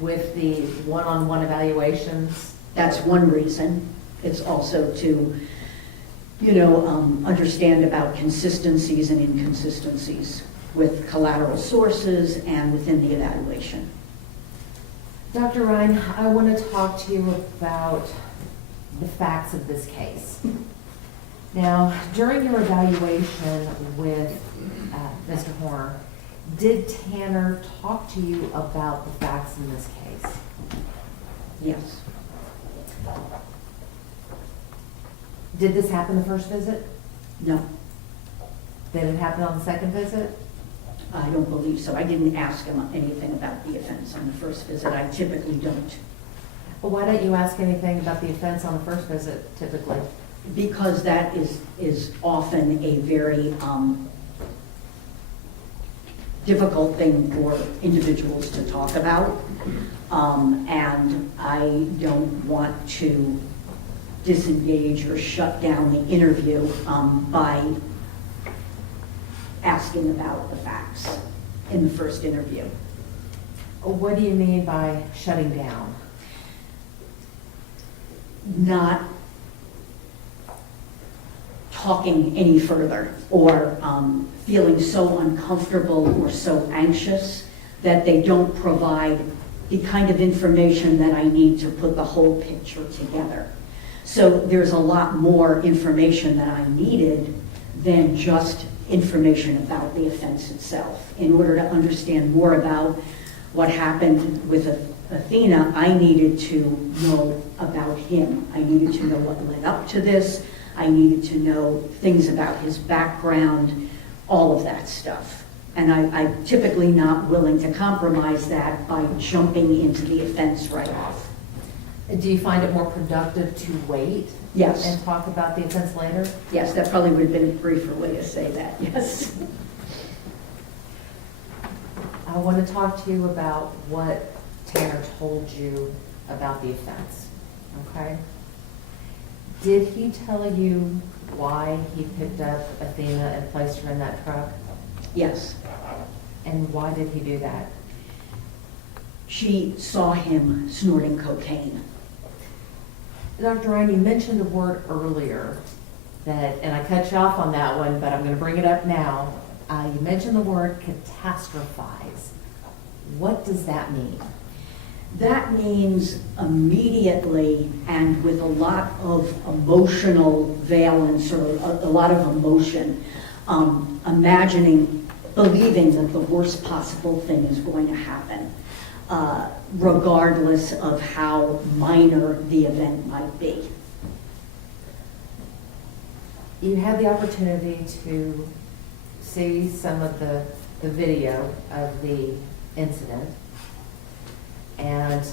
with the one-on-one evaluations? That's one reason. It's also to, you know, understand about consistencies and inconsistencies with collateral sources and within the evaluation. Dr. Ryan, I want to talk to you about the facts of this case. Now, during your evaluation with Mr. Horner, did Tanner talk to you about the facts in this case? Yes. Did this happen the first visit? No, Did it happen on the second visit? I don't believe so. I didn't ask him anything about the offense on the first visit. I typically don't. Well, why don't you ask anything about the offense on the first visit typically? Because that is often a very difficult thing for individuals to talk about. And I don't want to disengage or shut down the interview by asking about the facts in the first interview. What do you mean by shutting down? Not talking any further or feeling so uncomfortable or so anxious that they don't provide the kind of information that I need to put the whole picture together. So there's a lot more information that I needed than just information about the offense itself. In order to understand more about what happened with Athena, I needed to know about him. I needed to know what led up to this. I needed to know things about his background, all of that stuff. And I'm typically not willing to compromise that by jumping into the offense right off. Do you find it more productive to wait? Yes. And talk about the offense later? Yes, that probably would have been a briefer way to say that, yes. I want to talk to you about what Tanner told you about the offense, okay? Did he tell you why he picked up Athena and placed her in that truck? Yes. And why did he do that? She saw him snorting cocaine. Dr. Ryan, you mentioned a word earlier that, and I cut you off on that one, but I'm going to bring it up now. You mentioned the word catastrophize. What does that mean? That means immediately and with a lot of emotional valence or a lot of emotion, imagining, believing that the worst possible thing is going to happen, regardless of how minor the event might be. You had the opportunity to see some of the video of the incident, and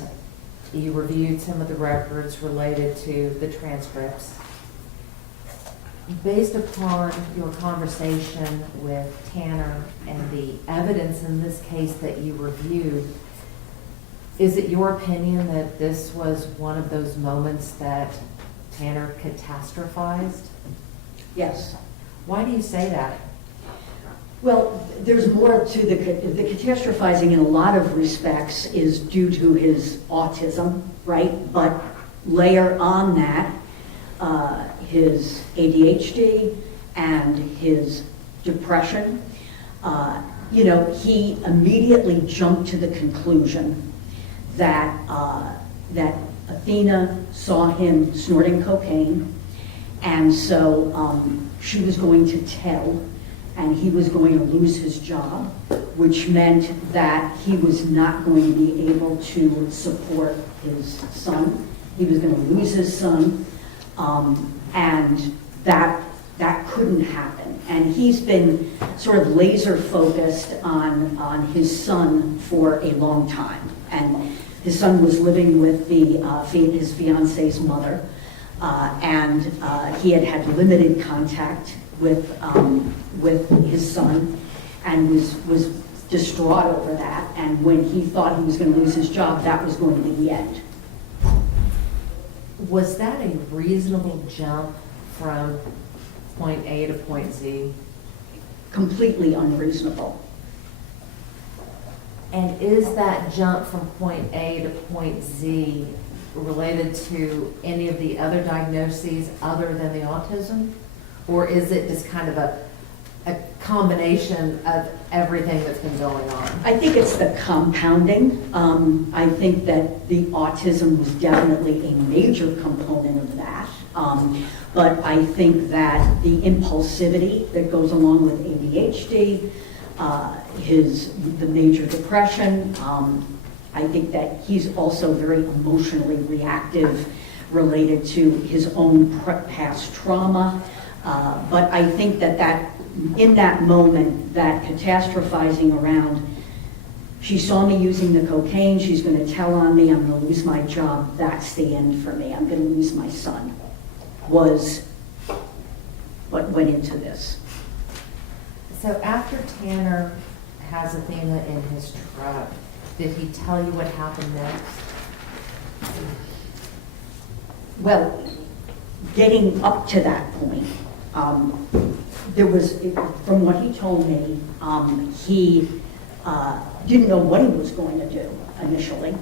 you reviewed some of the records related to the transcripts. Based upon your conversation with Tanner and the evidence in this case that you reviewed, is it your opinion that this was one of those moments that Tanner catastrophized? Yes. Why do you say that? Well, there's more to the catastrophizing in a lot of respects is due to his autism, right? But layer on that, his ADHD and his depression. He immediately jumped to the conclusion that Athena saw him snorting cocaine, and so she was going to tell, and he was going to lose his job, which meant that he was not going to be able to support his son. He was going to lose his son, and that couldn't happen. And he's been sort of laser focused on his son for a long time. And his son was living with his fiance's mother, and he had limited contact with his son, and was distraught over that. And when he thought he was going to lose his job, that was going to be the end. Was that a reasonable jump from point A to point Z? Completely unreasonable. And is that jump from point A to point Z related to any of the other diagnoses other than the autism? Or is it just kind of a combination of everything that's been going on? I think it's the compounding. I think that the autism was definitely a major component of that. But I think that the impulsivity that goes along with ADHD, the major depression, I think that he's also very emotionally reactive related to his own past trauma. But I think that in that moment, that catastrophizing around, she saw me using the cocaine, she's going to tell on me, I'm going to lose my job, that's the end for me, I'm going to lose my son, was what went into this. So after Tanner has Athena in his truck, did he tell you what happened next? Well, getting up to that point, there was, from what he told me, he didn't know what he was going to do initially.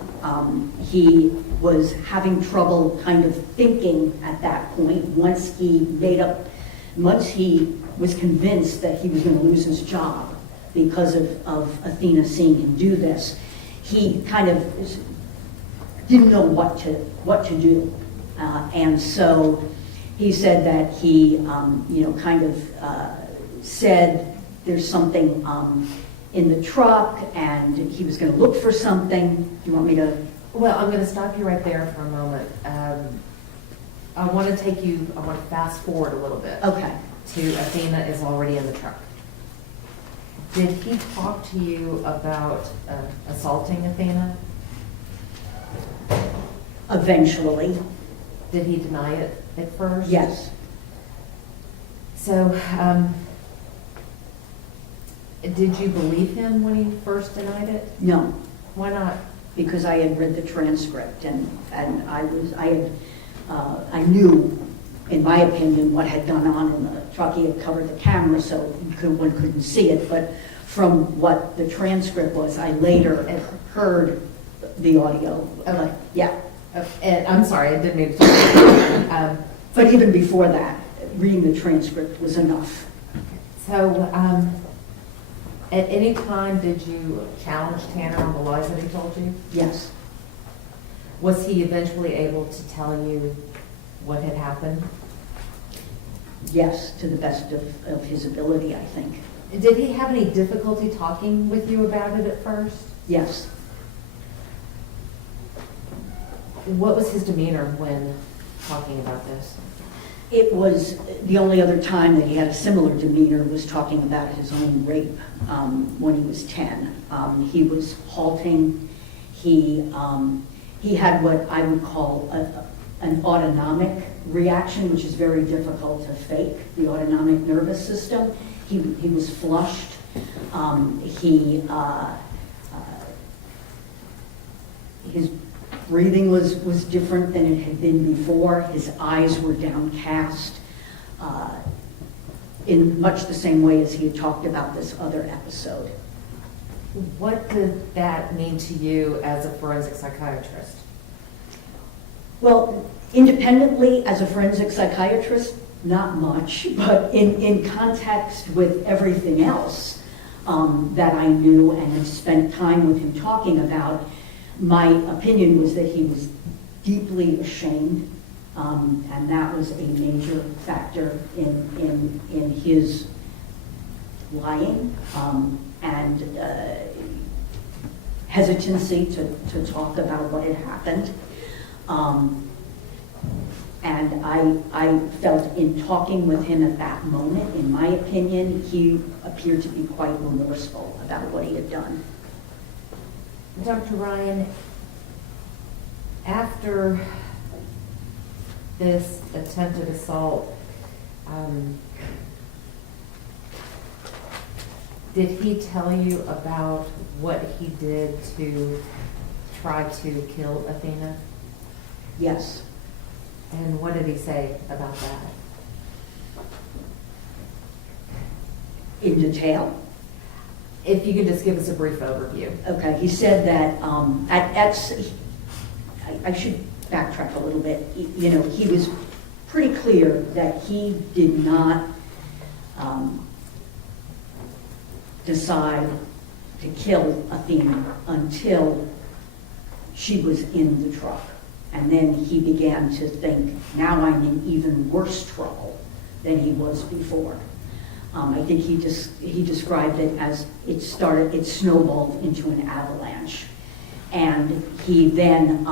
He was having trouble kind of thinking at that point once he was convinced that he was going to lose his job because of Athena seeing him do this. He kind of didn't know what to do. And so he said that he, said there's something in the truck, and he was going to look for something. Do you want me to? Well, I'm going to stop you right there for a moment. I want to fast forward a little bit. Okay. To Athena is already in the truck. Did he talk to you about assaulting Athena? Eventually. Did he deny it at first? Yes. So, did you believe him when he first denied it? No. Why not? Because I had read the transcript, and I knew, in my opinion, what had gone on in the truck. He had covered the camera, so one couldn't see it. But from what the transcript was, I later heard the audio. Okay. Yeah. And I'm sorry, I didn't mean to. But even before that, reading the transcript was enough. So, at any time, did you challenge Tanner on the lies that he told you? Yes. Was he eventually able to tell you what had happened? Yes, to the best of his ability, I think. Did he have any difficulty talking with you about it at first? Yes. What was his demeanor when talking about this? It was the only other time that he had a similar demeanor was talking about his own rape when he was 10. He was halting. He had what I would call an autonomic reaction, which is very difficult to fake, the autonomic nervous system. He was flushed. His breathing was different than it had been before. His eyes were downcast. in much the same way as he had talked about this other episode. What did that mean to you as a forensic psychiatrist? Well, independently, as a forensic psychiatrist, not much, but in context with everything else that I knew and had spent time with him talking about, my opinion was that he was deeply ashamed, and that was a major factor in his lying and hesitancy to talk about what had happened. And I felt in talking with him at that moment, in my opinion, he appeared to be quite remorseful about what he had done. Dr. Ryan, after this attempted assault, did he tell you about what he did to try to kill Athena? Yes. And what did he say about that? In detail? If you could just give us a brief overview. Okay, he said that I should backtrack a little bit. You know, he was pretty clear that he did not decide to kill Athena until she was in the truck. And then he began to think, now I'm in even worse trouble than he was before. I think he described it as it snowballed into an avalanche. And he then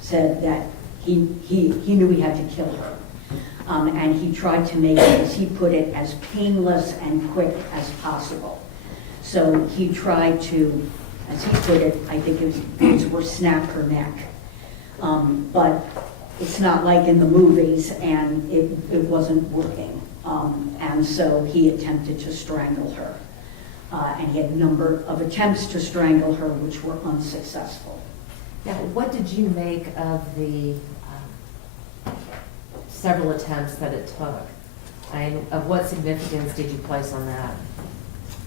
said that he knew he had to kill her. And he tried to make it, as he put it, as painless and quick as possible. So he tried to, as he put it, I think his words were snap her neck. But it's not like in the movies, and it wasn't working. And so he attempted to strangle her. And he had a number of attempts to strangle her, which were unsuccessful. Now, what did you make of the several attempts that it took? And of what significance did you place on that?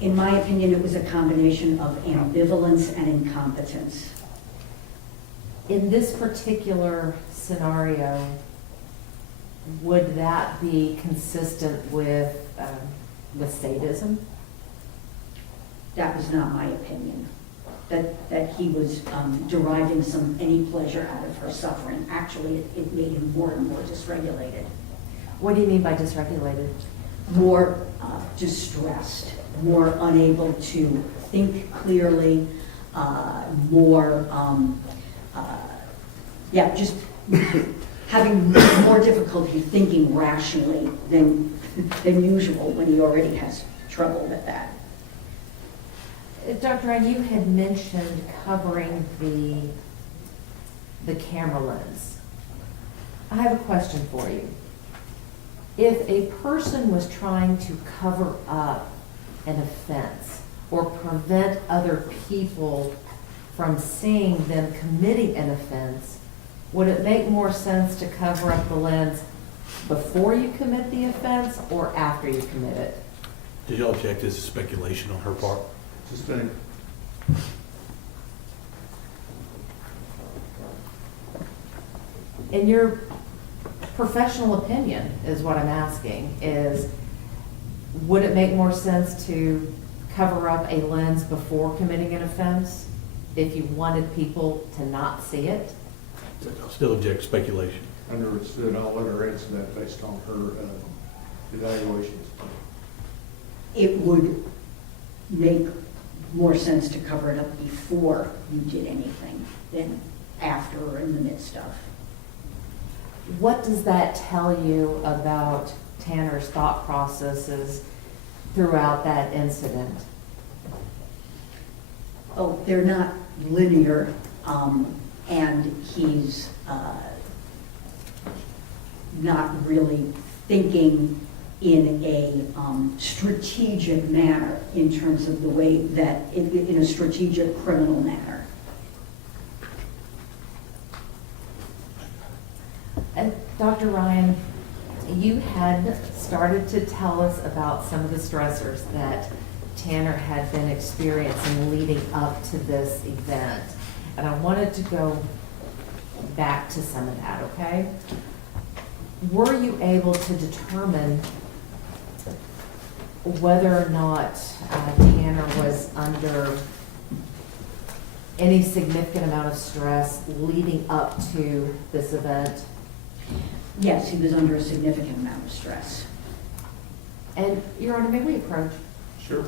In my opinion, it was a combination of ambivalence and incompetence. In this particular scenario, would that be consistent with sadism? That was not my opinion. That he was deriving any pleasure out of her suffering. Actually, it made him more and more dysregulated. What do you mean by dysregulated? More distressed, more unable to think clearly, just having more difficulty thinking rationally than usual when he already has trouble with that. Dr. Ryan, you had mentioned covering the camera lens. I have a question for you. If a person was trying to cover up an offense or prevent other people from seeing them committing an offense, would it make more sense to cover up the lens before you commit the offense or after you commit it? Did y'all object this is speculation on her part? Sustained. In your professional opinion, is what I'm asking, is would it make more sense to cover up a lens before committing an offense if you wanted people to not see it? I'll still object speculation. Understood. I'll let her answer that based on her evaluations. It would make more sense to cover it up before you did anything than after or in the midst of. What does that tell you about Tanner's thought processes throughout that incident? Oh, they're not linear, and he's not really thinking in a strategic manner in terms of the way that, in a strategic criminal manner. And Dr. Ryan, you had started to tell us about some of the stressors that Tanner had been experiencing leading up to this event. And I wanted to go back to some of that, okay? Were you able to determine whether or not Tanner was under any significant amount of stress leading up to this event? Yes, he was under a significant amount of stress. And, Your Honor, may we approach? Sure.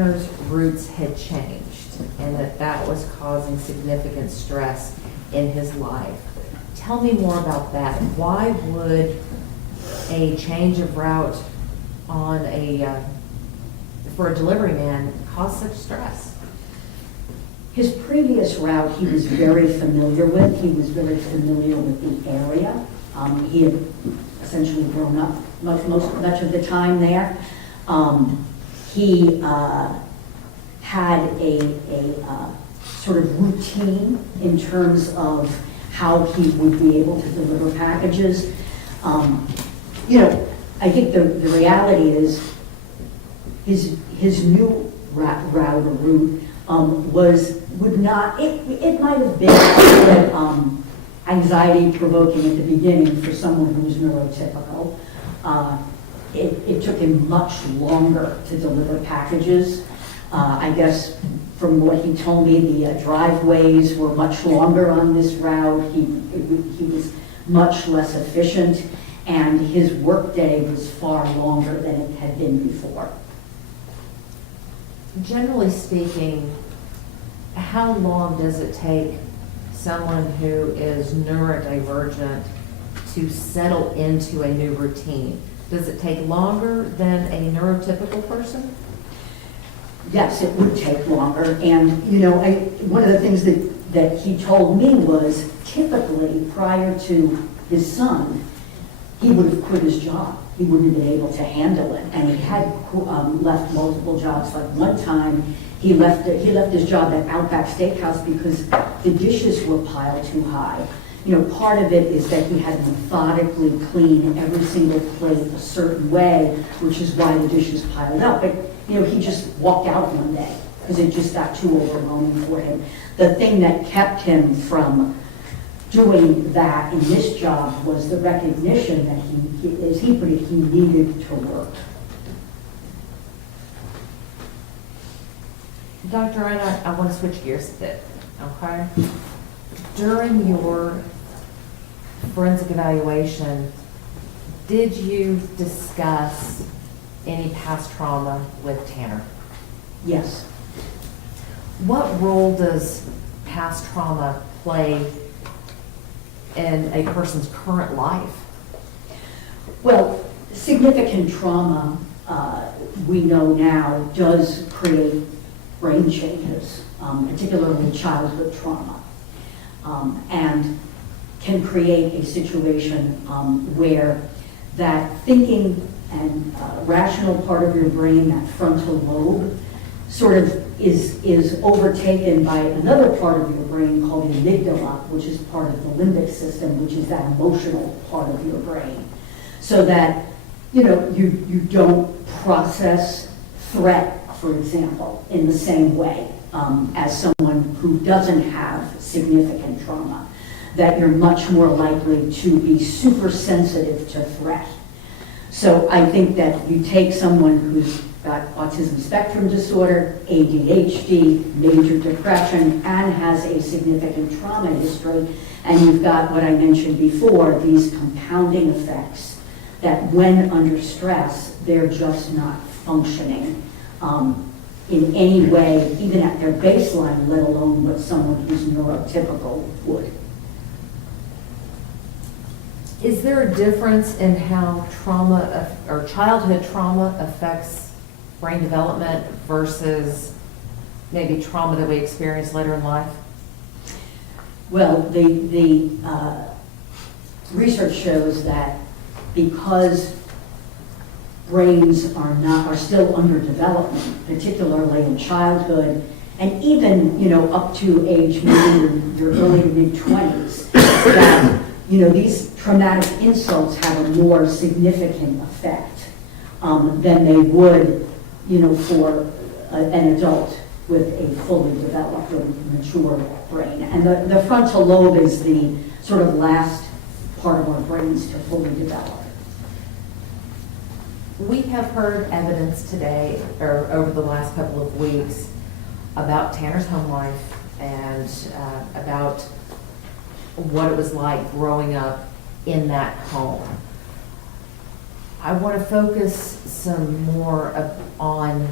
Tanner's roots had changed and that was causing significant stress in his life. Tell me more about that. Why would a change of route on for a delivery man cause such stress? His previous route, he was very familiar with. He was very familiar with the area. He had essentially grown up much of the time there. He had a sort of routine in terms of how he would be able to deliver packages. I think the reality is his new route or route would not, it might have been a bit anxiety provoking at the beginning for someone who's neurotypical. It took him much longer to deliver packages. I guess from what he told me, the driveways were much longer on this route. He was much less efficient, and his workday was far longer than it had been before. Generally speaking, how long does it take someone who is neurodivergent to settle into a new routine? Does it take longer than a neurotypical person? Yes, it would take longer. And, one of the things that he told me was typically prior to his son, he would have quit his job. He wouldn't have been able to handle it. And he had left multiple jobs. Like one time, he left his job at Outback Steakhouse because the dishes were piled too high. Part of it is that he had to methodically clean every single plate a certain way, which is why the dishes piled up. But, he just walked out one day because it just got too overwhelming for him. The thing that kept him from doing that in this job was the recognition that he as he put it, he needed to work. Dr. Ryan, I want to switch gears a bit, okay? During your forensic evaluation, did you discuss any past trauma with Tanner? Yes. What role does past trauma play in a person's current life? Well, significant trauma, we know now, does create brain changes, particularly childhood trauma, and can create a situation where that thinking and rational part of your brain, that frontal lobe, sort of is overtaken by another part of your brain called the amygdala, which is part of the limbic system, which is that emotional part of your brain. So that, you don't process threat, for example, in the same way as someone who doesn't have significant trauma, that you're much more likely to be super sensitive to threat. So I think that you take someone who's got autism spectrum disorder, ADHD, major depression, and has a significant trauma history, and you've got what I mentioned before, these compounding effects that when under stress, they're just not functioning in any way, even at their baseline, let alone what someone who's neurotypical would. Is there a difference in how trauma or childhood trauma affects brain development versus maybe trauma that we experience later in life? Well, the research shows that because brains are still under development, particularly in childhood, and even up to age maybe your early to mid 20s, that these traumatic insults have a more significant effect than they would for an adult with a fully developed or mature brain. And the frontal lobe is the sort of last part of our brains to fully develop. We have heard evidence today, or over the last couple of weeks, about Tanner's home life and about what it was like growing up in that home. I want to focus some more on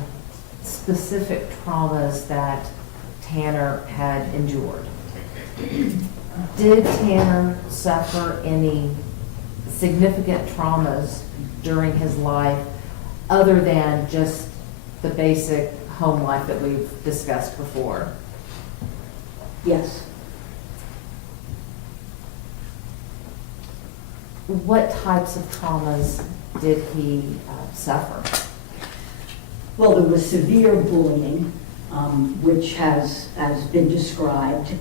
specific traumas that Tanner had endured. Did Tanner suffer any significant traumas during his life other than just the basic home life that we've discussed before? Yes. What types of traumas did he suffer? Well, there was severe bullying, which has been described.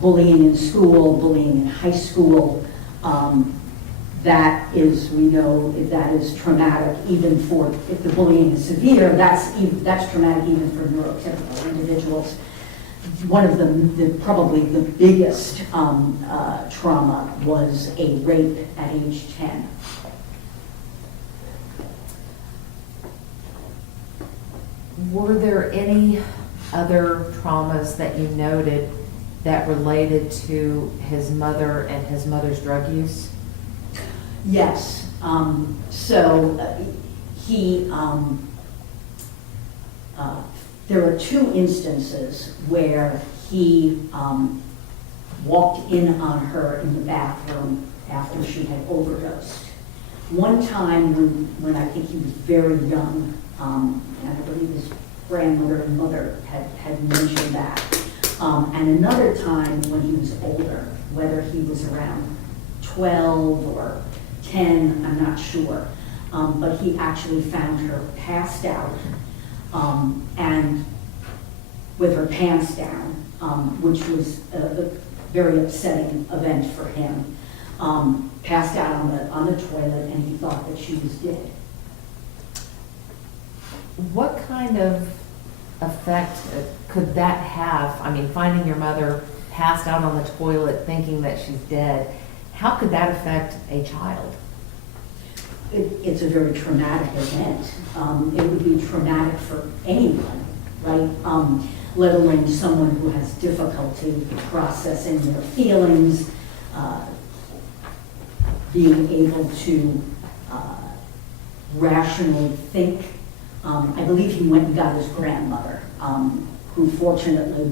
Bullying in school, bullying in high school. That is, we know, that is traumatic even for, if the bullying is severe, that's traumatic even for neurotypical individuals. One of probably the biggest trauma was a rape at age 10. Were there any other traumas that you noted that related to his mother and his mother's drug use? Yes. There are two instances where he walked in on her in the bathroom after she had overdosed. One time when I think he was very young, and I believe his grandmother and mother had mentioned that. And another time when he was older, whether he was around 12 or 10, I'm not sure. But he actually found her passed out and with her pants down, which was a very upsetting event for him. Passed out on the toilet, and he thought that she was dead. What kind of effect could that have? I mean, finding your mother passed out on the toilet thinking that she's dead, how could that affect a child? It's a very traumatic event. It would be traumatic for anyone, right? Let alone someone who has difficulty processing their feelings, being able to rationally think. I believe he went and got his grandmother, who fortunately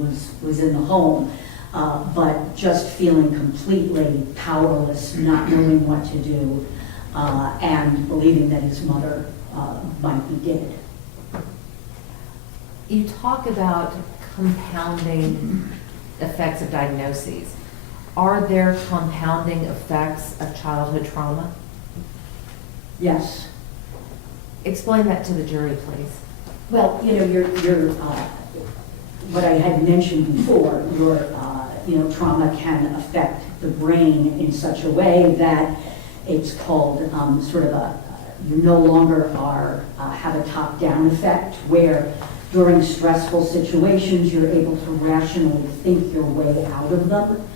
was in the home, but just feeling completely powerless, not knowing what to do, and believing that his mother might be dead. You talk about compounding effects of diagnoses. Are there compounding effects of childhood trauma? Yes. Explain that to the jury, please. Well, your what I had mentioned before, your trauma can affect the brain in such a way that it's called you no longer have a top-down effect, where during stressful situations you're able to rationally think your way out of them.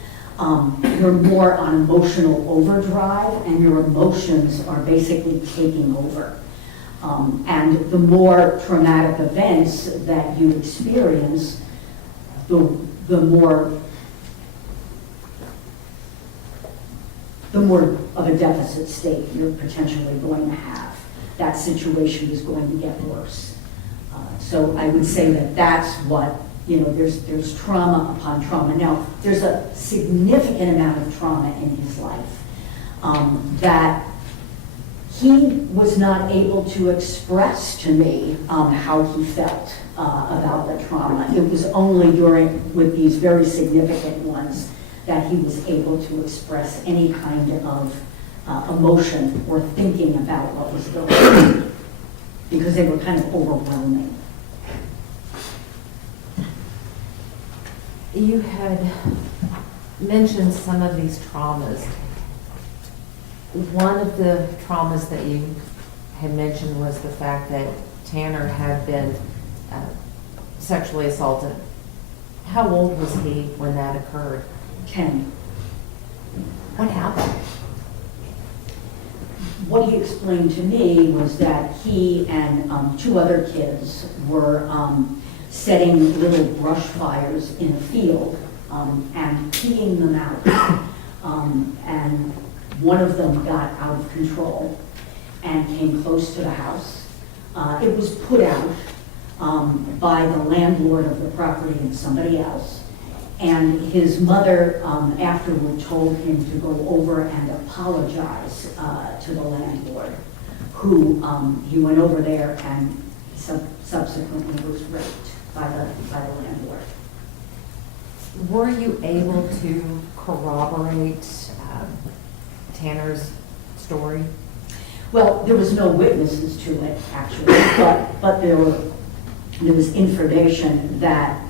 You're more on emotional overdrive, and your emotions are basically taking over. And the more traumatic events that you experience, the more of a deficit state you're potentially going to have. That situation is going to get worse. So I would say that that's what, there's trauma upon trauma. Now, there's a significant amount of trauma in his life that he was not able to express to me how he felt about the trauma. It was only with these very significant ones that he was able to express any kind of emotion or thinking about what was going on, because they were kind of overwhelming. You had mentioned some of these traumas. One of the traumas that you had mentioned was the fact that Tanner had been sexually assaulted. How old was he when that occurred? 10. What happened? What he explained to me was that he and two other kids were setting little brush fires in a field and peeing them out. And one of them got out of control and came close to the house. It was put out by the landlord of the property and somebody else. And his mother afterward told him to go over and apologize to the landlord, who he went over there and subsequently was raped by the landlord. Were you able to corroborate Tanner's story? Well, there was no witnesses to it, actually, but there was information that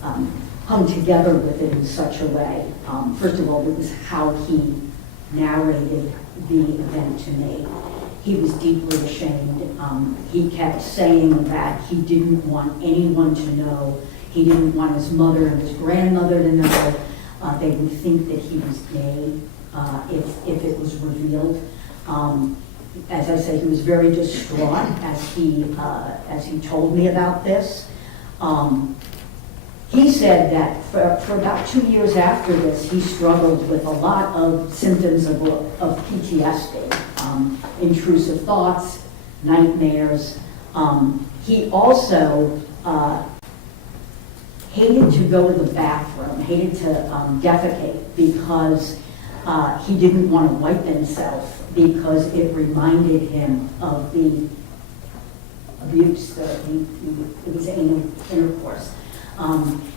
hung together with it in such a way. First of all, it was how he narrated the event to me. He was deeply ashamed. He kept saying that he didn't want anyone to know. He didn't want his mother and his grandmother to know. They would think that he was gay if it was revealed. As I say, he was very distraught as he told me about this. He said that for about 2 years after this, he struggled with a lot of symptoms of PTSD, intrusive thoughts, nightmares. He also hated to go to the bathroom, hated to defecate because he didn't want to wipe himself because it reminded him of the abuse, it was intercourse.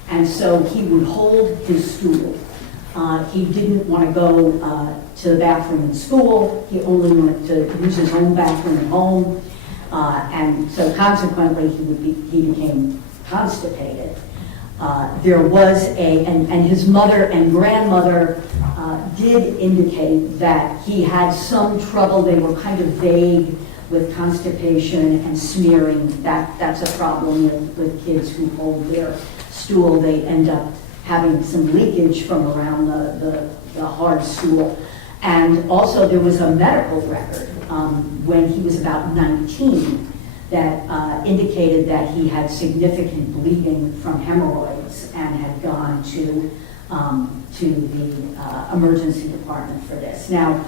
And so he would hold his stool. He didn't want to go to the bathroom in school. He only wanted to use his own bathroom at home. And so consequently, he became constipated. There was and his mother and grandmother did indicate that he had some trouble. They were kind of vague with constipation and smearing. That's a problem with kids who hold their stool. They end up having some leakage from around the hard stool. And also there was a medical record when he was about 19 that indicated that he had significant bleeding from hemorrhoids and had gone to the emergency department for this. Now,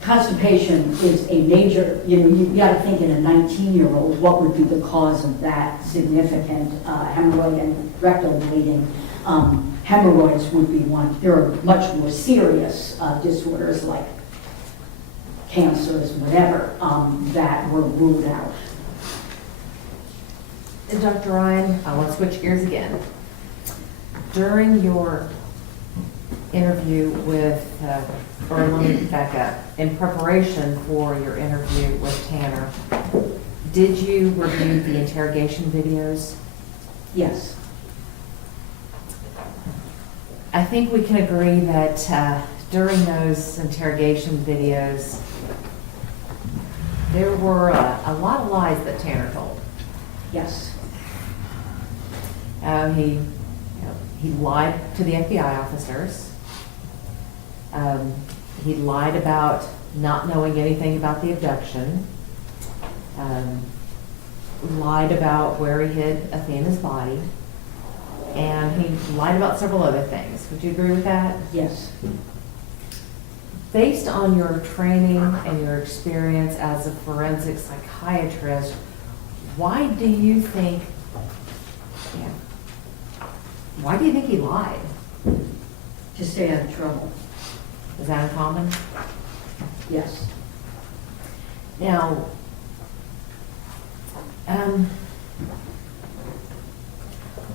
constipation is a major, you got to think in a 19-year-old, what would be the cause of that significant hemorrhoid and rectal bleeding? Hemorrhoids would be one. There are much more serious disorders like cancers, whatever, that were ruled out. Dr. Ryan, I want to switch gears again. During your interview with, or let me back up, in preparation for your interview with Tanner, did you review the interrogation videos? Yes. I think we can agree that during those interrogation videos, there were a lot of lies that Tanner told. Yes. He lied to the FBI officers. He lied about not knowing anything about the abduction. Lied about where he hid Athena's body. And he lied about several other things. Would you agree with that? Yes. Based on your training and your experience as a forensic psychiatrist, why do you think he lied? To stay out of trouble. Is that uncommon? Yes. Now, I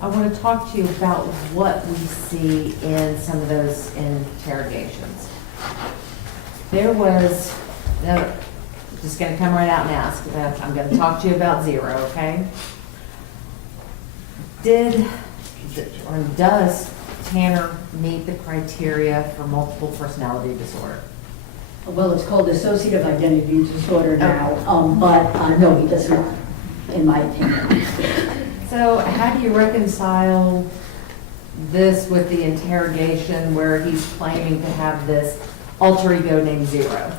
want to talk to you about what we see in some of those interrogations. There was, now, just going to come right out and ask, I'm going to talk to you about zero, okay? Does Tanner meet the criteria for multiple personality disorder? Well, it's called dissociative identity disorder now, but no, he does not, in my opinion. So how do you reconcile this with the interrogation where he's claiming to have this alter ego named Zero?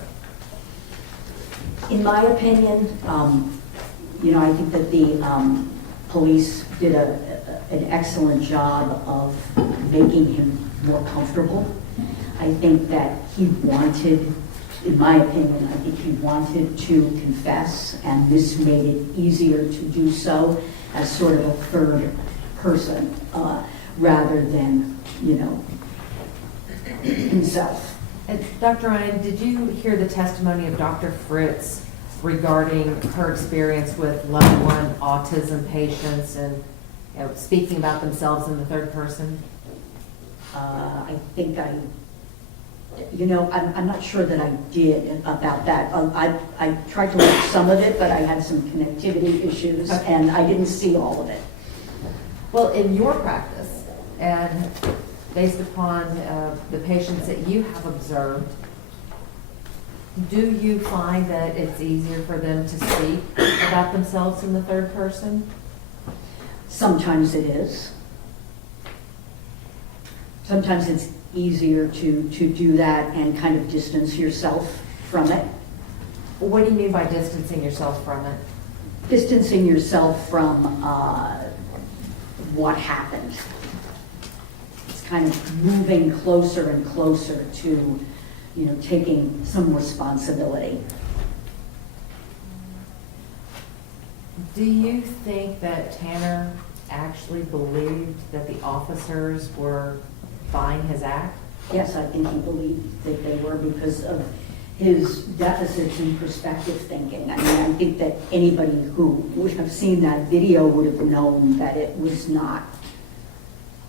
In my opinion, I think that the police did an excellent job of making him more comfortable. I think that he wanted in my opinion, I think he wanted to confess, and this made it easier to do so as sort of a third person, rather than, himself. Dr. Ryan, did you hear the testimony of Dr. Fritz regarding her experience with level 1 autism patients and speaking about themselves in the third person? I think I'm not sure that I did about that. I tried to watch some of it, but I had some connectivity issues, Okay. and I didn't see all of it. Well, in your practice, and based upon the patients that you have observed, do you find that it's easier for them to speak about themselves in the third person? Sometimes it is. Sometimes it's easier to do that and kind of distance yourself from it. What do you mean by distancing yourself from it? Distancing yourself from what happened. It's kind of moving closer and closer to, taking some responsibility. Do you think that Tanner actually believed that the officers were buying his act? Yes, I think he believed that they were because of his deficits in perspective thinking. I mean, I think that anybody who would have seen that video would have known that it was not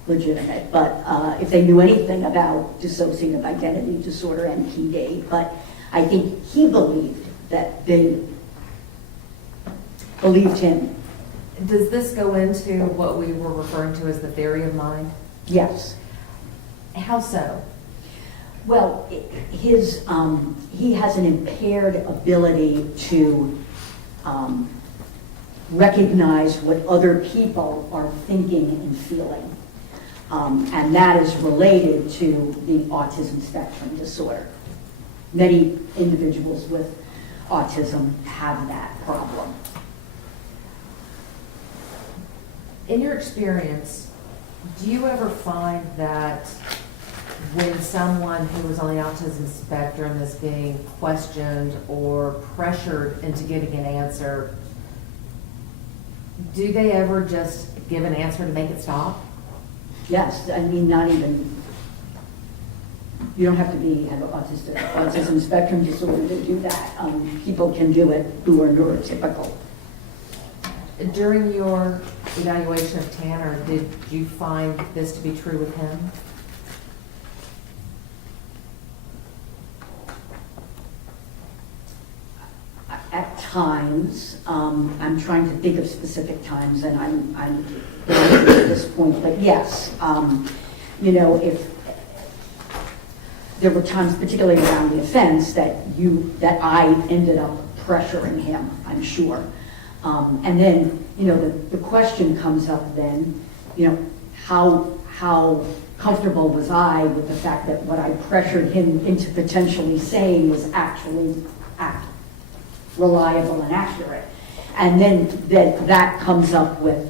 legitimate. But if they knew anything about dissociative identity disorder and PD, but I think he believed that they believed him. Does this go into what we were referring to as the theory of mind? Yes. How so? Well, he has an impaired ability to recognize what other people are thinking and feeling. And that is related to the autism spectrum disorder. Many individuals with autism have that problem. In your experience, do you ever find that when someone who is on the autism spectrum is being questioned or pressured into giving an answer, do they ever just give an answer to make it stop? Yes, I mean, not even, you don't have to have autism spectrum disorder to do that. People can do it who are neurotypical. During your evaluation of Tanner, did you find this to be true with him? At times, I'm trying to think of specific times, and I'm blanking at this point, but yes, if there were times, particularly around the offense, that I ended up pressuring him, I'm sure. And then, the question comes up then, how comfortable was I with the fact that what I pressured him into potentially saying was actually reliable and accurate. And then that comes up with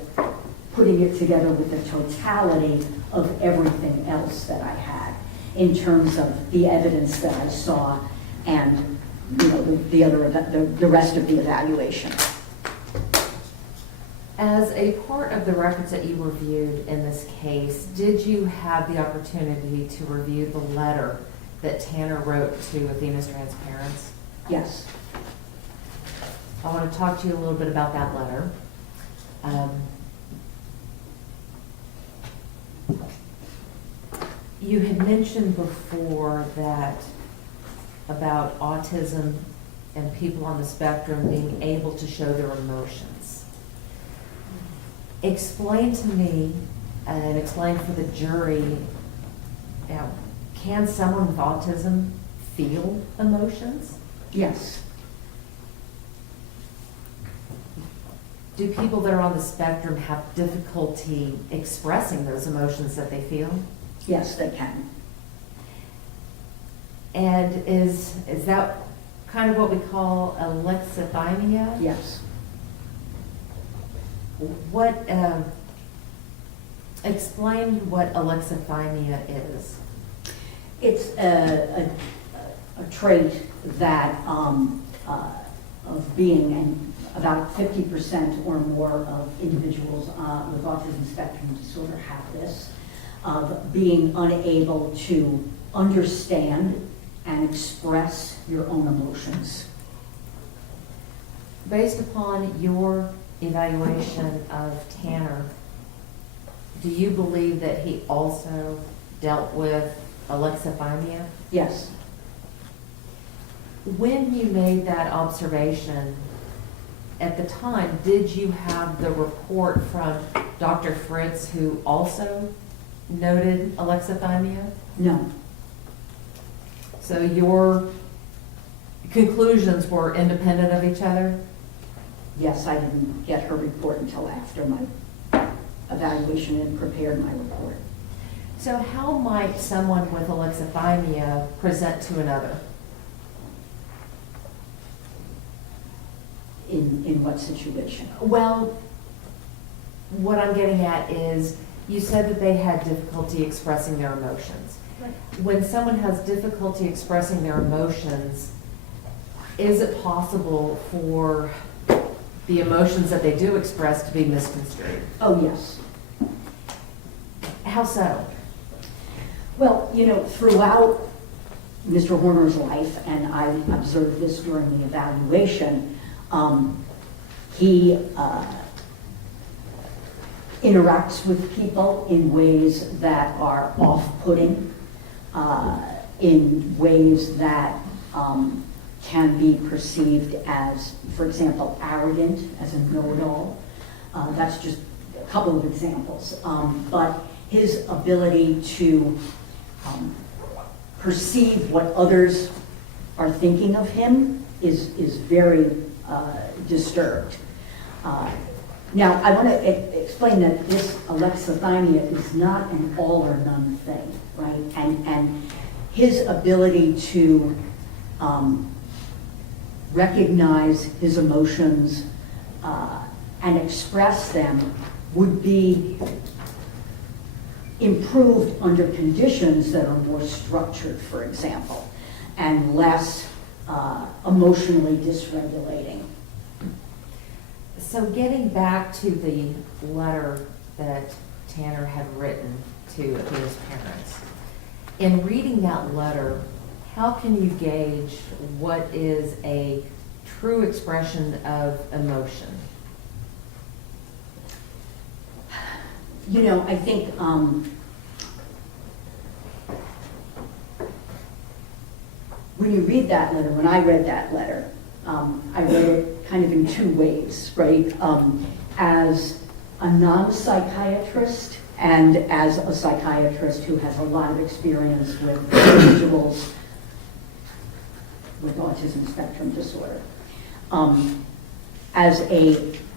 putting it together with the totality of everything else that I had in terms of the evidence that I saw and the rest of the evaluation. As a part of the records that you reviewed in this case, did you have the opportunity to review the letter that Tanner wrote to Athena Strand's parents? Yes. I want to talk to you a little bit about that letter. You had mentioned before that about autism and people on the spectrum being able to show their emotions. Explain to me and explain for the jury, can someone with autism feel emotions? Yes. Do people that are on the spectrum have difficulty expressing those emotions that they feel? Yes, they can. And is that kind of what we call alexithymia? Yes. Explain what alexithymia is. It's a trait that of being, and about 50% or more of individuals with autism spectrum disorder have this, of being unable to understand and express your own emotions. Based upon your evaluation of Tanner, do you believe that he also dealt with alexithymia? Yes. When you made that observation, at the time, did you have the report from Dr. Fritz, who also noted alexithymia? No. So your conclusions were independent of each other? Yes, I didn't get her report until after my evaluation and prepared my report. So how might someone with alexithymia present to another? In what situation? Well, what I'm getting at is, you said that they had difficulty expressing their emotions. When someone has difficulty expressing their emotions, is it possible for the emotions that they do express to be misconstrued? Oh, yes. How so? Well, you know, throughout Mr. Horner's life, and I observed this during the evaluation, he interacts with people in ways that are off-putting, in ways that can be perceived as, for example, arrogant, as a know-it-all. That's just a couple of examples. But his ability to perceive what others are thinking of him is very disturbed. Now, I want to explain that this alexithymia is not an all or none thing, right? And his ability to recognize his emotions and express them would be improved under conditions that are more structured, for example, and less emotionally dysregulating. So getting back to the letter that Tanner had written to his parents, in reading that letter, how can you gauge what is a true expression of emotion? You know, I think when you read that letter, when I read that letter, I read it kind of in two ways, right? As a non-psychiatrist and as a psychiatrist who has a lot of experience with individuals with autism spectrum disorder. As a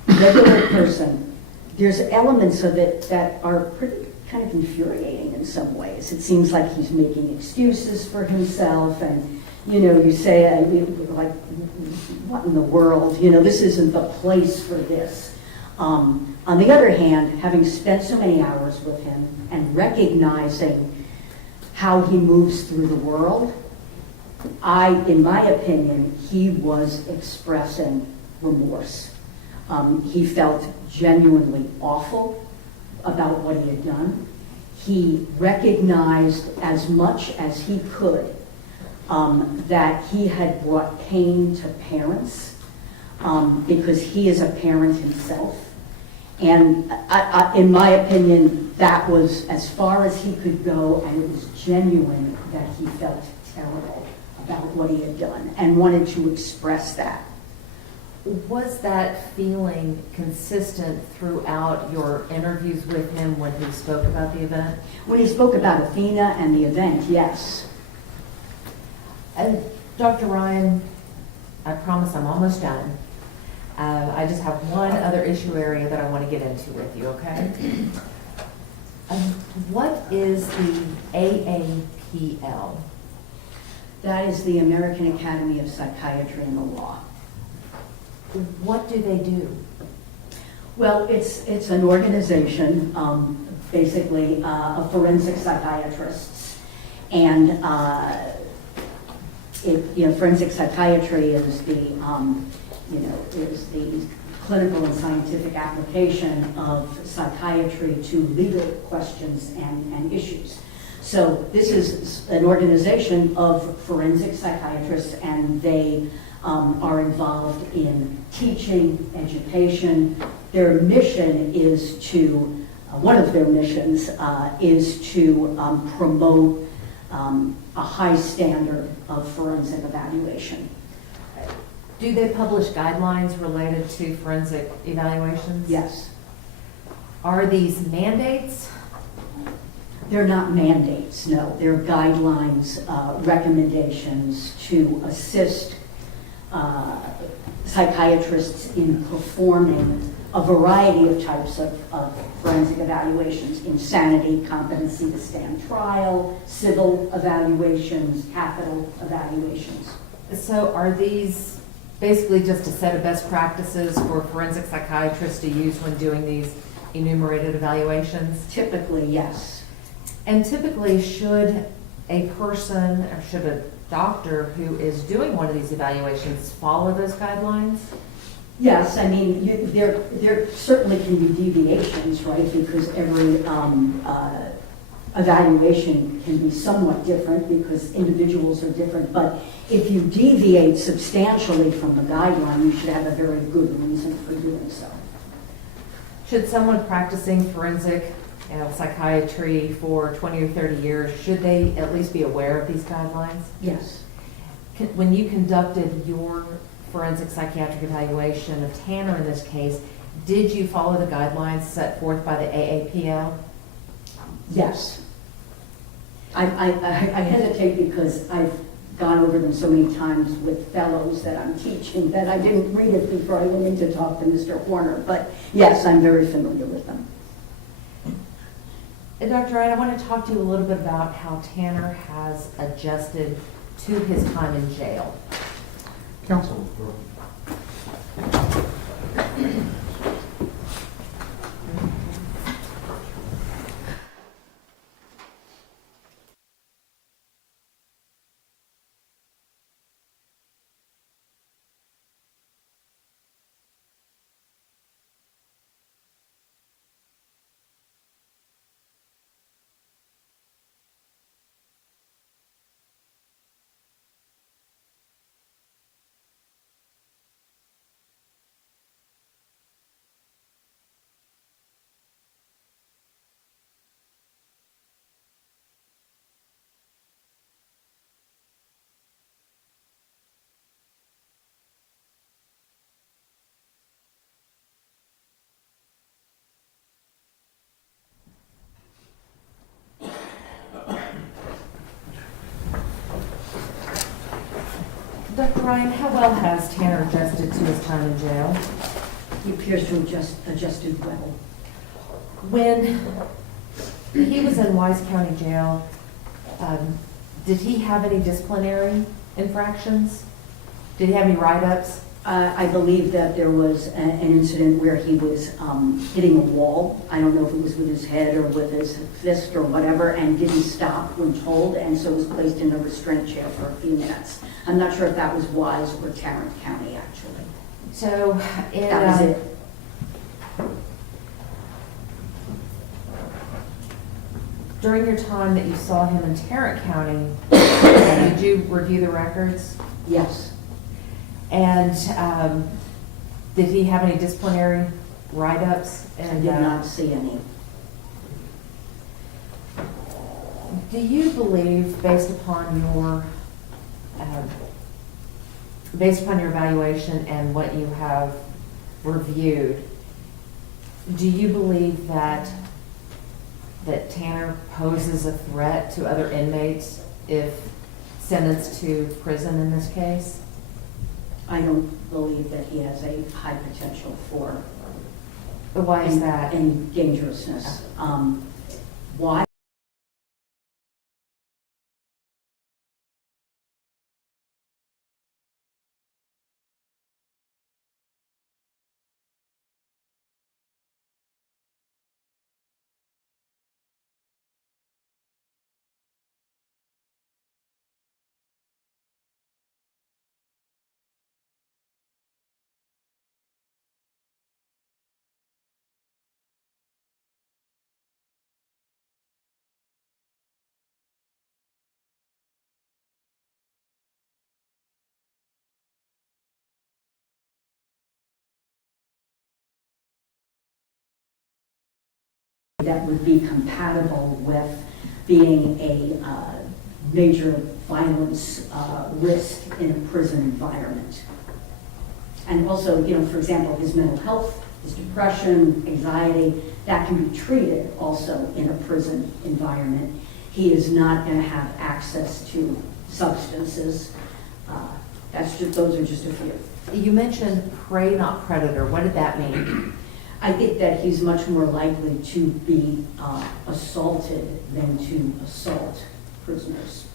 regular person, there's elements of it that are pretty kind of infuriating in some ways. It seems like he's making excuses for himself, and you know, you say, like, what in the world? You know, this isn't the place for this. On the other hand, having spent so many hours with him and recognizing how he moves through the world, in my opinion, he was expressing remorse. He felt genuinely awful about what he had done. He recognized as much as he could that he had brought pain to parents because he is a parent himself. And in my opinion, that was as far as he could go, and it was genuine that he felt terrible about what he had done and wanted to express that. Was that feeling consistent throughout your interviews with him when he spoke about the event? When he spoke about Athena and the event, yes. And Dr. Ryan, I promise I'm almost done. I just have one other issue area that I want to get into with you, okay? What is the AAPL? That is the American Academy of Psychiatry and the Law. What do they do? Well, it's an organization, basically, of forensic psychiatrists, and Forensic psychiatry is is the clinical and scientific application of psychiatry to legal questions and issues. So this is an organization of forensic psychiatrists, and they are involved in teaching, education. Their mission is to, one of their missions is to promote a high standard of forensic evaluation. Do they publish guidelines related to forensic evaluations? Yes. Are these mandates? They're not mandates, no. They're guidelines, recommendations to assist psychiatrists in performing a variety of types of forensic evaluations: insanity, competency to stand trial, civil evaluations, capital evaluations. So are these basically just a set of best practices for forensic psychiatrists to use when doing these enumerated evaluations? Typically, yes. And typically, should a person, or should a doctor who is doing one of these evaluations follow those guidelines? Yes, I mean, there certainly can be deviations, right? Because every evaluation can be somewhat different because individuals are different. But if you deviate substantially from the guideline, you should have a very good reason for doing so. Should someone practicing forensic psychiatry for 20 or 30 years, should they at least be aware of these guidelines? Yes. When you conducted your forensic psychiatric evaluation of Tanner in this case, did you follow the guidelines set forth by the AAPL? Yes. I hesitate because I've gone over them so many times with fellows that I'm teaching that I didn't read it before I went in to talk to Mr. Horner. But yes, I'm very familiar with them. Dr. Wright, I want to talk to you a little bit about how Tanner has adjusted to his time in jail. Counsel. Dr. Ryan, how well has Tanner adjusted to his time in jail? He appears to have adjusted well. When he was in Wise County Jail, did he have any disciplinary infractions? Did he have any write-ups? I believe that there was an incident where he was hitting a wall. I don't know if it was with his head or with his fist or whatever, and didn't stop when told, and so was placed in a restraint chair for a few minutes. I'm not sure if that was Wise or Tarrant County, actually. So, That was it. During your time that you saw him in Tarrant County, did you review the records? Yes. And did he have any disciplinary write-ups? I And did not see any. do you believe, based upon your evaluation and what you have reviewed, do you believe that Tanner poses a threat to other inmates if sentenced to prison in this case? I don't believe that he has a high potential for Why is that? any dangerousness. Why? that would be compatible with being a major violence risk in a prison environment. And also, for example, his mental health, his depression, anxiety, that can be treated also in a prison environment. He is not going to have access to substances. Those are just a few. You mentioned prey, not predator. What did that mean? I think that he's much more likely to be assaulted than to assault prisoners.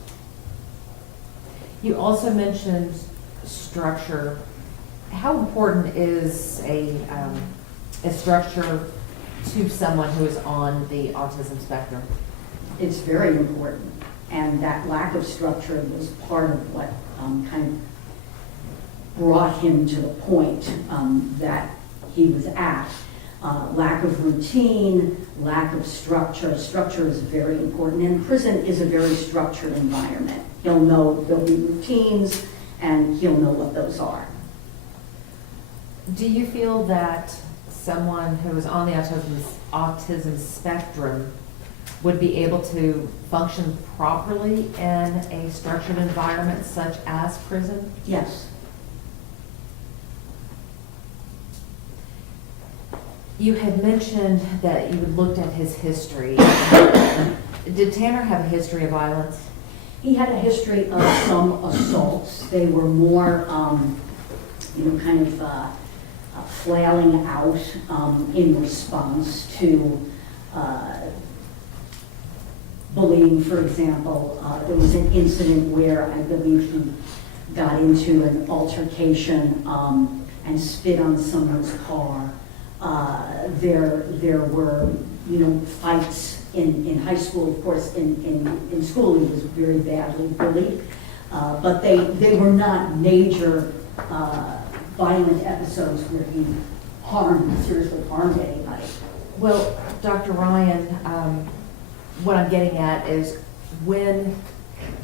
You also mentioned structure. How important is a structure to someone who is on the autism spectrum? It's very important, and that lack of structure was part of what kind of brought him to the point that he was at. Lack of routine, lack of structure. Structure is very important, and prison is a very structured environment. He'll know there'll be routines, and he'll know what those are. Do you feel that someone who is on the autism spectrum would be able to function properly in a structured environment such as prison? Yes. You had mentioned that you had looked at his history. Did Tanner have a history of violence? He had a history of some assaults. They were more, kind of flailing out in response to bullying, for example. There was an incident where I believe he got into an altercation and spit on someone's car. There were, fights in high school. Of course, in school he was very badly bullied, but they were not major violent episodes where he seriously harmed anybody. Well, Dr. Ryan, what I'm getting at is when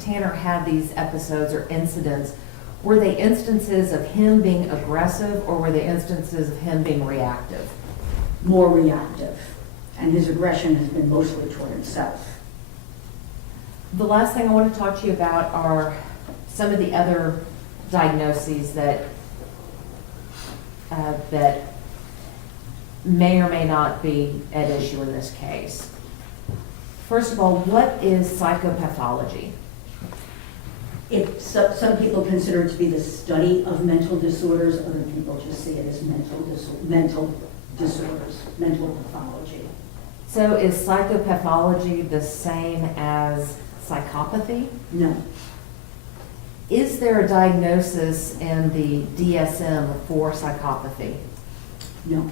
Tanner had these episodes or incidents, were they instances of him being aggressive or were they instances of him being reactive? More reactive, and his aggression has been mostly toward himself. The last thing I want to talk to you about are some of the other diagnoses that may or may not be at issue in this case. First of all, what is psychopathology? Some people consider it to be the study of mental disorders. Other people just see it as mental disorders, mental pathology. So is psychopathology the same as psychopathy? No. Is there a diagnosis in the DSM for psychopathy? No.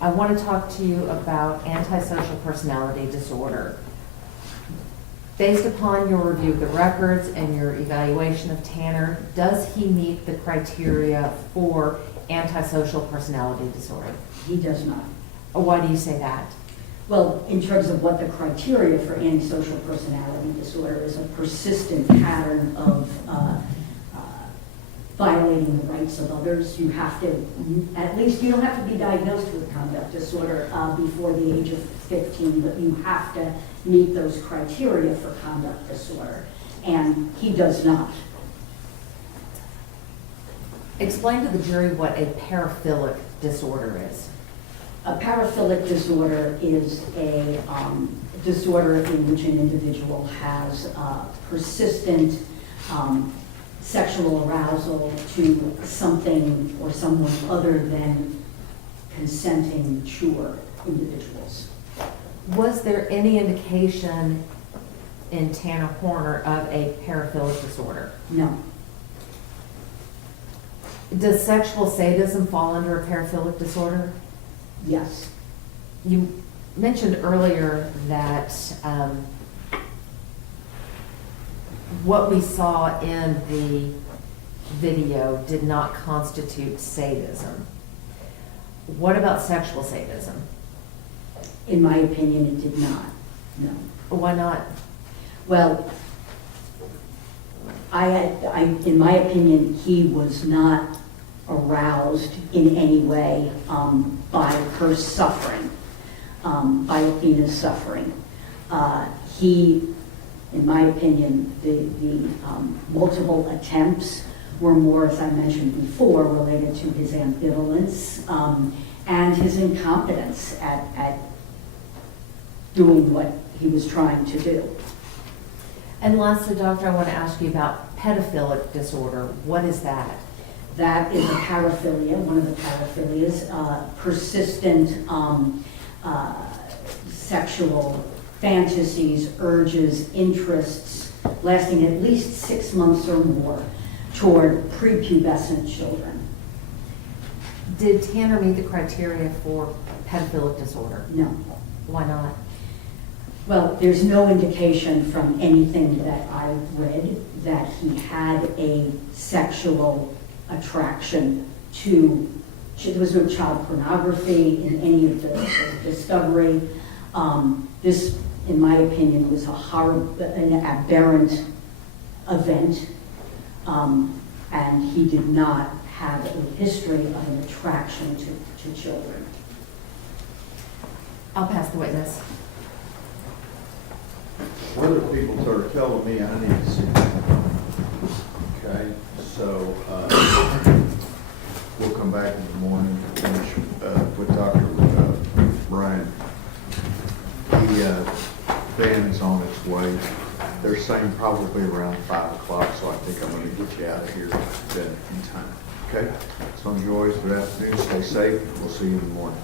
I want to talk to you about antisocial personality disorder. Based upon your review of the records and your evaluation of Tanner, does he meet the criteria for antisocial personality disorder? He does not. Why do you say that? Well, in terms of what the criteria for antisocial personality disorder is, a persistent pattern of violating the rights of others. You have to, at least you don't have to be diagnosed with conduct disorder before the age of 15, but you have to meet those criteria for conduct disorder, and he does not. Explain to the jury what a paraphilic disorder is. A paraphilic disorder is a disorder in which an individual has persistent sexual arousal to something or someone other than consenting, mature individuals. Was there any indication in Tanner Horner of a paraphilic disorder? No. Does sexual sadism fall under a paraphilic disorder? Yes. You mentioned earlier that what we saw in the video did not constitute sadism. What about sexual sadism? In my opinion, it did not. No. Why not? Well, in my opinion, he was not aroused in any way by her suffering, by Athena's suffering. He, in my opinion, the multiple attempts were more, as I mentioned before, related to his ambivalence and his incompetence at doing what he was trying to do. And lastly, doctor, I want to ask you about pedophilic disorder. What is that? That is a paraphilia, one of the paraphilias, persistent sexual fantasies, urges, interests, lasting at least 6 months or more toward prepubescent children. Did Tanner meet the criteria for pedophilic disorder? No. Why not? Well, there's no indication from anything that I read that he had a sexual attraction to, there was no child pornography in any of the discovery. This, in my opinion, was an aberrant event, and he did not have a history of an attraction to children. I'll pass the witness. Other people are telling me I need to see. Okay, so we'll come back in the morning, finish with Dr. Brian. Van is on its way. They're saying probably around 5 o'clock, so I think I'm going to get you out of here then in time. Okay? So enjoy. Good afternoon. Stay safe. We'll see you in the morning.